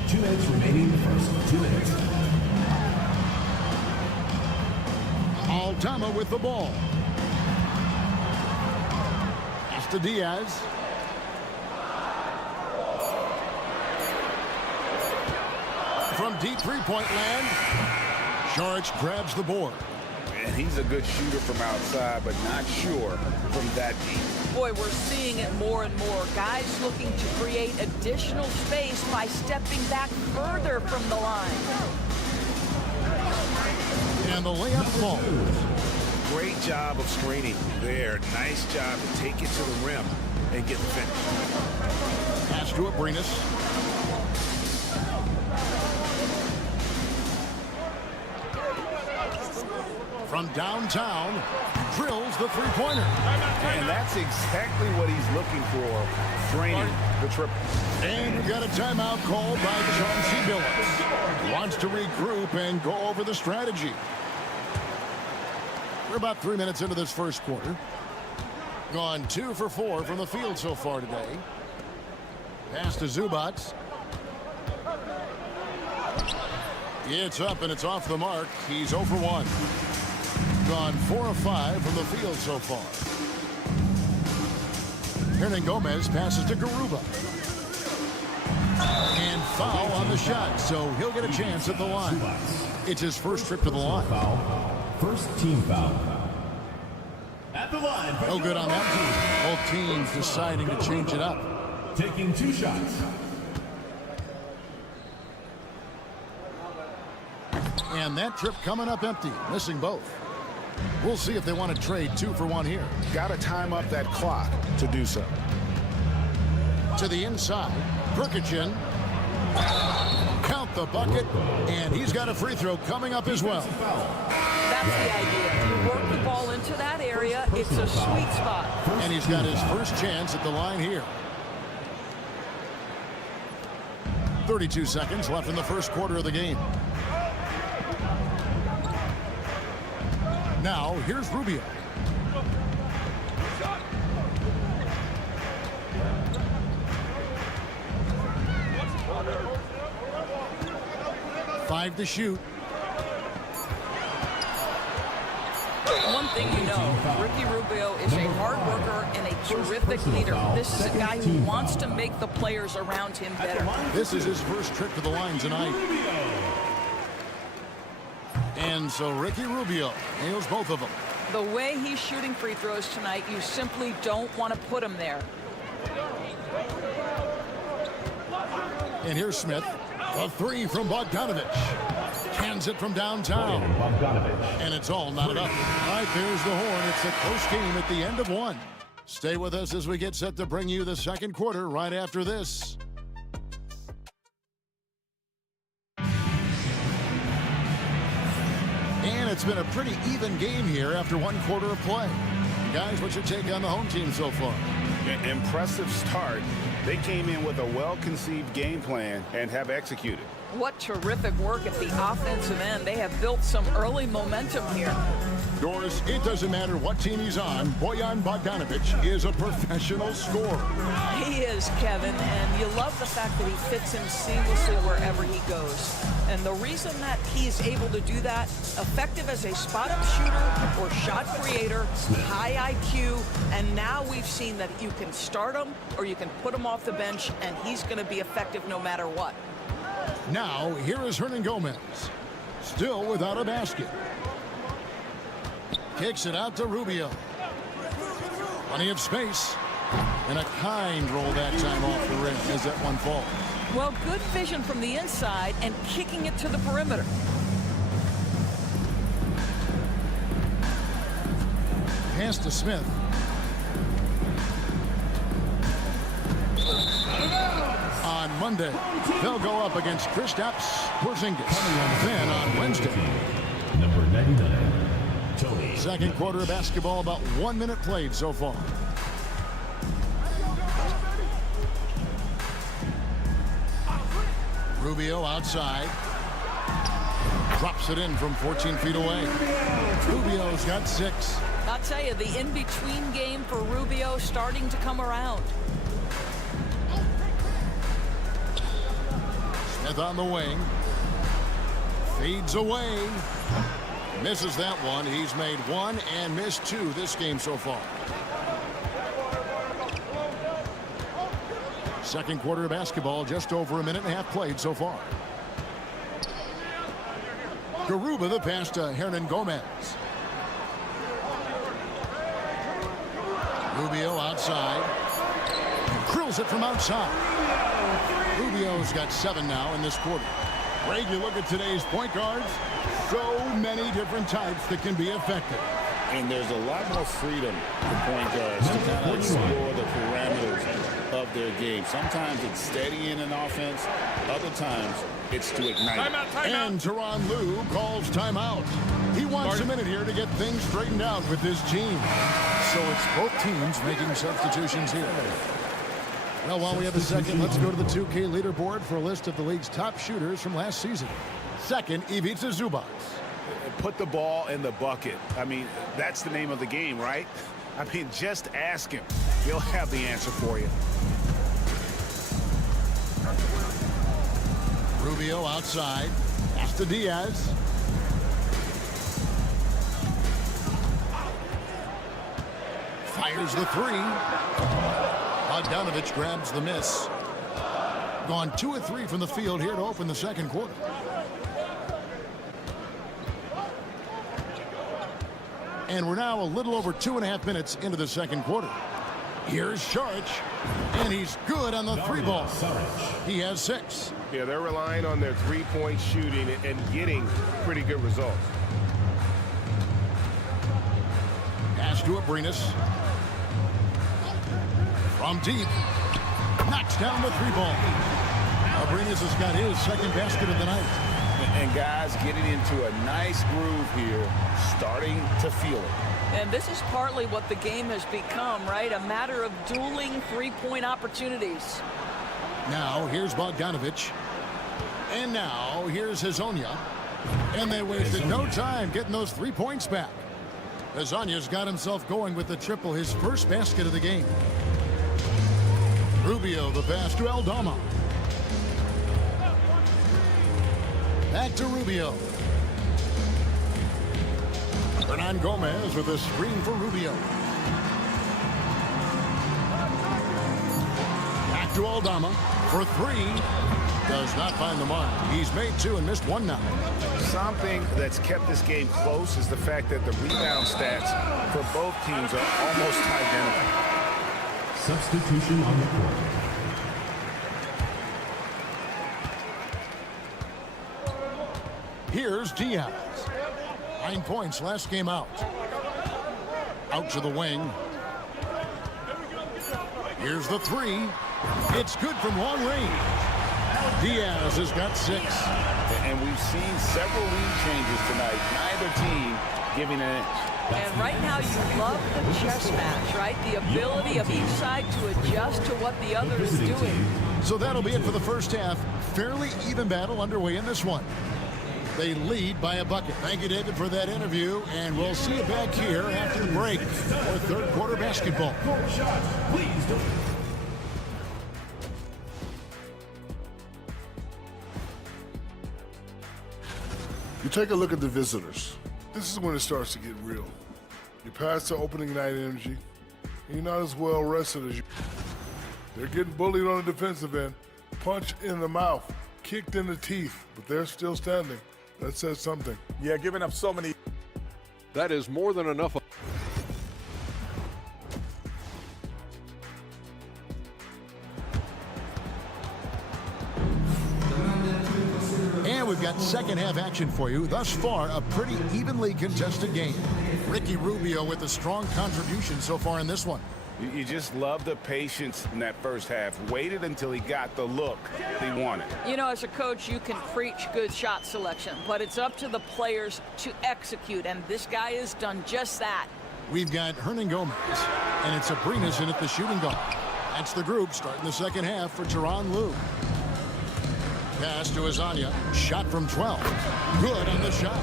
2 minutes remaining in the first. 2 minutes. Aldama with the ball. Pass to Diaz. From deep three-point land, Saric grabs the board. And he's a good shooter from outside, but not sure from that deep. Boy, we're seeing it more and more. Guys looking to create additional space by stepping back further from the line. And the layup falls. Great job of screening there. Nice job to take it to the rim and get the finish. Pass to Abrinas. from downtown, drills the three-pointer. And that's exactly what he's looking for, draining the triple. And we've got a timeout called by Chauncey Billups. Wants to regroup and go over the strategy. We're about 3 minutes into this first quarter. Gone 2 for 4 from the field so far today. Pass to Zubats. It's up and it's off the mark. He's 0 for 1. Gone 4 of 5 from the field so far. Hernan Gomez passes to Garuba. And foul on the shot, so he'll get a chance at the line. It's his first trip to the line. First team foul. At the line. No good on that team. Both teams deciding to change it up. Taking 2 shots. And that trip coming up empty, missing both. We'll see if they want to trade 2 for 1 here. Got to time up that clock to do so. To the inside, Perkichin. Count the bucket, and he's got a free throw coming up as well. That's the idea. You work the ball into that area, it's a sweet spot. And he's got his first chance at the line here. 32 seconds left in the first quarter of the game. Now, here's Rubio. Five to shoot. One thing you know, Ricky Rubio is a hard worker and a terrific leader. This is a guy who wants to make the players around him better. This is his first trip to the line tonight. And so Ricky Rubio nails both of them. The way he's shooting free throws tonight, you simply don't want to put him there. And here's Smith. A 3 from Bogdanovich. Cans it from downtown. And it's all knotted up. All right, there's the horn. It's a close game at the end of 1. Stay with us as we get set to bring you the second quarter right after this. And it's been a pretty even game here after 1 quarter of play. Guys, what's your take on the home team so far? Impressive start. They came in with a well-conceived game plan and have executed. What terrific work at the offensive end. They have built some early momentum here. Doris, it doesn't matter what team he's on. Bojan Bogdanovic is a professional scorer. He is, Kevin, and you love the fact that he fits in seamlessly wherever he goes. And the reason that he's able to do that, effective as a spot-up shooter or shot creator, high IQ, and now we've seen that you can start him or you can put him off the bench, and he's going to be effective no matter what. Now, here is Hernan Gomez, still without a basket. Kicks it out to Rubio. Plenty of space. And a kind roll that time off the rim as that one falls. Well, good vision from the inside and kicking it to the perimeter. Pass to Smith. On Monday, they'll go up against Kristaps Porzingis. Then on Wednesday, number 99, Tony. Second quarter of basketball, about 1 minute played so far. Rubio outside. Drops it in from 14 feet away. Rubio's got 6. I'll tell you, the in-between game for Rubio starting to come around. Smith on the wing. Fades away. Misses that one. He's made 1 and missed 2 this game so far. Second quarter of basketball, just over a minute and a half played so far. Garuba the pass to Hernan Gomez. Rubio outside. Drills it from outside. Rubio's got 7 now in this quarter. Greg, you look at today's point guards, so many different types that can be effective. And there's a lot more freedom for point guards to kind of explore the parameters of their game. Sometimes it's steadying an offense. Other times it's to ignite. And Tyronn Lue calls timeout. He wants a minute here to get things straightened out with this team. So it's both teams making substitutions here. Well, while we have a second, let's go to the 2K leaderboard for a list of the league's top shooters from last season. Second, Ivica Zubac. Put the ball in the bucket. I mean, that's the name of the game, right? I mean, just ask him. He'll have the answer for you. Rubio outside. Pass to Diaz. Fires the three. Bogdanovich grabs the miss. Gone 2 of 3 from the field here to open the second quarter. And we're now a little over 2.5 minutes into the second quarter. Here's Saric, and he's good on the 3-ball. He has 6. Yeah, they're relying on their three-point shooting and getting pretty good results. Pass to Abrinas. From deep. Knocks down the 3-ball. Abrinas has got his second basket of the night. And guys getting into a nice groove here, starting to feel it. And this is partly what the game has become, right? A matter of dueling three-point opportunities. Now, here's Bogdanovich. And now, here's Hezonja. And they wasted no time getting those 3 points back. Hezonja's got himself going with the triple, his first basket of the game. Rubio, the pass to Aldama. Back to Rubio. Hernan Gomez with a screen for Rubio. Back to Aldama for 3. Does not find the mark. He's made 2 and missed 1 now. Something that's kept this game close is the fact that the rebound stats for both teams are almost identical. Substitution on the court. Here's Diaz. 9 points last game out. Out to the wing. Here's the 3. It's good from long range. Diaz has got 6. And we've seen several lead changes tonight. Neither team giving an inch. And right now you love the chess match, right? The ability of each side to adjust to what the other is doing. So that'll be it for the first half. Fairly even battle underway in this one. They lead by a bucket. Thank you, David, for that interview, and we'll see you back here after the break for third quarter basketball. You take a look at the visitors. This is when it starts to get real. You pass the opening night energy. You're not as well rested as you. They're getting bullied on the defensive end, punched in the mouth, kicked in the teeth, but they're still standing. That says something. Yeah, giving up so many. That is more than enough. And we've got second half action for you. Thus far, a pretty evenly contested game. Ricky Rubio with a strong contribution so far in this one. You just love the patience in that first half. Waited until he got the look he wanted. You know, as a coach, you can preach good shot selection, but it's up to the players to execute, and this guy has done just that. We've got Hernan Gomez, and it's Abrinas in at the shooting guard. That's the group starting the second half for Tyronn Lue. Pass to Hezonja. Shot from 12. Good on the shot.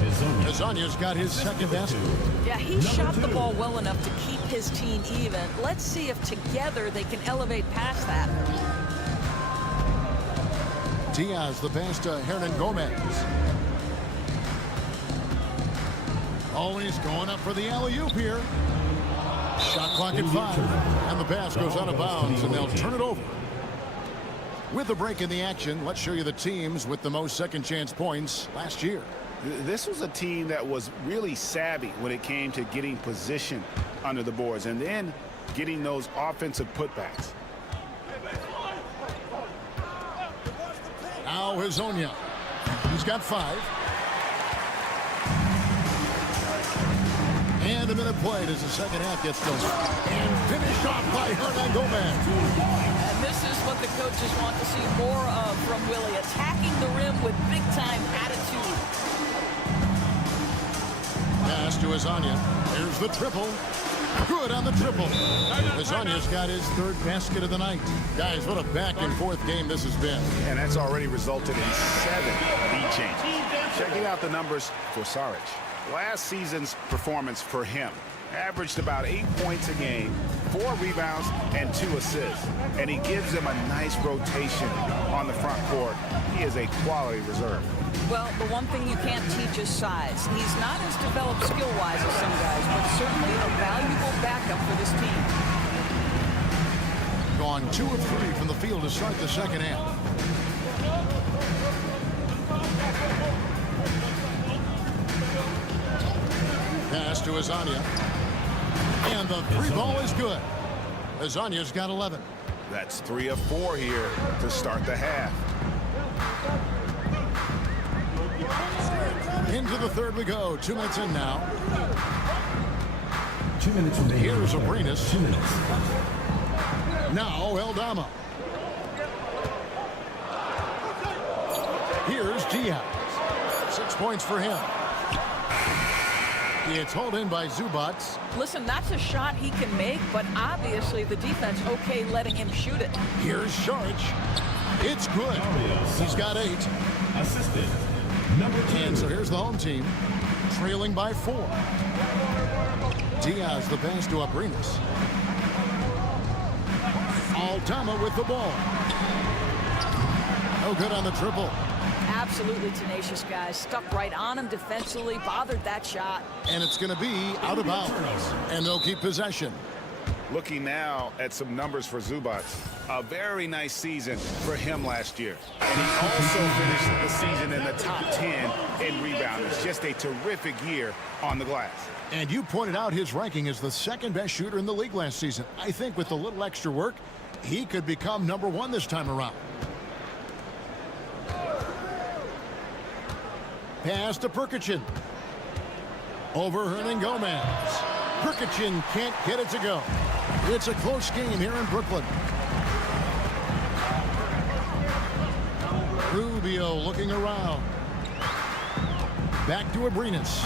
Hezonja's got his second basket. Yeah, he shot the ball well enough to keep his team even. Let's see if together they can elevate past that. Diaz, the pass to Hernan Gomez. Always going up for the alley-oop here. Shot clock at 5. And the pass goes out of bounds, and they'll turn it over. With the break in the action, let's show you the teams with the most second chance points last year. This was a team that was really savvy when it came to getting position under the boards and then getting those offensive putbacks. Now Hezonja. He's got 5. And minute played as the second half gets going. And finished off by Hernan Gomez. And this is what the coaches want to see more of from Willie, attacking the rim with big-time attitude. Pass to Azania. There's the triple. Good on the triple. Azania's got his third basket of the night. Guys, what a back-and-forth game this has been. And that's already resulted in 7 lead changes. Checking out the numbers for Saric. Last season's performance for him averaged about 8 points a game, 4 rebounds, and 2 assists. And he gives them a nice rotation on the front court. He is a quality reserve. Well, the one thing you can't teach is size. He's not as developed skill-wise as some guys, but certainly a valuable backup for this team. Gone 2 of 3 from the field to start the second half. Pass to Azania. And the 3 ball is good. Azania's got 11. That's 3 of 4 here to start the half. Into the third we go. 2 minutes in now. 2 minutes remaining. Here's Abrinas. 2 minutes. Now Eldama. Here's Diaz. 6 points for him. It's hauled in by Zubac. Listen, that's a shot he can make, but obviously the defense okay letting him shoot it. Here's Saric. It's good. He's got 8. Assistant number 2. And so here's the home team, trailing by 4. Diaz the pass to Abrinas. Aldama with the ball. No good on the triple. Absolutely tenacious, guys. Stuck right on him defensively, bothered that shot. And it's going to be out of bounds. And they'll keep possession. Looking now at some numbers for Zubac. A very nice season for him last year. And he also finished the season in the top 10 in rebounding. Just a terrific year on the glass. And you pointed out his ranking as the second best shooter in the league last season. I think with a little extra work, he could become number 1 this time around. Pass to Perkichin. Over Hernan Gomez. Perkichin can't get it to go. It's a close game here in Brooklyn. Rubio looking around. Back to Abrinas.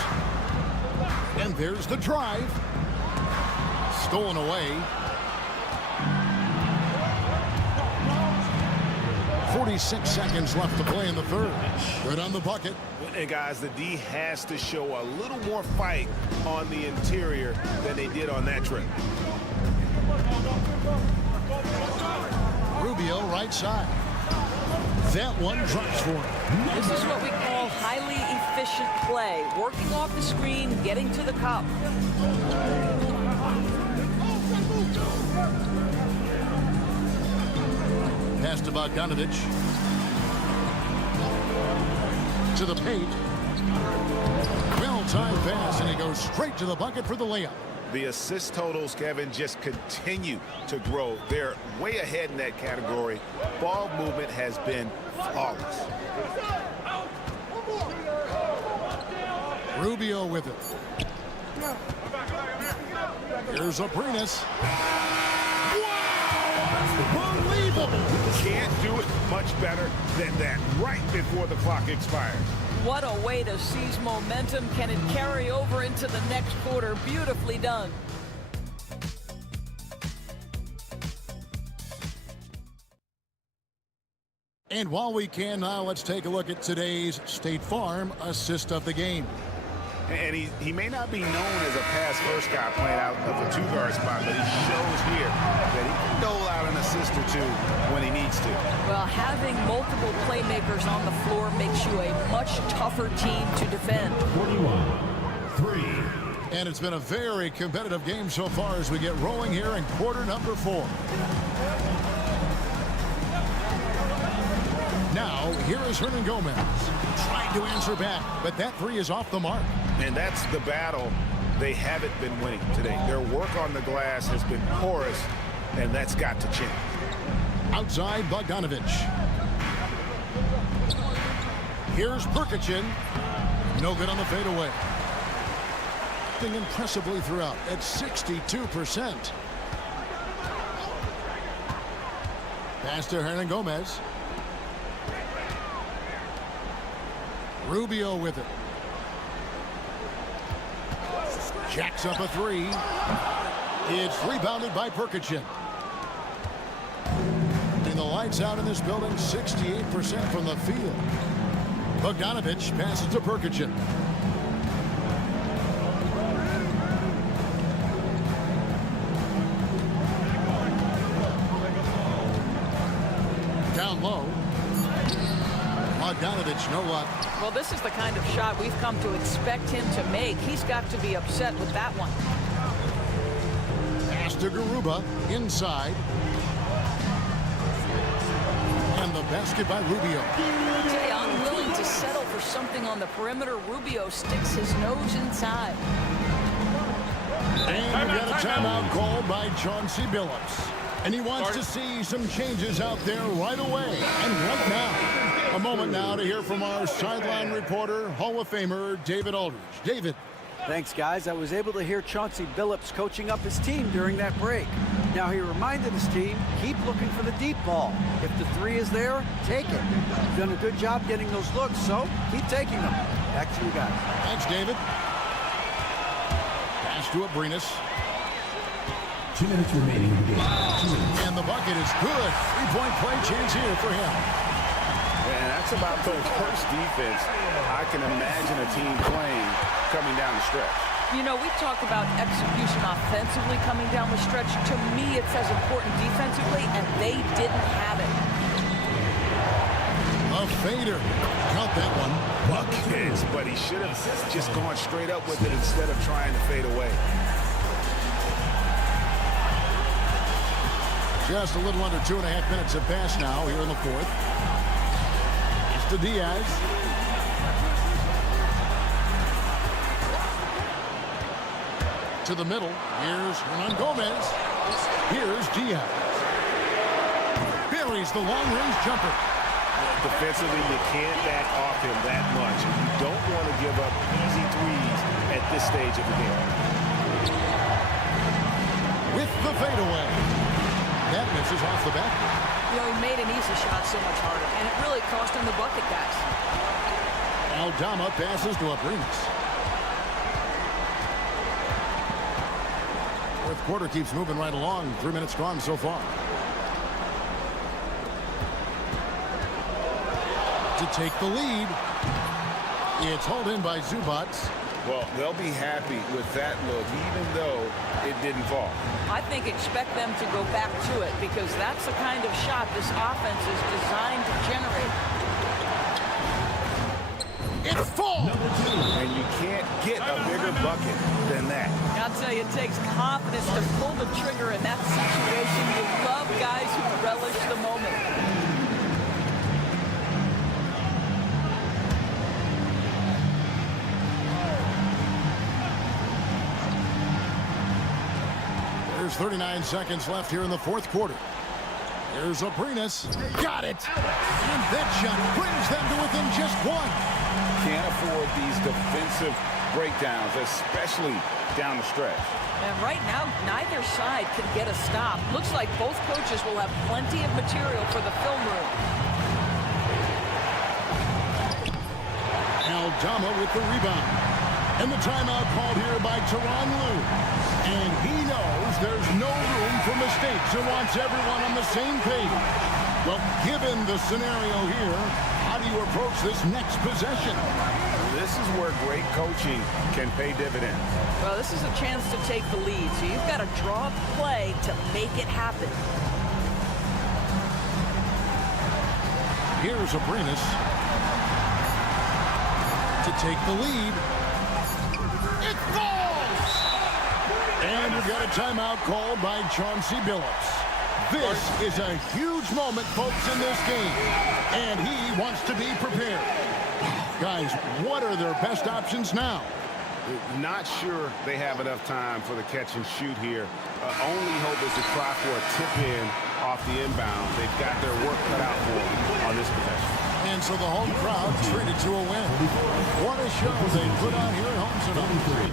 And there's the drive. Stolen away. 46 seconds left to play in the third. Good on the bucket. And guys, the D has to show a little more fight on the interior than they did on that trip. Rubio right side. That one drops for him. This is what we call highly efficient play. Working off the screen, getting to the cup. Pass to Bogdanovic. To the paint. Well-timed pass, and he goes straight to the bucket for the layup. The assist totals, Kevin, just continue to grow. They're way ahead in that category. Ball movement has been flawless. Rubio with it. Here's Abrinas. Unbelievable! Can't do it much better than that right before the clock expires. What a way to seize momentum. Can it carry over into the next quarter? Beautifully done. And while we can now, let's take a look at today's State Farm assist of the game. And he may not be known as a pass-first guy playing out of the 2-guard spot, but he shows here that he can dole out an assist or 2 when he needs to. Well, having multiple playmakers on the floor makes you a much tougher team to defend. 41-3. And it's been a very competitive game so far as we get rolling here in quarter number 4. Now, here is Hernan Gomez. Trying to answer back, but that 3 is off the mark. And that's the battle they haven't been winning today. Their work on the glass has been porous, and that's got to change. Outside Bogdanovic. Here's Perkichin. No good on the fadeaway. connecting impressively throughout at 62%. Pass to Hernan Gomez. Rubio with it. Jacks up a three. It's rebounded by Perkichin. And the lights out in this building, 68% from the field. Bogdanovich passes to Perkichin. Down low. Bogdanovich, no luck. Well, this is the kind of shot we've come to expect him to make. He's got to be upset with that one. Pass to Garuba, inside. And the basket by Rubio. Jay, unwilling to settle for something on the perimeter. Rubio sticks his nose inside. And we got a timeout called by Chauncey Billups. And he wants to see some changes out there right away and right now. A moment now to hear from our sideline reporter, Hall of Famer David Aldridge. David. Thanks, guys. I was able to hear Chauncey Billups coaching up his team during that break. Now he reminded his team, keep looking for the deep ball. If the three is there, take it. You've done a good job getting those looks, so keep taking them. Back to you guys. Thanks, David. Pass to Abrinas. 2 minutes remaining in the game. And the bucket is good. Three-point play chance here for him. And that's about Coach Perk's defense. I can imagine a team playing coming down the stretch. You know, we talked about execution offensively coming down the stretch. To me, it's as important defensively, and they didn't have it. A fader. Count that one. Buckets, but he should have just gone straight up with it instead of trying to fade away. Just a little under 2.5 minutes have passed now here in the fourth. It's to Diaz. To the middle. Here's Hernan Gomez. Here's Diaz. Buries the long-range jumper. Defensively, you can't back off him that much. You don't want to give up easy threes at this stage of the game. With the fadeaway. That misses off the back. You know, he made an easy shot so much harder, and it really cost him the bucket, guys. Aldama passes to Abrinas. Fourth quarter keeps moving right along. 3 minutes gone so far. To take the lead. It's hauled in by Zubac. Well, they'll be happy with that look, even though it didn't fall. I think expect them to go back to it because that's the kind of shot this offense is designed to generate. It falls! And you can't get a bigger bucket than that. I'll tell you, it takes confidence to pull the trigger in that situation. You love guys who relish the moment. There's 39 seconds left here in the fourth quarter. Here's Abrinas. Got it! And that shot brings them to within just one. Can't afford these defensive breakdowns, especially down the stretch. And right now, neither side can get a stop. Looks like both coaches will have plenty of material for the film room. Aldama with the rebound. And the timeout called here by Tyronn Lue. And he knows there's no room for mistakes and wants everyone on the same page. Well, given the scenario here, how do you approach this next possession? This is where great coaching can pay dividends. Well, this is a chance to take the lead, so you've got to draw a play to make it happen. Here's Abrinas to take the lead. It falls! And we've got a timeout called by Chauncey Billups. This is a huge moment, folks, in this game. And he wants to be prepared. Guys, what are their best options now? Not sure they have enough time for the catch and shoot here. Only hope is to try for a tip in off the inbound. They've got their work cut out for them on this possession. And so the home crowd treated to a win. What a show they put on here at home tonight.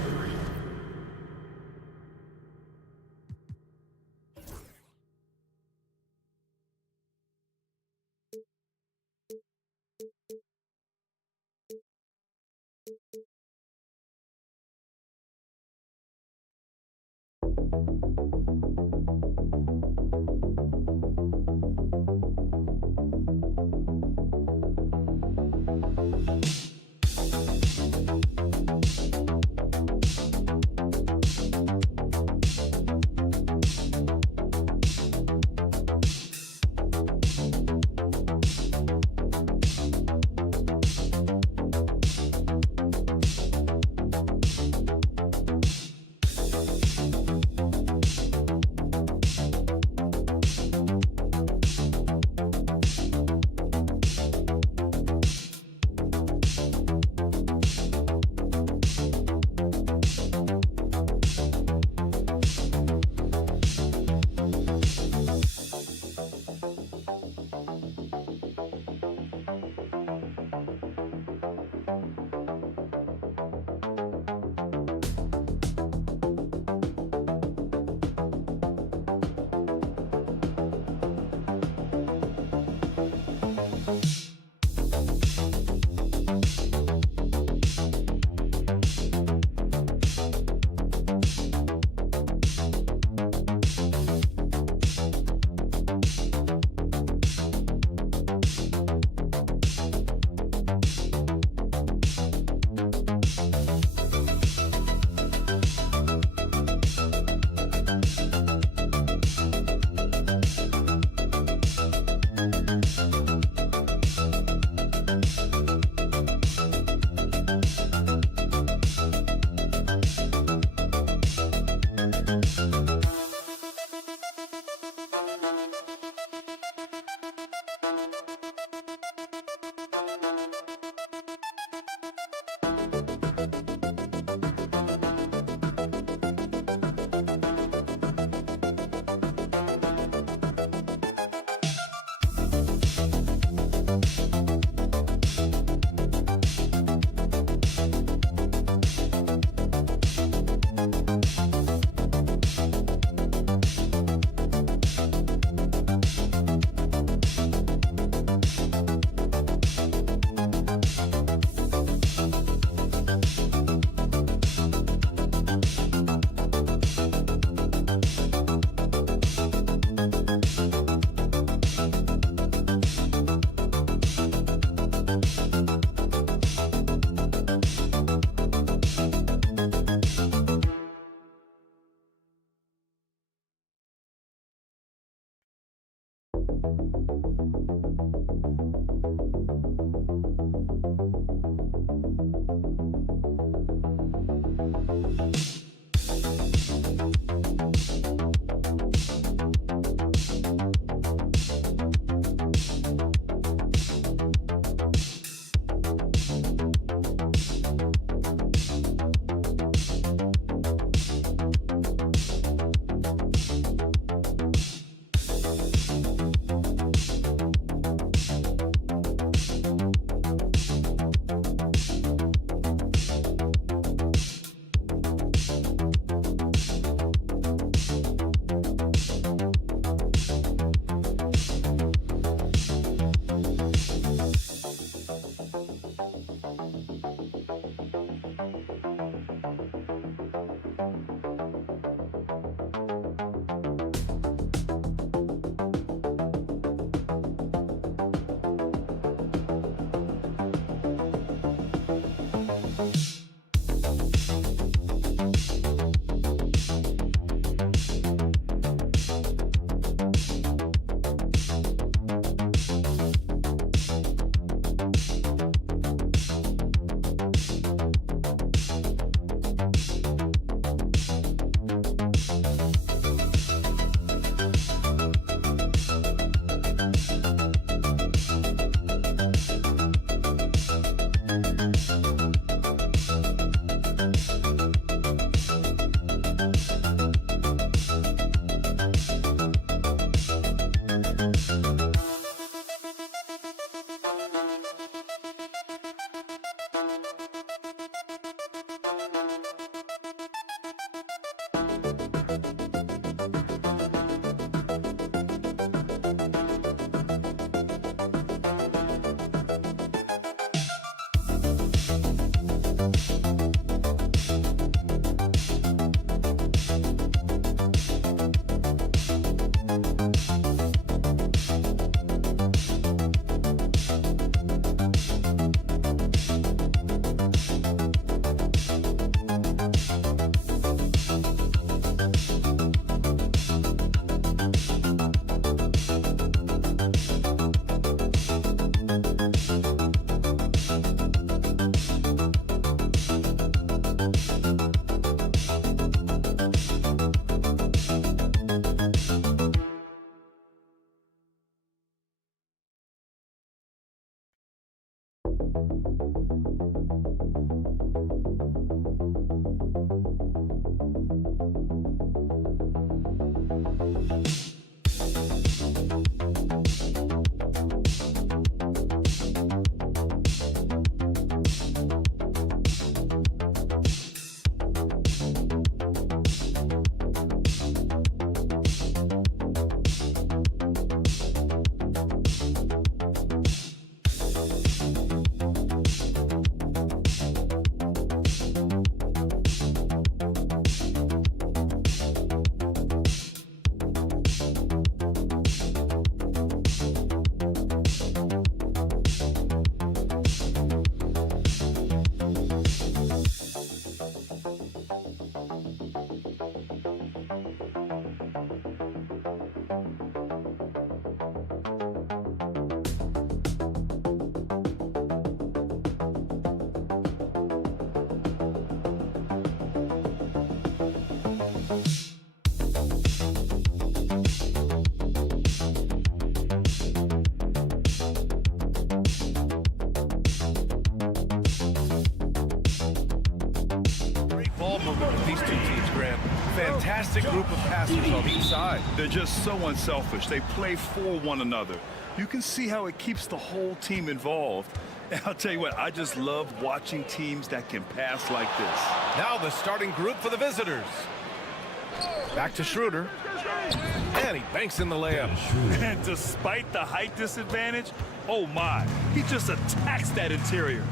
bit with these two teams, Grant. Fantastic group of passers on each side. They're just so unselfish. They play for one another. You can see how it keeps the whole team involved. And I'll tell you what, I just love watching teams that can pass like this. Now the starting group for the visitors. Back to Schroeder. And he banks in the layup. And despite the height disadvantage, oh my, he just attacks that interior.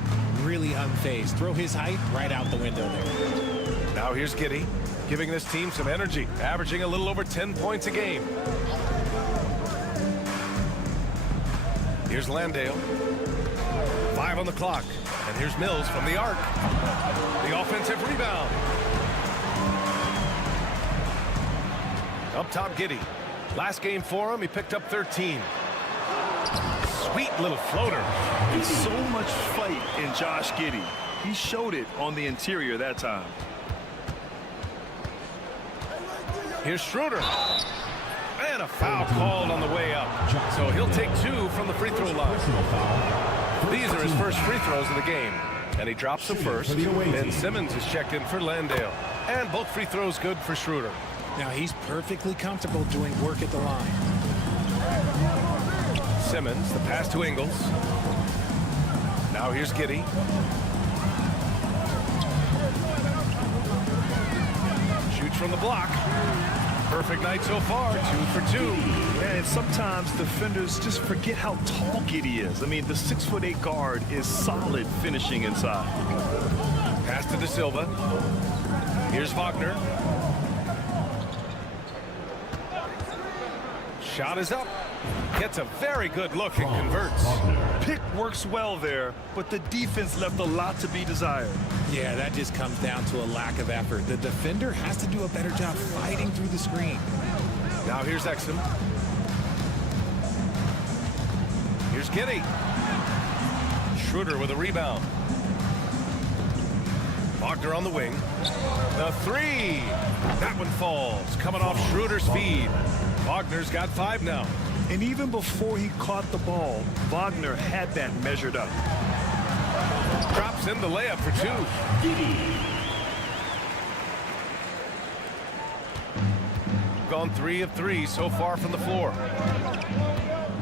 Really unfazed. Throw his height right out the window there. Now here's Giddey, giving this team some energy, averaging a little over 10 points a game. Here's Landale. 5 on the clock. And here's Mills from the arc. The offensive rebound. Up top, Giddey. Last game for him, he picked up 13. Sweet little floater. There's so much fight in Josh Giddey. He showed it on the interior that time. Here's Schroeder. And a foul called on the way up. So he'll take 2 from the free throw line. These are his first free throws of the game. And he drops the first. Ben Simmons is checked in for Landale. And both free throws good for Schroeder. Now he's perfectly comfortable doing work at the line. Simmons, the pass to Ingles. Now here's Giddey. Shoots from the block. Perfect night so far, 2 for 2. And sometimes defenders just forget how tall Giddey is. I mean, the 6'8" guard is solid finishing inside. Pass to De Silva. Here's Wagner. Shot is up. Gets a very good look and converts. Pick works well there, but the defense left a lot to be desired. Yeah, that just comes down to a lack of effort. The defender has to do a better job fighting through the screen. Now here's Exum. Here's Giddey. Schroeder with a rebound. Wagner on the wing. The 3. That one falls. Coming off Schroeder's feed. Wagner's got 5 now. And even before he caught the ball, Wagner had that measured up. Drops in the layup for 2. Gone 3 of 3 so far from the floor.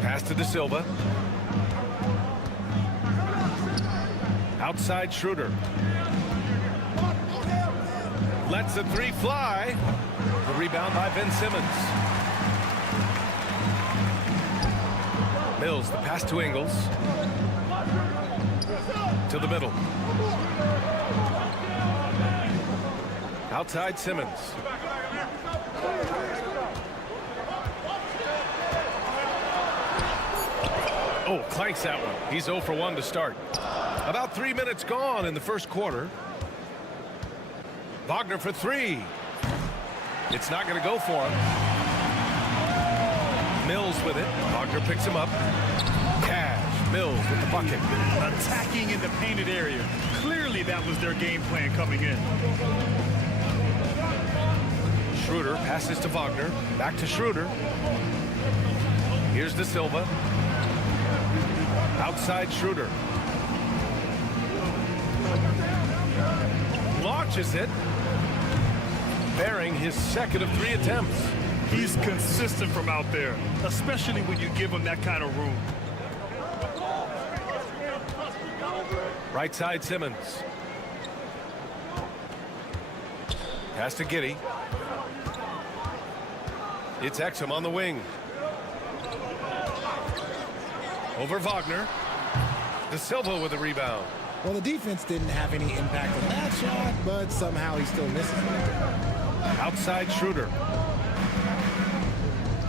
Pass to De Silva. Outside Schroeder. Lets the 3 fly. The rebound by Ben Simmons. Mills, the pass to Ingles. To the middle. Outside Simmons. Oh, clanks that one. He's 0 for 1 to start. About 3 minutes gone in the first quarter. Wagner for 3. It's not going to go for him. Mills with it. Wagner picks him up. Cash. Mills with the bucket. Attacking in the painted area. Clearly that was their game plan coming in. Schroeder passes to Wagner. Back to Schroeder. Here's De Silva. Outside Schroeder. Launches it. Bearing his second of 3 attempts. He's consistent from out there, especially when you give him that kind of room. Right side Simmons. Pass to Giddey. It's Exum on the wing. Over Wagner. De Silva with a rebound. Well, the defense didn't have any impact on that shot, but somehow he still misses it. Outside Schroeder.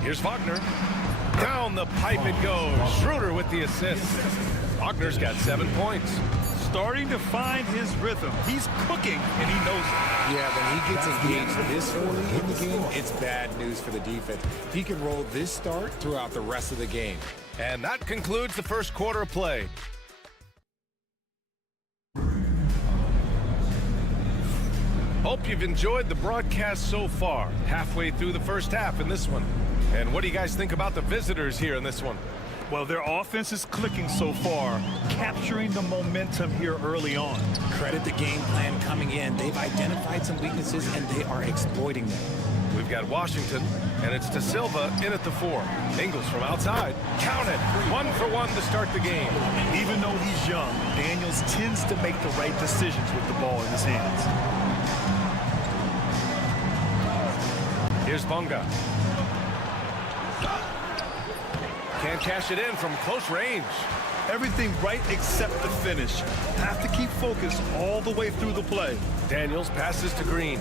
Here's Wagner. Down the pipe it goes. Schroeder with the assist. Wagner's got 7 points. Starting to find his rhythm. He's cooking, and he knows it. Yeah, when he gets engaged this early in the game, it's bad news for the defense. If he can roll this start throughout the rest of the game. And that concludes the first quarter of play. Hope you've enjoyed the broadcast so far. Halfway through the first half in this one. And what do you guys think about the visitors here in this one? Well, their offense is clicking so far, capturing the momentum here early on. Credit the game plan coming in. They've identified some weaknesses, and they are exploiting them. We've got Washington, and it's De Silva in at the 4. Ingles from outside. Count it. 1 for 1 to start the game. Even though he's young, Daniels tends to make the right decisions with the ball in his hands. Here's Bonga. Can't cash it in from close range. Everything right except the finish. Have to keep focused all the way through the play. Daniels passes to Green.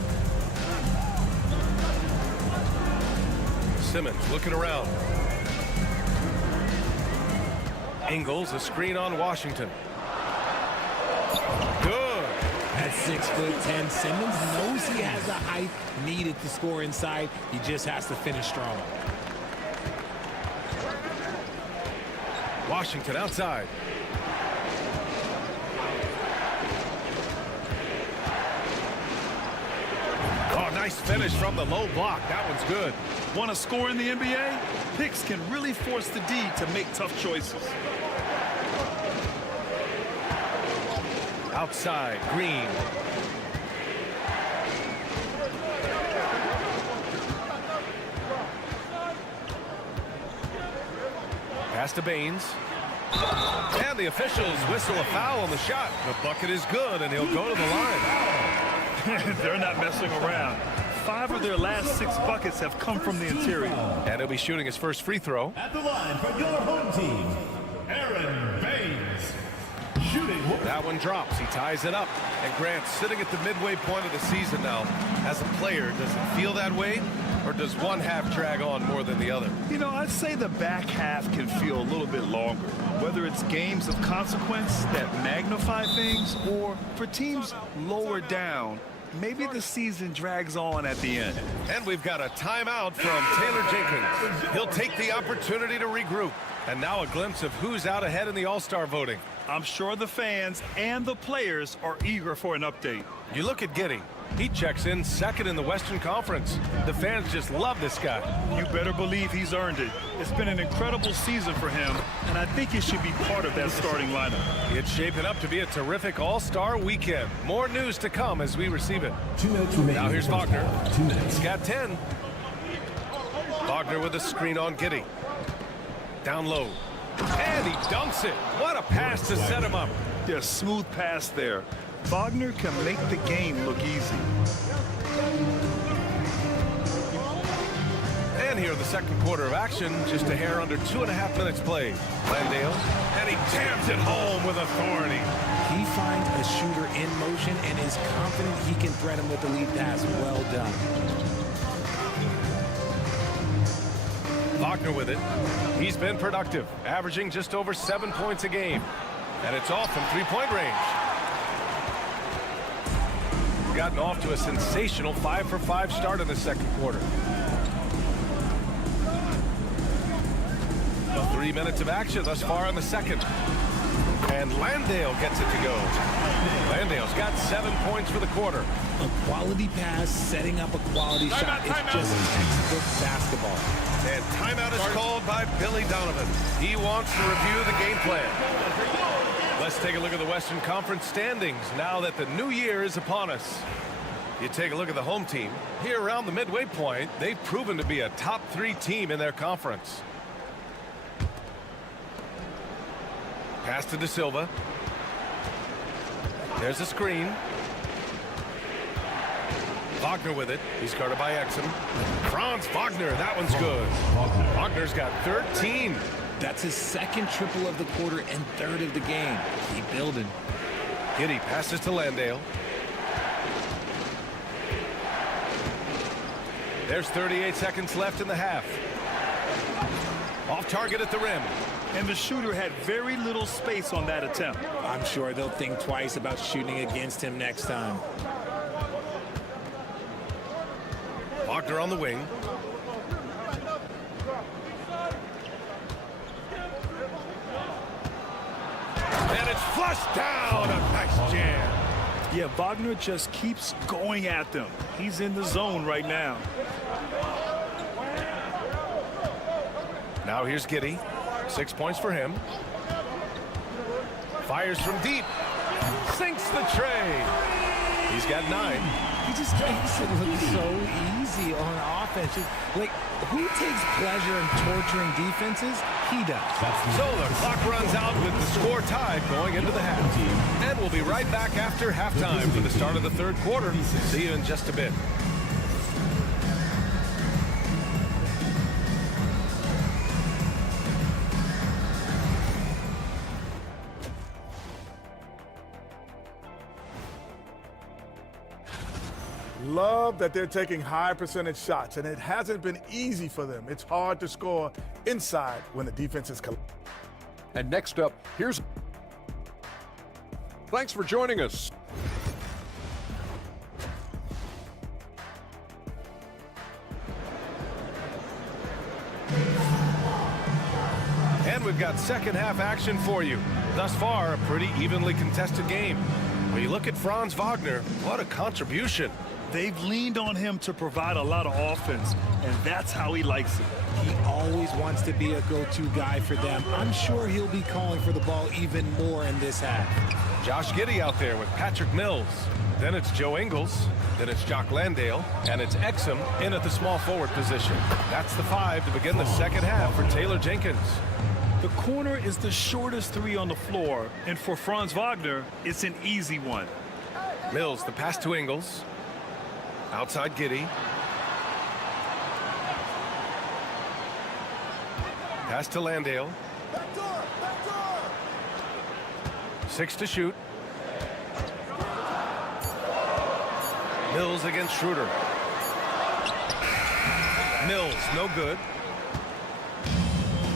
Simmons looking around. Ingles, a screen on Washington. Good. At 6'10", Simmons knows he has the height needed to score inside. He just has to finish strong. Washington outside. Oh, nice finish from the low block. That one's good. Want to score in the NBA? Picks can really force the D to make tough choices. Outside, Green. Pass to Baines. And the officials whistle a foul on the shot. The bucket is good, and he'll go to the line. They're not messing around. 5 of their last 6 buckets have come from the interior. And he'll be shooting his first free throw. At the line for your home team, Aaron Baines. Shooting. That one drops. He ties it up. And Grant, sitting at the midway point of the season now, as a player, does it feel that way? Or does one half drag on more than the other? You know, I'd say the back half can feel a little bit longer. Whether it's games of consequence that magnify things, or for teams lower down, maybe the season drags on at the end. And we've got a timeout from Taylor Jenkins. He'll take the opportunity to regroup. And now a glimpse of who's out ahead in the All-Star voting. I'm sure the fans and the players are eager for an update. You look at Giddey. He checks in second in the Western Conference. The fans just love this guy. You better believe he's earned it. It's been an incredible season for him, and I think he should be part of that starting lineup. It's shaping up to be a terrific All-Star weekend. More news to come as we receive it. 2 minutes remaining. Now here's Wagner. 2 minutes. He's got 10. Wagner with a screen on Giddey. Down low. And he dunks it. What a pass to set him up. Yeah, smooth pass there. Wagner can make the game look easy. And here the second quarter of action, just a hair under 2.5 minutes played. Landale, and he jams it home with authority. He finds a shooter in motion and is confident he can thread him with the lead pass. Well done. Wagner with it. He's been productive, averaging just over 7 points a game. And it's off from three-point range. Gotten off to a sensational 5-for-5 start in the second quarter. 3 minutes of action thus far in the second. And Landale gets it to go. Landale's got 7 points for the quarter. A quality pass, setting up a quality shot. It's just textbook basketball. And timeout is called by Billy Donovan. He wants to review the game plan. Let's take a look at the Western Conference standings now that the new year is upon us. You take a look at the home team. Here around the midway point, they've proven to be a top 3 team in their conference. Pass to De Silva. There's a screen. Wagner with it. He's guarded by Exum. Franz Wagner, that one's good. Wagner's got 13. That's his second triple of the quarter and third of the game. Keep building. Giddey passes to Landale. There's 38 seconds left in the half. Off target at the rim. And the shooter had very little space on that attempt. I'm sure they'll think twice about shooting against him next time. Wagner on the wing. And it's flushed down. A nice jam. Yeah, Wagner just keeps going at them. He's in the zone right now. Now here's Giddey. 6 points for him. Fires from deep. Sinks the tray. He's got 9. He just makes it look so easy on offense. Like, who takes pleasure in torturing defenses? He does. So the clock runs out with the score tied going into the half. And we'll be right back after halftime for the start of the third quarter. See you in just a bit. Love that they're taking high percentage shots, and it hasn't been easy for them. It's hard to score inside when the defense is collapsed. And next up, here's... Thanks for joining us. And we've got second half action for you. Thus far, a pretty evenly contested game. When you look at Franz Wagner, what a contribution. They've leaned on him to provide a lot of offense, and that's how he likes it. He always wants to be a go-to guy for them. I'm sure he'll be calling for the ball even more in this half. Josh Giddey out there with Patrick Mills. Then it's Joe Ingles. Then it's Jock Landale. And it's Exum in at the small forward position. That's the 5 to begin the second half for Taylor Jenkins. The corner is the shortest 3 on the floor, and for Franz Wagner, it's an easy one. Mills, the pass to Ingles. Outside Giddey. Pass to Landale. 6 to shoot. Mills against Schroeder. Mills, no good.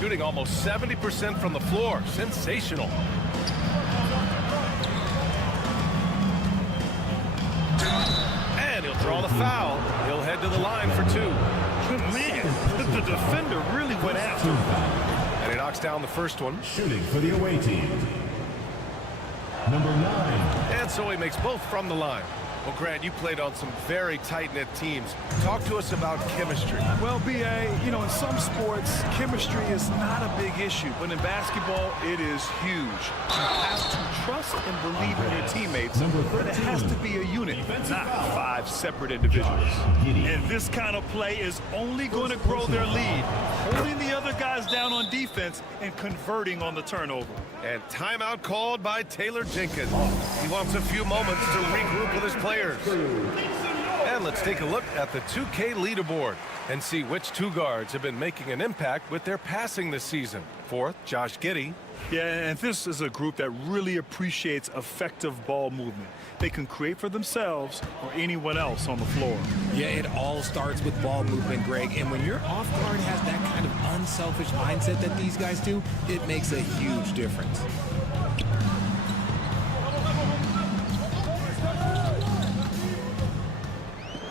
Shooting almost 70% from the floor. Sensational. And he'll draw the foul. He'll head to the line for 2. Man, the defender really went after him. And he knocks down the first one. Shooting for the away team. Number 9. And so he makes both from the line. Well, Grant, you played on some very tight-knit teams. Talk to us about chemistry. Well, B.A., you know, in some sports, chemistry is not a big issue, but in basketball, it is huge. You have to trust and believe in your teammates, but it has to be a unit, not 5 separate individuals. And this kind of play is only going to grow their lead, holding the other guys down on defense and converting on the turnover. And timeout called by Taylor Jenkins. He wants a few moments to regroup with his players. And let's take a look at the 2K leaderboard and see which 2 guards have been making an impact with their passing this season. 4th, Josh Giddey. Yeah, and this is a group that really appreciates effective ball movement. They can create for themselves or anyone else on the floor. Yeah, it all starts with ball movement, Greg. And when your off guard has that kind of unselfish mindset that these guys do, it makes a huge difference.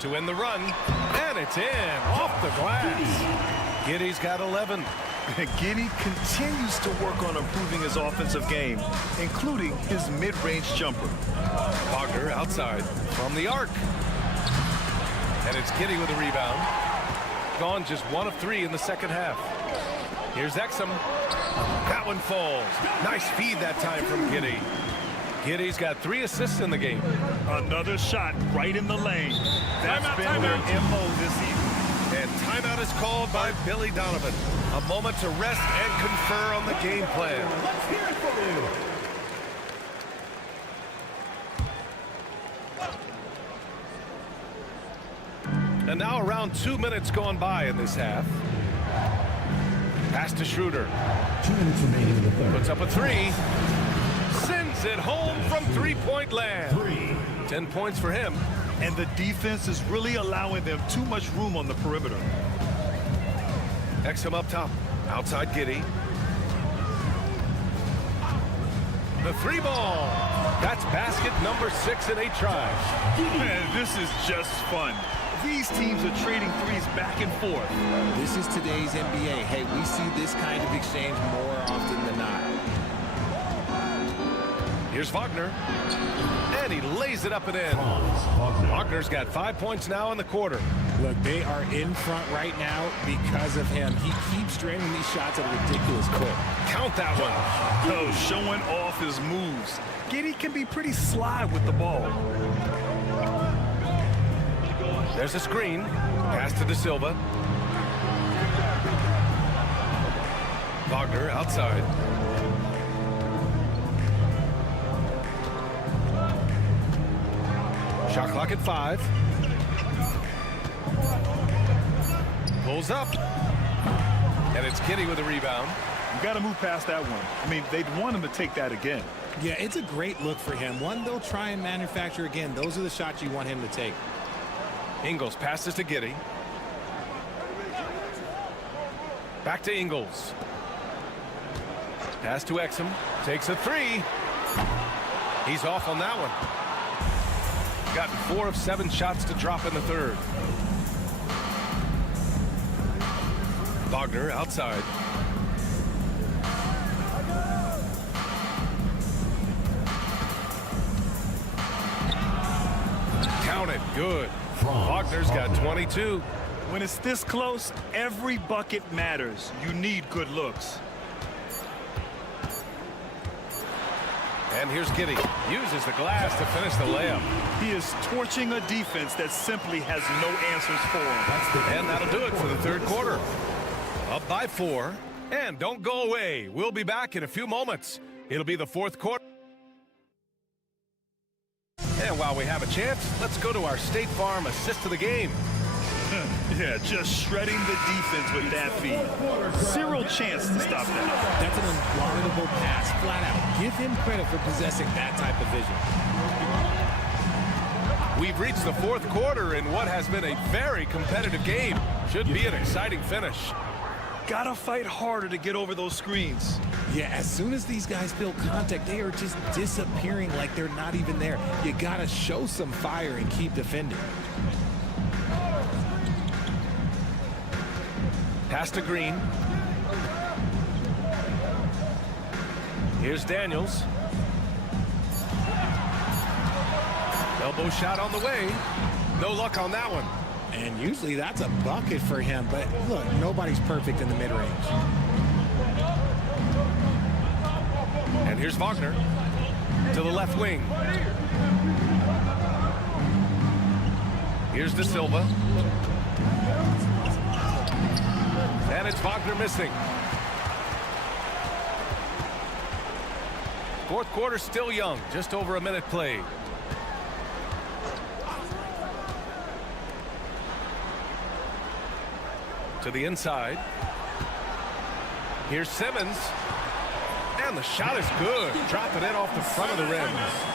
To win the run, and it's in, off the glass. Giddey's got 11. Giddey continues to work on improving his offensive game, including his mid-range jumper. Wagner outside from the arc. And it's Giddey with a rebound. Gone just 1 of 3 in the second half. Here's Exum. That one falls. Nice feed that time from Giddey. Giddey's got 3 assists in the game. Another shot right in the lane. That's been their MO this season. And timeout is called by Billy Donovan. A moment to rest and confer on the game plan. Let's hear it for you. And now around 2 minutes gone by in this half. Pass to Schroeder. 2 minutes remaining in the third. Puts up a 3. Sends it home from three-point land. 10 points for him. And the defense is really allowing them too much room on the perimeter. Exum up top. Outside Giddey. The 3 ball. That's basket number 6 in 8 tries. Man, this is just fun. These teams are trading threes back and forth. This is today's NBA. Hey, we see this kind of exchange more often than not. Here's Wagner. And he lays it up and in. Wagner's got 5 points now in the quarter. Look, they are in front right now because of him. He keeps draining these shots at a ridiculous clip. Count that one. Oh, showing off his moves. Giddy can be pretty sly with the ball. There's a screen. Pass to De Silva. Wagner outside. Shot clock at 5. Pulls up. And it's Giddy with a rebound. You got to move past that one. I mean, they'd want him to take that again. Yeah, it's a great look for him. One they'll try and manufacture again. Those are the shots you want him to take. Ingles passes to Giddy. Back to Ingles. Pass to Exum. Takes a 3. He's off on that one. Gotten 4 of 7 shots to drop in the third. Wagner outside. Count it. Good. Wagner's got 22. When it's this close, every bucket matters. You need good looks. And here's Giddy. Uses the glass to finish the layup. He is torching a defense that simply has no answers for him. And that'll do it for the third quarter. Up by 4. And don't go away. We'll be back in a few moments. It'll be the fourth quarter. And while we have a chance, let's go to our State Farm assist of the game. Yeah, just shredding the defense with that feed. Zero chance to stop that. That's an unguardable pass, flat out. Give him credit for possessing that type of vision. We've reached the fourth quarter in what has been a very competitive game. Should be an exciting finish. Gotta fight harder to get over those screens. Yeah, as soon as these guys feel contact, they are just disappearing like they're not even there. You gotta show some fire and keep defending. Pass to Green. Here's Daniels. Elbow shot on the way. No luck on that one. And usually that's a bucket for him, but look, nobody's perfect in the mid-range. And here's Wagner to the left wing. Here's De Silva. And it's Wagner missing. Fourth quarter still young, just over a minute played. To the inside. Here's Simmons. And the shot is good. Drop it in off the front of the rim.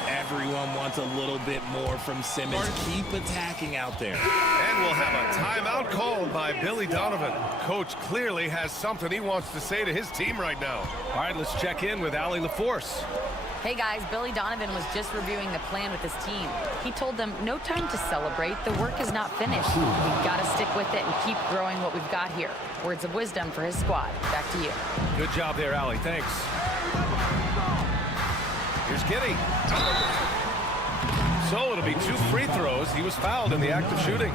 Everyone wants a little bit more from Simmons. Keep attacking out there. And we'll have a timeout called by Billy Donovan. Coach clearly has something he wants to say to his team right now. All right, let's check in with Allie LaForce. Hey guys, Billy Donovan was just reviewing the plan with his team. He told them no time to celebrate. The work is not finished. We've got to stick with it and keep growing what we've got here. Words of wisdom for his squad. Back to you. Good job there, Allie. Thanks. Here's Giddy. So it'll be 2 free throws. He was fouled in the act of shooting.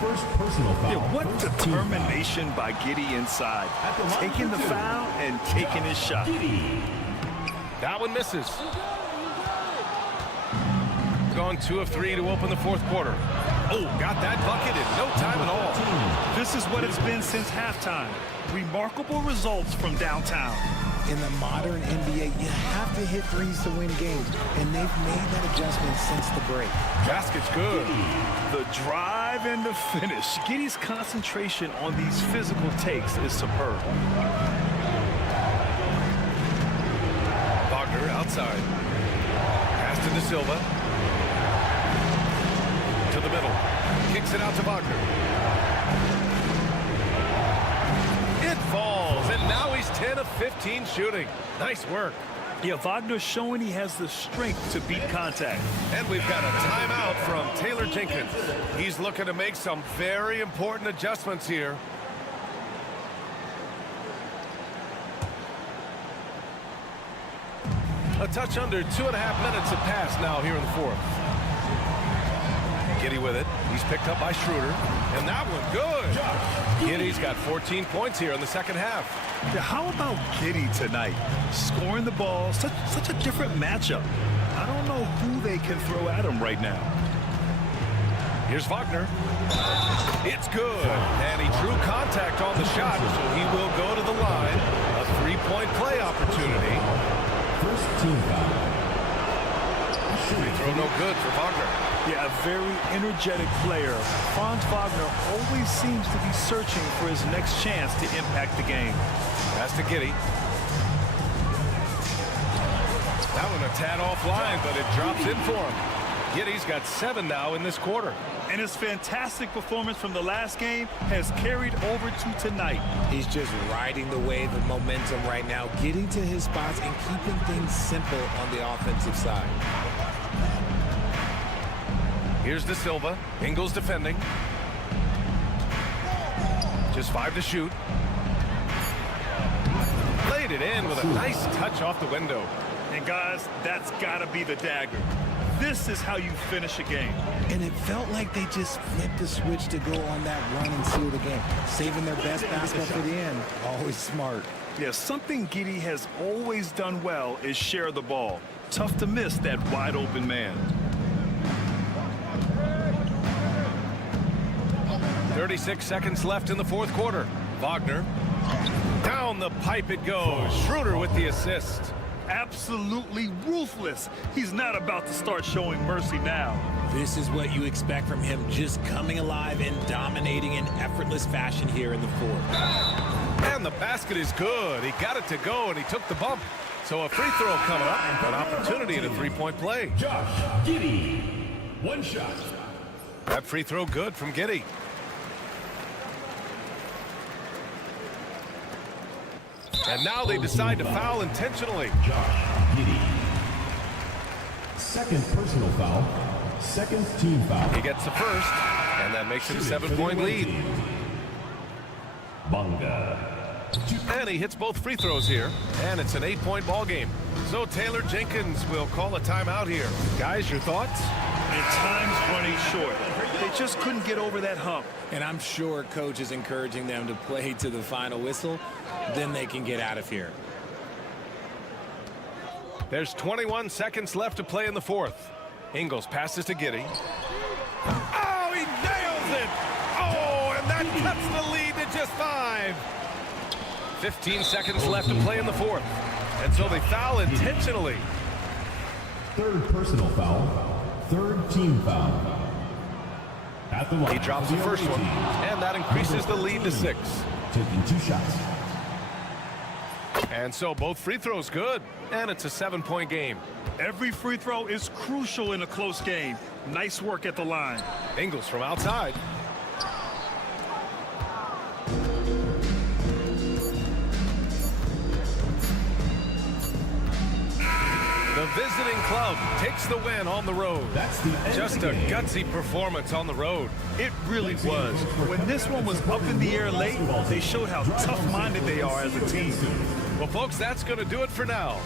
First personal foul. Yeah, what determination by Giddy inside. Taking the foul and taking his shot. That one misses. Gone 2 of 3 to open the fourth quarter. Oh, got that bucket in no time at all. This is what it's been since halftime. Remarkable results from downtown. In the modern NBA, you have to hit threes to win games, and they've made that adjustment since the break. Basket's good. The drive and the finish. Giddy's concentration on these physical takes is superb. Wagner outside. Pass to De Silva. To the middle. Kicks it out to Wagner. It falls, and now he's 10 of 15 shooting. Nice work. Yeah, Wagner showing he has the strength to beat contact. And we've got a timeout from Taylor Jenkins. He's looking to make some very important adjustments here. A touch under 2.5 minutes have passed now here in the fourth. Giddy with it. He's picked up by Schroeder. And that one good. Giddy's got 14 points here in the second half. Yeah, how about Giddy tonight? Scoring the ball, such a different matchup. I don't know who they can throw at him right now. Here's Wagner. It's good. And he drew contact on the shot, so he will go to the line. A three-point play opportunity. First team foul. Free throw no good for Wagner. Yeah, a very energetic player. Franz Wagner always seems to be searching for his next chance to impact the game. Pass to Giddy. That one a tad offline, but it drops in for him. Giddy's got 7 now in this quarter. And his fantastic performance from the last game has carried over to tonight. He's just riding the wave of momentum right now, getting to his spots and keeping things simple on the offensive side. Here's De Silva. Ingles defending. Just 5 to shoot. Laid it in with a nice touch off the window. And guys, that's got to be the dagger. This is how you finish a game. And it felt like they just flipped the switch to go on that run and seal the game. Saving their best basketball for the end. Always smart. Yeah, something Giddy has always done well is share the ball. Tough to miss that wide open man. 36 seconds left in the fourth quarter. Wagner. Down the pipe it goes. Schroeder with the assist. Absolutely ruthless. He's not about to start showing mercy now. This is what you expect from him, just coming alive and dominating in effortless fashion here in the fourth. And the basket is good. He got it to go, and he took the bump. So a free throw coming up. An opportunity at a three-point play. Josh Giddy. One shot. That free throw good from Giddy. And now they decide to foul intentionally. Josh Giddy. Second personal foul. Second team foul. He gets the first, and that makes it a 7-point lead. Bunga. And he hits both free throws here, and it's an 8-point ball game. So Taylor Jenkins will call a timeout here. Guys, your thoughts? And time's running short. They just couldn't get over that hump. And I'm sure coach is encouraging them to play to the final whistle. Then they can get out of here. There's 21 seconds left to play in the fourth. Ingles passes to Giddy. Oh, he nails it! Oh, and that cuts the lead to just 5. 15 seconds left to play in the fourth. And so they foul intentionally. Third personal foul. Third team foul. At the line. He drops the first one, and that increases the lead to 6. Taking 2 shots. And so both free throws good, and it's a 7-point game. Every free throw is crucial in a close game. Nice work at the line. Ingles from outside. The visiting club takes the win on the road. That's the end Just of the a game. gutsy performance on the road. It really was. When this one was up in the air late, they showed how tough-minded they are as a team. Well, folks, that's going to do it for now.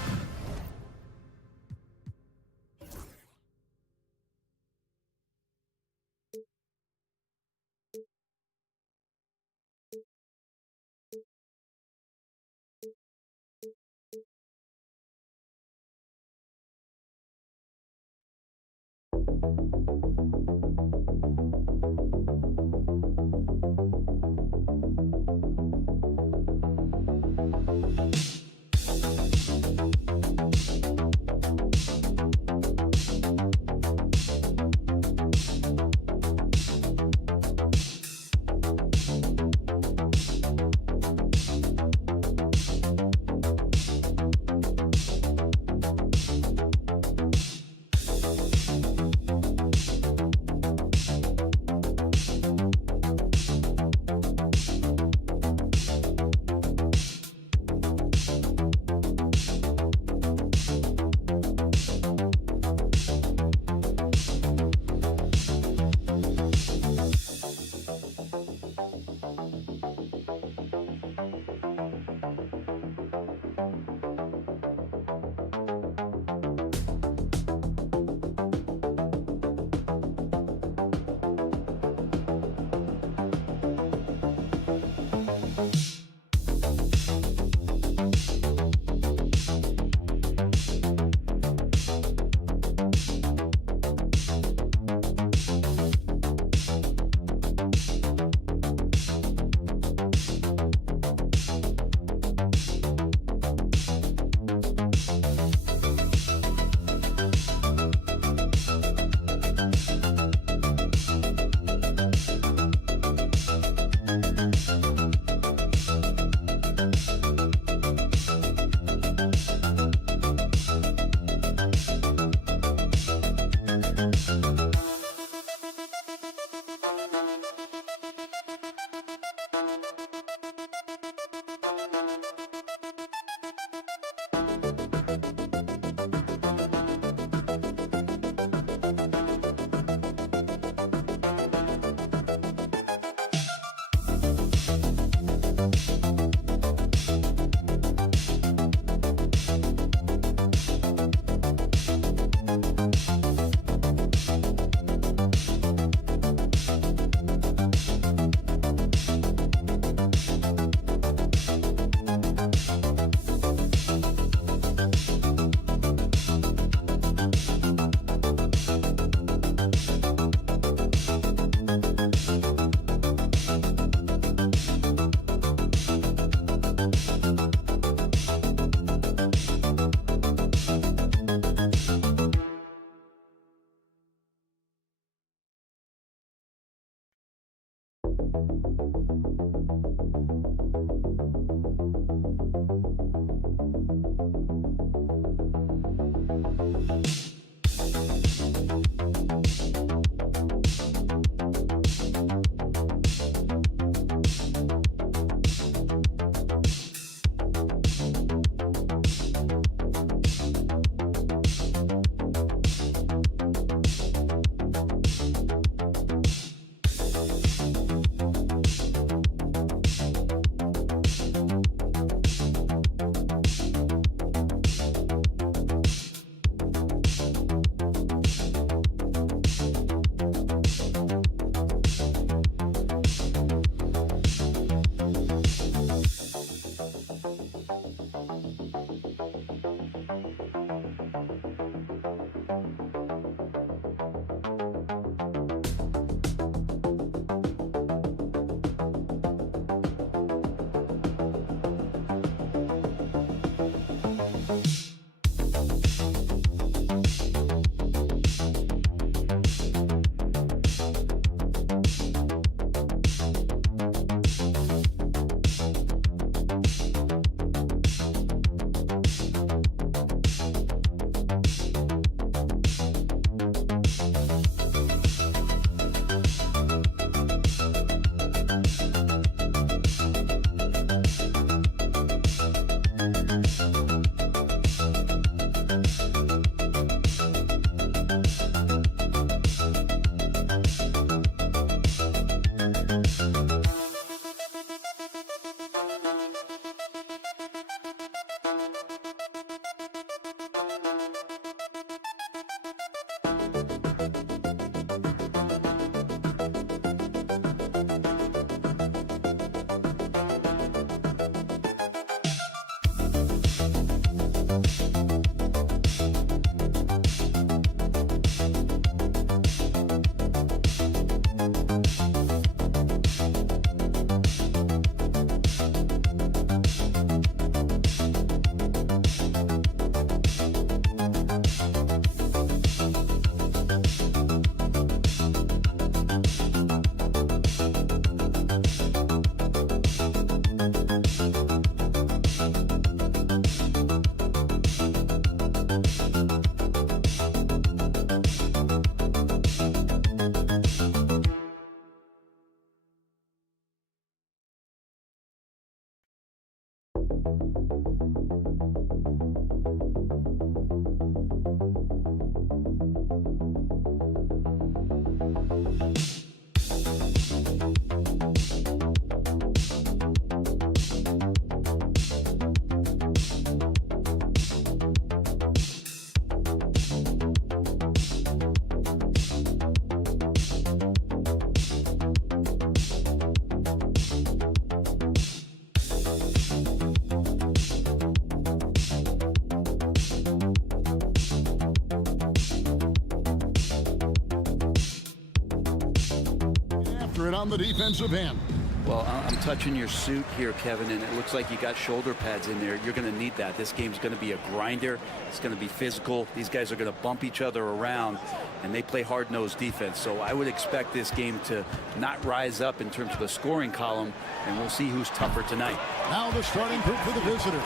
It on the defensive end. Well, I'm touching your suit here, Kevin, and it looks like you got shoulder pads in there. You're going to need that. This game's going to be a grinder. It's going to be physical. These guys are going to bump each other around, and they play hard-nosed defense. So I would expect this game to not rise up in terms of the scoring column, and we'll see who's tougher tonight. Now the starting group for the visitors.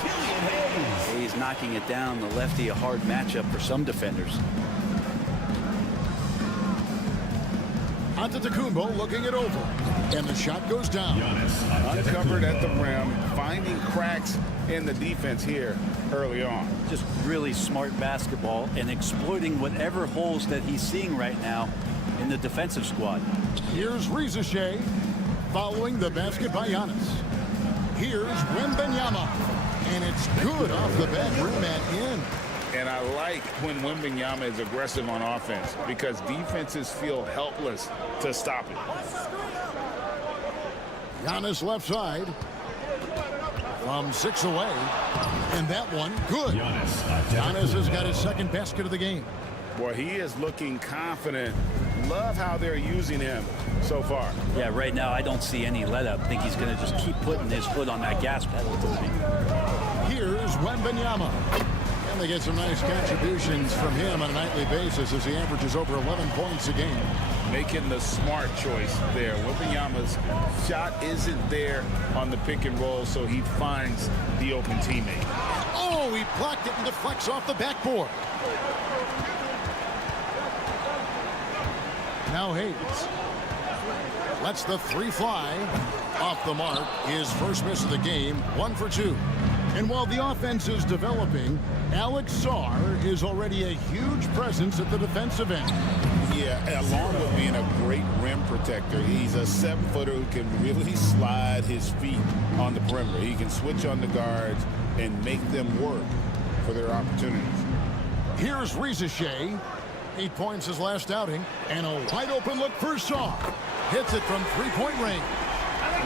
He's knocking it down. The lefty, a hard matchup for some defenders. Antetokounmpo looking it over, and the shot goes down. Uncovered at the rim, finding cracks in the defense here early on. Just really smart basketball and exploiting whatever holes that he's seeing right now in the defensive squad. Here's Rizeshe following the basket by Giannis. Here's Wembanyama, and it's good off the back rim and in. And I like when Wembanyama is aggressive on offense because defenses feel helpless to stop it. Giannis left side from 6 away, and that one good. Giannis has got his second basket of the game. Boy, he is looking confident. Love how they're using him so far. Yeah, right now I don't see any let up. I think he's going to just keep putting his foot on that gas pedal. Here's Wembanyama. And they get some nice contributions from him on a nightly basis as he averages over 11 points a game. Making the smart choice there. Wembanyama's shot isn't there on the pick and roll, so he finds the open teammate. Oh, he blocked it and deflects off the backboard. Now Hayes lets the three fly. Off the mark. His first miss of the game, 1 for 2. And while the offense is developing, Alex Sarr is already a huge presence at the defensive end. Yeah, along with being a great rim protector, he's a 7-footer who can really slide his feet on the perimeter. He can switch on the guards and make them work for their opportunities. Here's Rizachet. 8 points his last outing, and a wide open look for Sarr. Hits it from three-point range.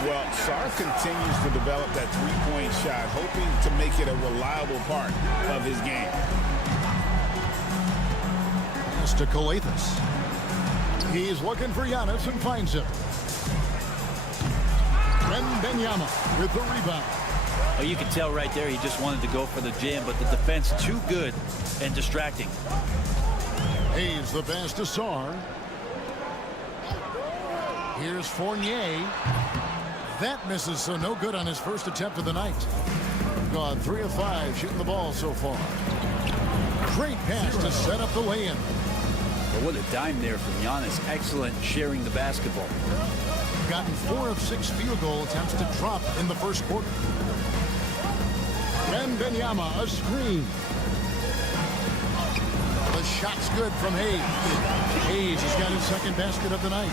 Well, Sarr continues to develop that three-point shot, hoping to make it a reliable part of his game. Pass to Kalathis. He's looking for Giannis and finds him. Wembanyama with the rebound. Oh, you can tell right there he just wanted to go for the jam, but the defense too good and distracting. Hayes the pass to Sarr. Here's Fournier. That misses, so no good on his first attempt of the night. Gone 3 of 5 shooting the ball so far. Great pass to set up the lay-in. Well, what a dime there from Giannis. Excellent sharing the basketball. Gotten 4 of 6 field goal attempts to drop in the first quarter. Wembanyama, a screen. The shot's good from Hayes. Hayes has got his second basket of the night.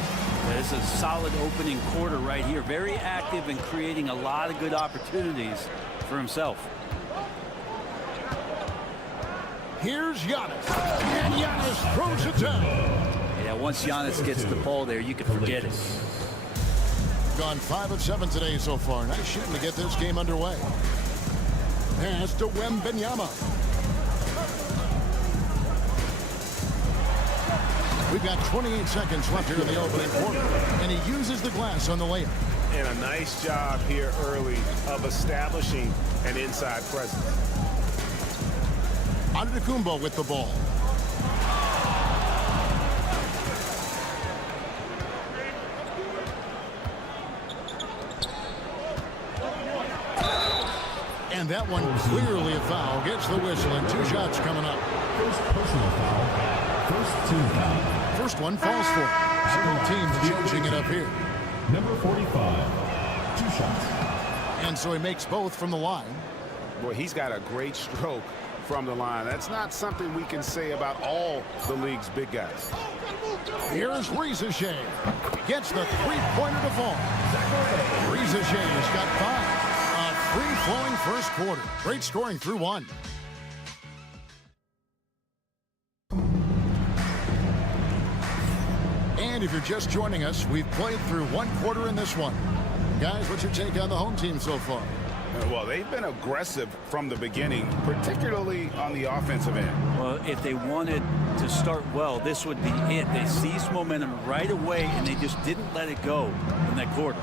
This is a solid opening quarter right here. Very active and creating a lot of good opportunities for himself. Here's Giannis. And Giannis throws it down. Yeah, once Giannis gets the ball there, you can forget it. Gone 5 of 7 today so far. Nice shooting to get this game underway. Pass to Wembanyama. We've got 28 seconds left here in the opening quarter, and he uses the glass on the layup. And a nice job here early of establishing an inside presence. Antetokounmpo with the ball. And that one clearly a foul. Gets the whistle, and 2 shots coming up. First personal foul. First team foul. First one falls for him. Several teams changing it up here. Number 45. 2 shots. And so he makes both from the line. Boy, he's got a great stroke from the line. That's not something we can say about all the league's big guys. Here's Rizachet. Gets the three-pointer to fall. Rizachet's got 5. A free-flowing first quarter. Great scoring through 1. And if you're just joining us, we've played through 1 quarter in this one. Guys, what's your take on the home team so far? Well, they've been aggressive from the beginning, particularly on the offensive end. Well, if they wanted to start well, this would be it. They seized momentum right away, and they just didn't let it go in that quarter.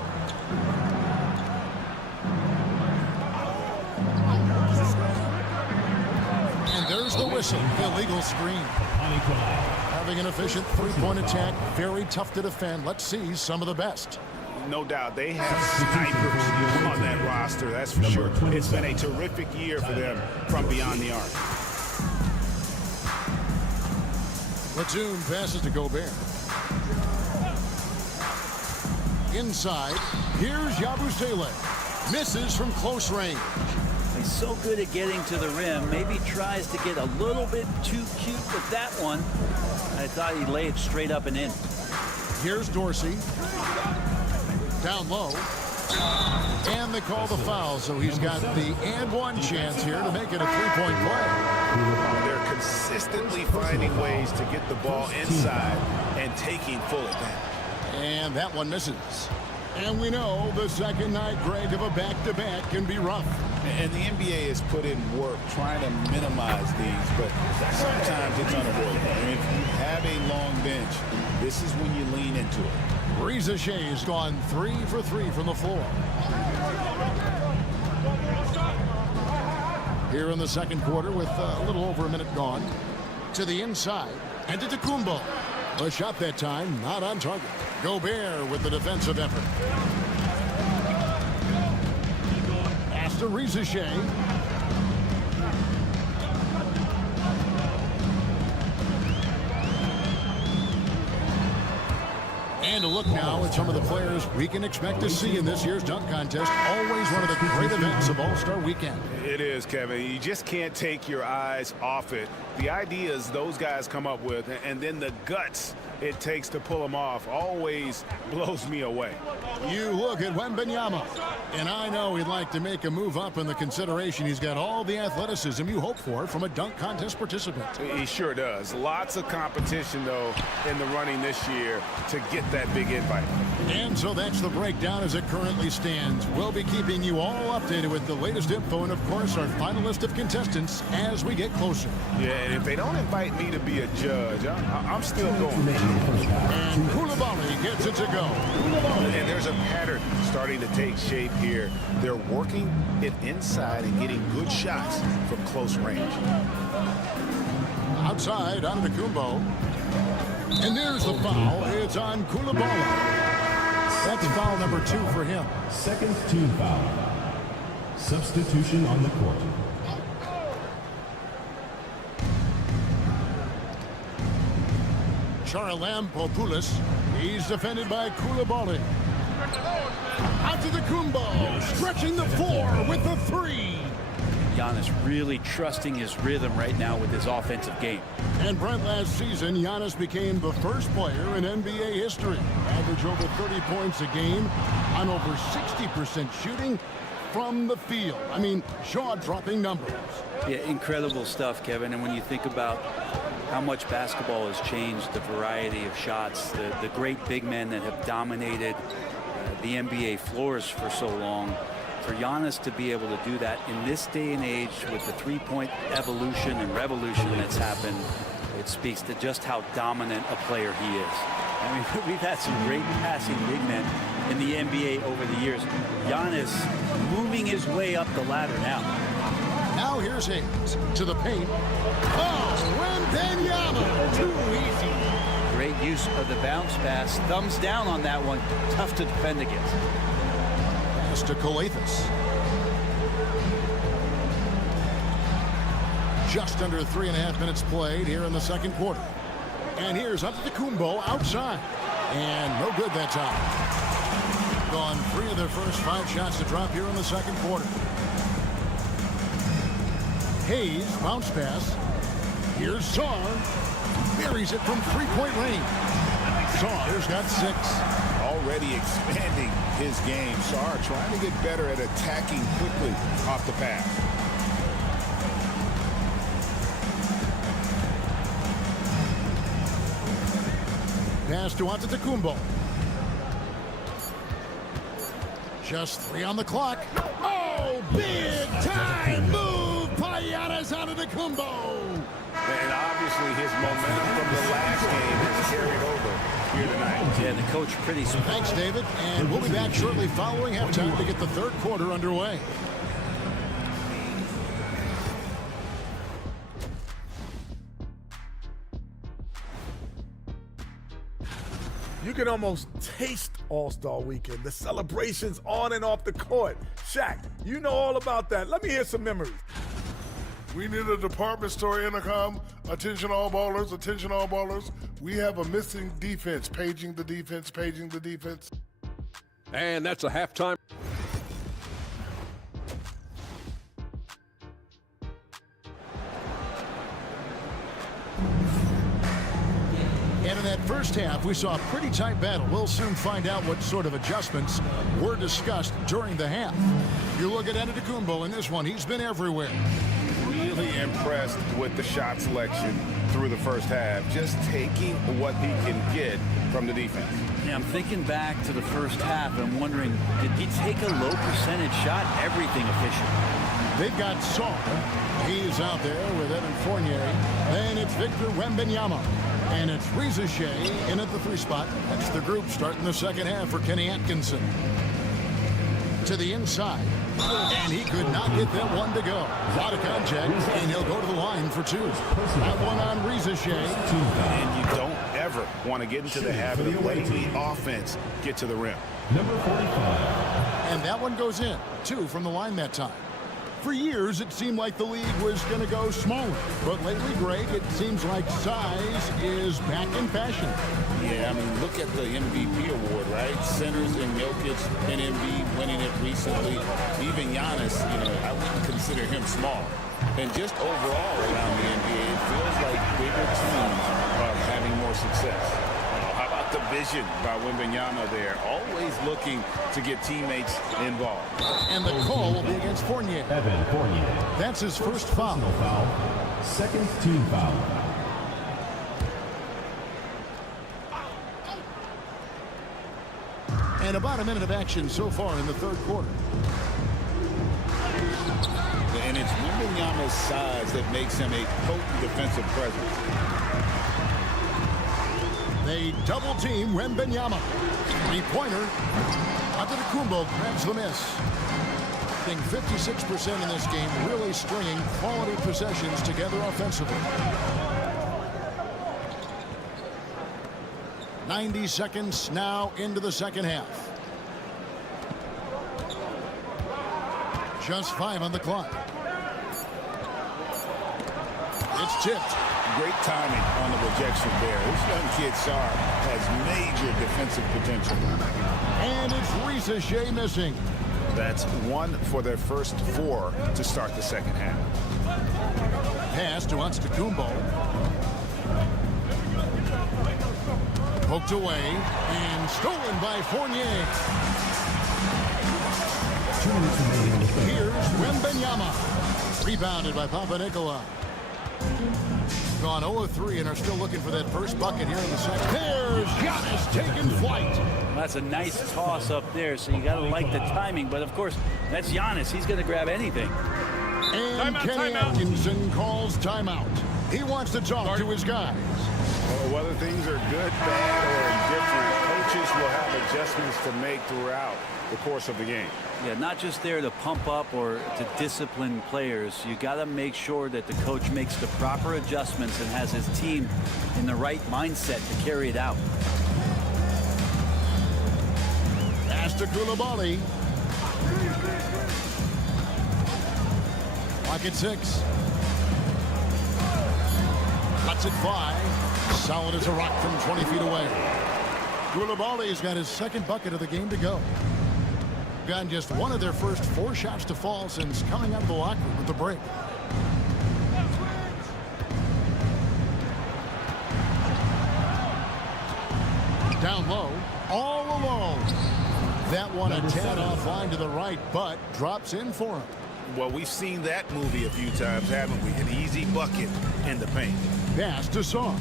And there's the whistle. Illegal screen. Having an efficient three-point attack, very tough to defend. Let's see some of the best. No doubt they have snipers on that roster, that's for sure. It's been a terrific year for them from beyond the arc. Platoon passes to Gobert. Inside, here's Yabusele. Misses from close range. He's so good at getting to the rim. Maybe tries to get a little bit too cute with that one. I thought he'd lay it straight up and in. Here's Dorsey. Down low. And they call the foul, so he's got the and one chance here to make it a three-point play. They're consistently finding ways to get the ball inside and taking full advantage. And that one misses. And we know the second night, Greg, of a back-to-back can be rough. And the NBA has put in work trying to minimize these, but sometimes it's unavoidable. And if you have a long bench, this is when you lean into it. Rizachet's gone 3 for 3 from the floor. here in the second quarter with a little over a minute gone. To the inside, and to Tecumbo. A shot that time, not on target. Gobert with the defensive effort. Pass to Rizachet. And a look now at some of the players we can expect to see in this year's dunk contest. Always one of the great events of All-Star Weekend. It is, Kevin. You just can't take your eyes off it. The ideas those guys come up with, and then the guts it takes to pull them off, always blows me away. You look at Wembanyama, and I know he'd like to make a move up in the consideration. He's got all the athleticism you hope for from a dunk contest participant. He sure does. Lots of competition, though, in the running this year to get that big invite. And so that's the breakdown as it currently stands. We'll be keeping you all updated with the latest info and, of course, our final list of contestants as we get closer. Yeah, and if they don't invite me to be a judge, I'm still going. And Koulibaly gets it to go. And there's a pattern starting to take shape here. They're working it inside and getting good shots from close range. Outside, on Tecumbo. And there's the foul. It's on Koulibaly. That's foul number 2 for him. Second team foul. Substitution on the court. Charalampopoulos. He's defended by Koulibaly. Out to Tecumbo. Stretching the 4 with the 3. Giannis really trusting his rhythm right now with his offensive game. And Brent, last season, Giannis became the first player in NBA history. Average over 30 points a game on over 60% shooting from the field. I mean, jaw-dropping numbers. Yeah, incredible stuff, Kevin. And when you think about how much basketball has changed, the variety of shots, the great big men that have dominated the NBA floors for so long, for Giannis to be able to do that in this day and age with the three-point evolution and revolution that's happened, it speaks to just how dominant a player he is. I mean, we've had some great passing big men in the NBA over the years. Giannis moving his way up the ladder now. Now here's Hayes to the paint. Oh, Wembanyama, too easy. Great use of the bounce pass. Thumbs down on that one. Tough to defend against. Pass to Coathis. Just under 3.5 minutes played here in the second quarter. And here's up to Tecumbo outside. And no good that time. Gone 3 of their first 5 shots to drop here in the second quarter. Hayes, bounce pass. Here's Sarr. Buries it from 3-point range. Sarr's got 6. Already expanding his game. Sarr trying to get better at attacking quickly off the pass. Pass to Antetokounmpo. Just 3 on the clock. Oh, big time move by Giannis Antetokounmpo. And obviously his momentum from the last game has carried over here tonight. Yeah, the coach pretty smart. Thanks, David. And we'll be back shortly following halftime to get the third quarter underway. You can almost taste All-Star Weekend, the celebrations on and off the court. Shaq, you know all about that. Let me hear some memories. We need a department store intercom. Attention all ballers, attention all ballers. We have a missing defense. Paging the defense, paging the defense. And that's a halftime. And in that first half, we saw a pretty tight battle. We'll soon find out what sort of adjustments were discussed during the half. You look at Antetokounmpo in this one. He's been everywhere. Really impressed with the shot selection through the first half. Just taking what he can get from the defense. Yeah, I'm thinking back to the first half. I'm wondering, did he take a low percentage shot? Everything efficient. They've got Sarr. He's out there with Evan Fournier. Then it's Victor Wembanyama. And it's Rizachet in at the 3 spot. That's the group starting the second half for Kenny Atkinson. To the inside. And he could not get that one to go. A lot of contact, and he'll go to the line for 2. That one on Reza Shea. And you don't ever want to get into the habit of letting the offense get to the rim. Number 45. And that one goes in. 2 from the line that time. For years, it seemed like the league was going to go smaller. But lately, Greg, it seems like size is back in fashion. Yeah, I mean, look at the MVP award, right? Centers and Jokic and Embiid winning it recently. Even Giannis, I wouldn't consider him small. And just overall around the NBA, it feels like bigger teams are having more success. How about the vision by Wembanyama there? Always looking to get teammates involved. And the call will be against Fournier. Evan Fournier. That's his first foul. Second team foul. And about a minute of action so far in the third quarter. And it's Wembanyama's size that makes him a potent defensive presence. They double team Wembanyama. 3-pointer. Antetokounmpo grabs the miss. Being 56% in this game, really stringing quality possessions together offensively. 90 seconds now into the second half. Just 5 on the clock. It's tipped. Great timing on the rejection there. This young kid, Sarr, has major defensive potential. And it's Reza Shea missing. That's 1 for their first 4 to start the second half. Pass to Antetokounmpo. Poked away and stolen by Fournier. 2 minutes remaining in the third. Here's Wembanyama. Rebounded by Papanikolaou. Gone 0 of 3 and are still looking for that first bucket here in the second. There's Giannis taking flight. That's a nice toss up there, so you got to like the timing. But, of course, that's Giannis. He's going to grab anything. And Kenny Atkinson calls timeout. He wants to talk to his guys. Well, whether things are good, bad, or indifferent, coaches will have adjustments to make throughout the course of the game. Yeah, not just there to pump up or to discipline players. You got to make sure that the coach makes the proper adjustments and has his team in the right mindset to carry it out. Pass to Coulibaly. Pocket 6. Cuts it 5. Solid as a rock from 20 feet away. Coulibaly's got his second bucket of the game to go. Gotten just one of their first 4 shots to fall since coming out of the locker room with the break. Down low, all alone. That one a tad offline to the right, but drops in for him. Well, we've seen that movie a few times, haven't we? An easy bucket in the paint. Pass to Sarr.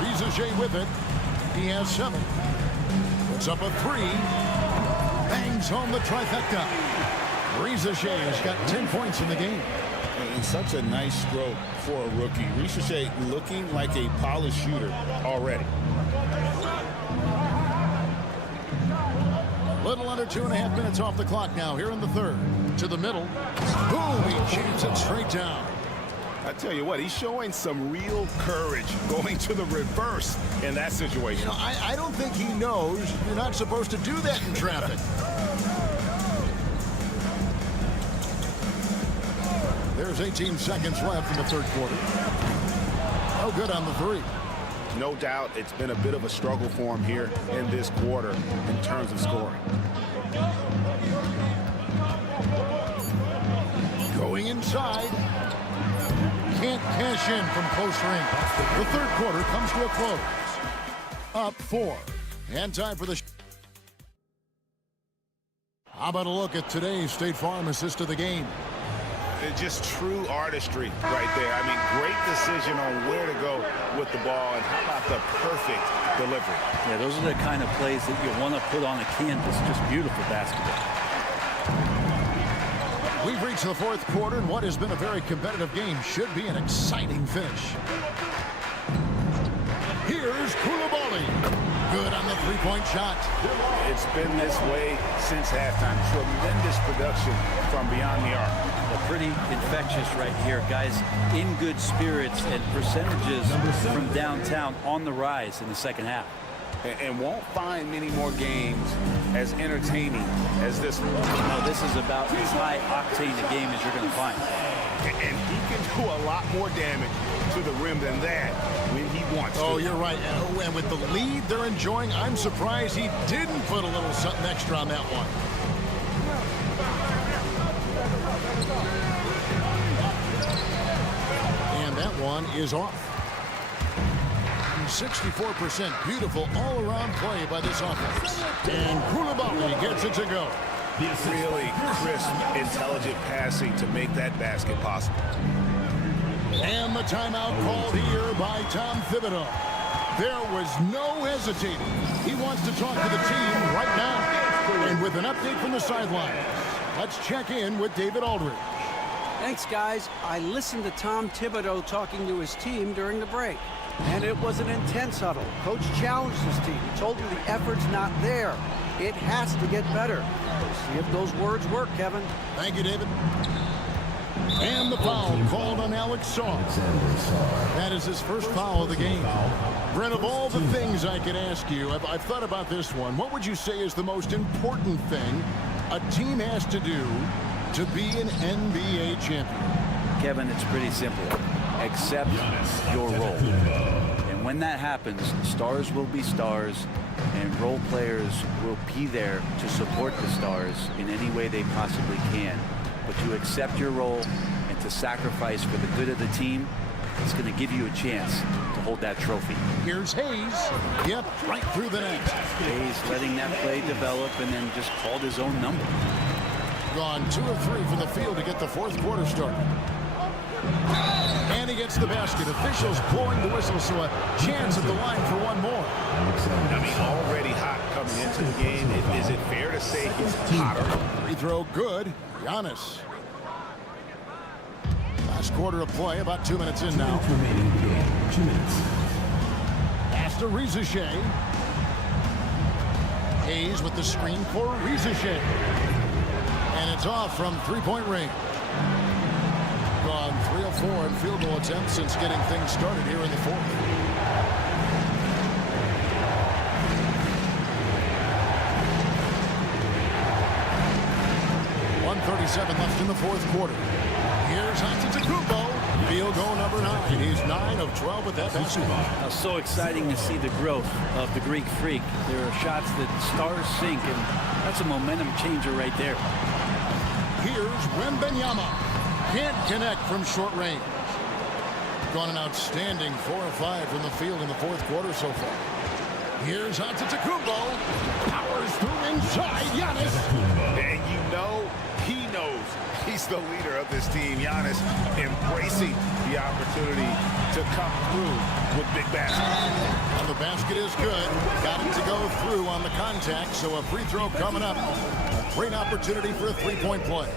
Reza Shea with it. He has 7. Puts up a 3. Bangs home the trifecta. Reza Shea has got 10 points in the game. And such a nice stroke for a rookie. Reza Shea looking like a polished shooter already. Little under 2.5 minutes off the clock now here in the third. To the middle. Boom! He jams it straight down. I tell you what, he's showing some real courage going to the reverse in that situation. You know, I don't think he knows you're not supposed to do that in traffic. There's 18 seconds left in the third quarter. Oh, good on the 3. No doubt it's been a bit of a struggle for him here in this quarter in terms of scoring. Going inside. Can't cash in from close range. The third quarter comes to a close. Up 4. And time for the... How about a look at today's State Farm assist of the game? It's just true artistry right there. I mean, great decision on where to go with the ball, and how about the perfect delivery? Yeah, those are the kind of plays that you want to put on a canvas. Just beautiful basketball. We've reached the fourth quarter, and what has been a very competitive game should be an exciting finish. Here's Coulibaly. Good on the three-point shot. It's been this way since halftime. Tremendous production from beyond the arc. Well, pretty infectious right here. Guys in good spirits and percentages from downtown on the rise in the second half. And won't find many more games as entertaining as this one. No, this is about as high octane a game as you're going to find. And he can do a lot more damage to the rim than that when he wants to. Oh, you're right. And with the lead they're enjoying, I'm surprised he didn't put a little something extra on that one. And that one is off. 64% beautiful all-around play by this offense. And Koulibaly gets it to go. Really crisp, intelligent passing to make that basket possible. And the timeout called here by Tom Thibodeau. There was no hesitating. He wants to talk to the team right now. And with an update from the sidelines, let's check in with David Aldridge. Thanks, guys. I listened to Tom Thibodeau talking to his team during the break. And it was an intense huddle. Coach challenged his team. He told them the effort's not there. It has to get better. See if those words work, Kevin. Thank you, David. And the foul called on Alex Saw. That is his first foul of the game. Brent, of all the things I could ask you, I've thought about this one. What would you say is the most important thing a team has to do to be an NBA champion? Kevin, it's pretty simple. Accept your role. And when that happens, stars will be stars, and role players will be there to support the stars in any way they possibly can. But to accept your role and to sacrifice for the good of the team, it's going to give you a chance to hold that trophy. Here's Hayes. Yep, right through the net. Hayes letting that play develop and then just called his own number. Gone 2 of 3 from the field to get the fourth quarter started. And he gets the basket. Officials blowing the whistle, so a chance at the line for one more. I mean, already hot coming into the game. Is it fair to say he's hotter? Free throw good. Giannis. Last quarter of play, about 2 minutes in now. 2 minutes remaining in the game. 2 minutes. Pass to Rizichet. Hayes with the screen for Rizichet. And it's off from three-point range. Gone 3 of 4 in field goal attempts since getting things started here in the fourth. .137 left in the fourth quarter. Here's Antetokounmpo. Field goal number 9. He's 9 of 12 with that basket. So exciting to see the growth of the Greek Freak. There are shots that stars sink, and that's a momentum changer right there. Here's Wembanyama. Can't connect from short range. Gone an outstanding 4 of 5 from the field in the fourth quarter so far. Here's Antetokounmpo. Powers through inside. Giannis. And you know he knows he's the leader of this team. Giannis embracing the opportunity to come through with big baskets. And the basket is good. Got it to go through on the contact, so a free throw coming up. A great opportunity for a three-point play.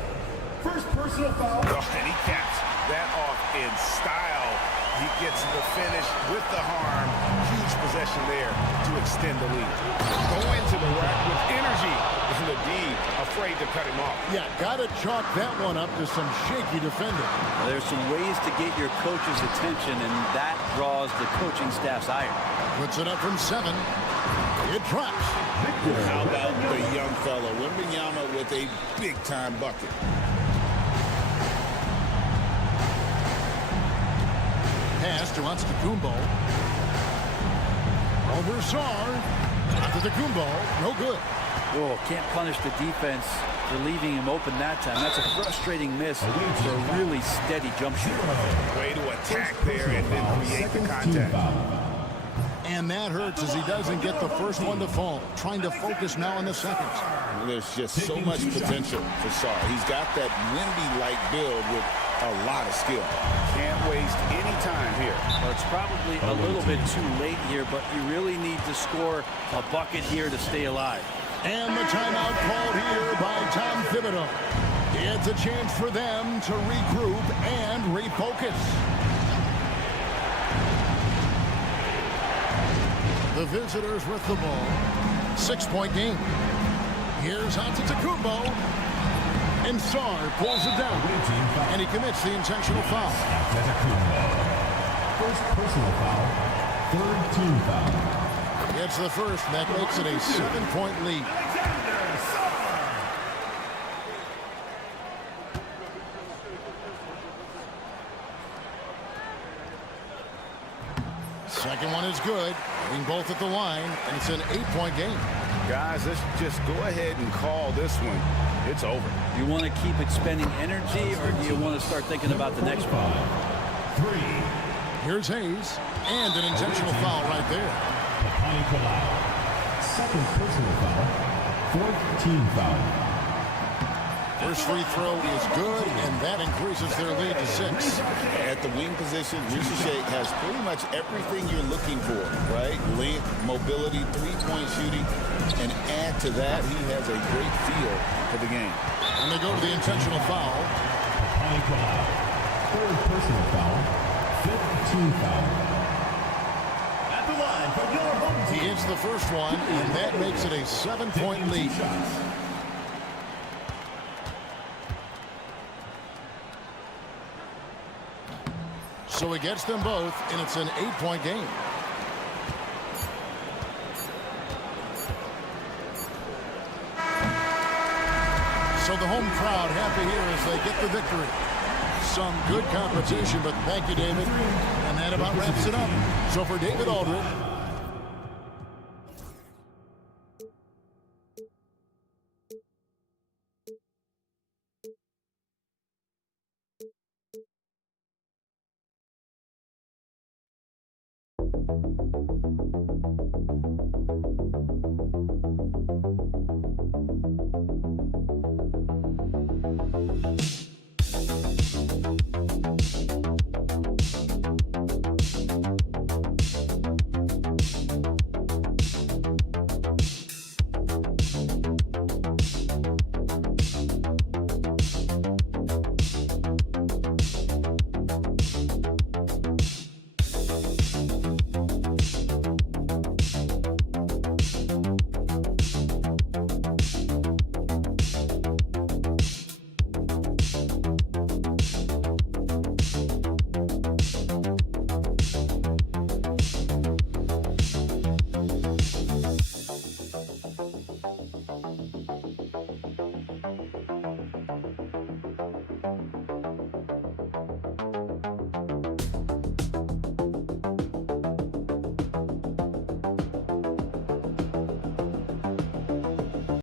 First personal foul. Oh, and he caps that off in style. He gets the finish with the harm. Huge possession there to extend the lead. Going to the rack with energy. And the D afraid to cut him off. Yeah, got to chalk that one up to some shaky defending. Well, there's some ways to get your coach's attention, and that draws the coaching staff's ire. Puts it up from 7. It drops. How about the young fellow, Wembanyama, with a big-time bucket. Pass to Antetokounmpo. Over Sarr. Antetokounmpo. No good. Oh, can't punish the defense for leaving him open that time. That's a frustrating miss for a really steady jump shooter. Way to attack there and then create the contact. And that hurts as he doesn't get the first one to fall. Trying to focus now on the second. There's just so much potential for Sarr. He's got that Wemby-like build with a lot of skill. Can't waste any time here. Well, it's probably a little bit too late here, but you really need to score a bucket here to stay alive. And the timeout called here by Tom Thibodeau. It's a chance for them to regroup and refocus. The visitors with the ball. 6-point game. Here's Antetokounmpo. And Sarr pulls it down. And he commits the intentional foul. First personal foul, third team foul. Gets the first, and that makes it a 7-point lead. Second one is good. Hitting both at the line, and it's an 8-point game. Guys, let's just go ahead and call this one. It's over. You want to keep expending energy, or do you want to start thinking about the next one? 3. Here's Hayes, and an intentional foul right there. Second personal foul, fourth team foul. First free throw is good, and that increases their lead to 6. At the wing position, Ricochet has pretty much everything you're looking for, right? Length, mobility, three-point shooting, and add to that, he has a great feel for the game. And they go to the intentional foul. Third personal foul, fifth team foul. At the line for your home team. He hits the first one, and that makes it a 7-point lead. So he gets them both, and it's an 8-point game. So the home crowd happy here as they get the victory. Some good competition, but thank you, David. And that about wraps it up. So for David Aldridge,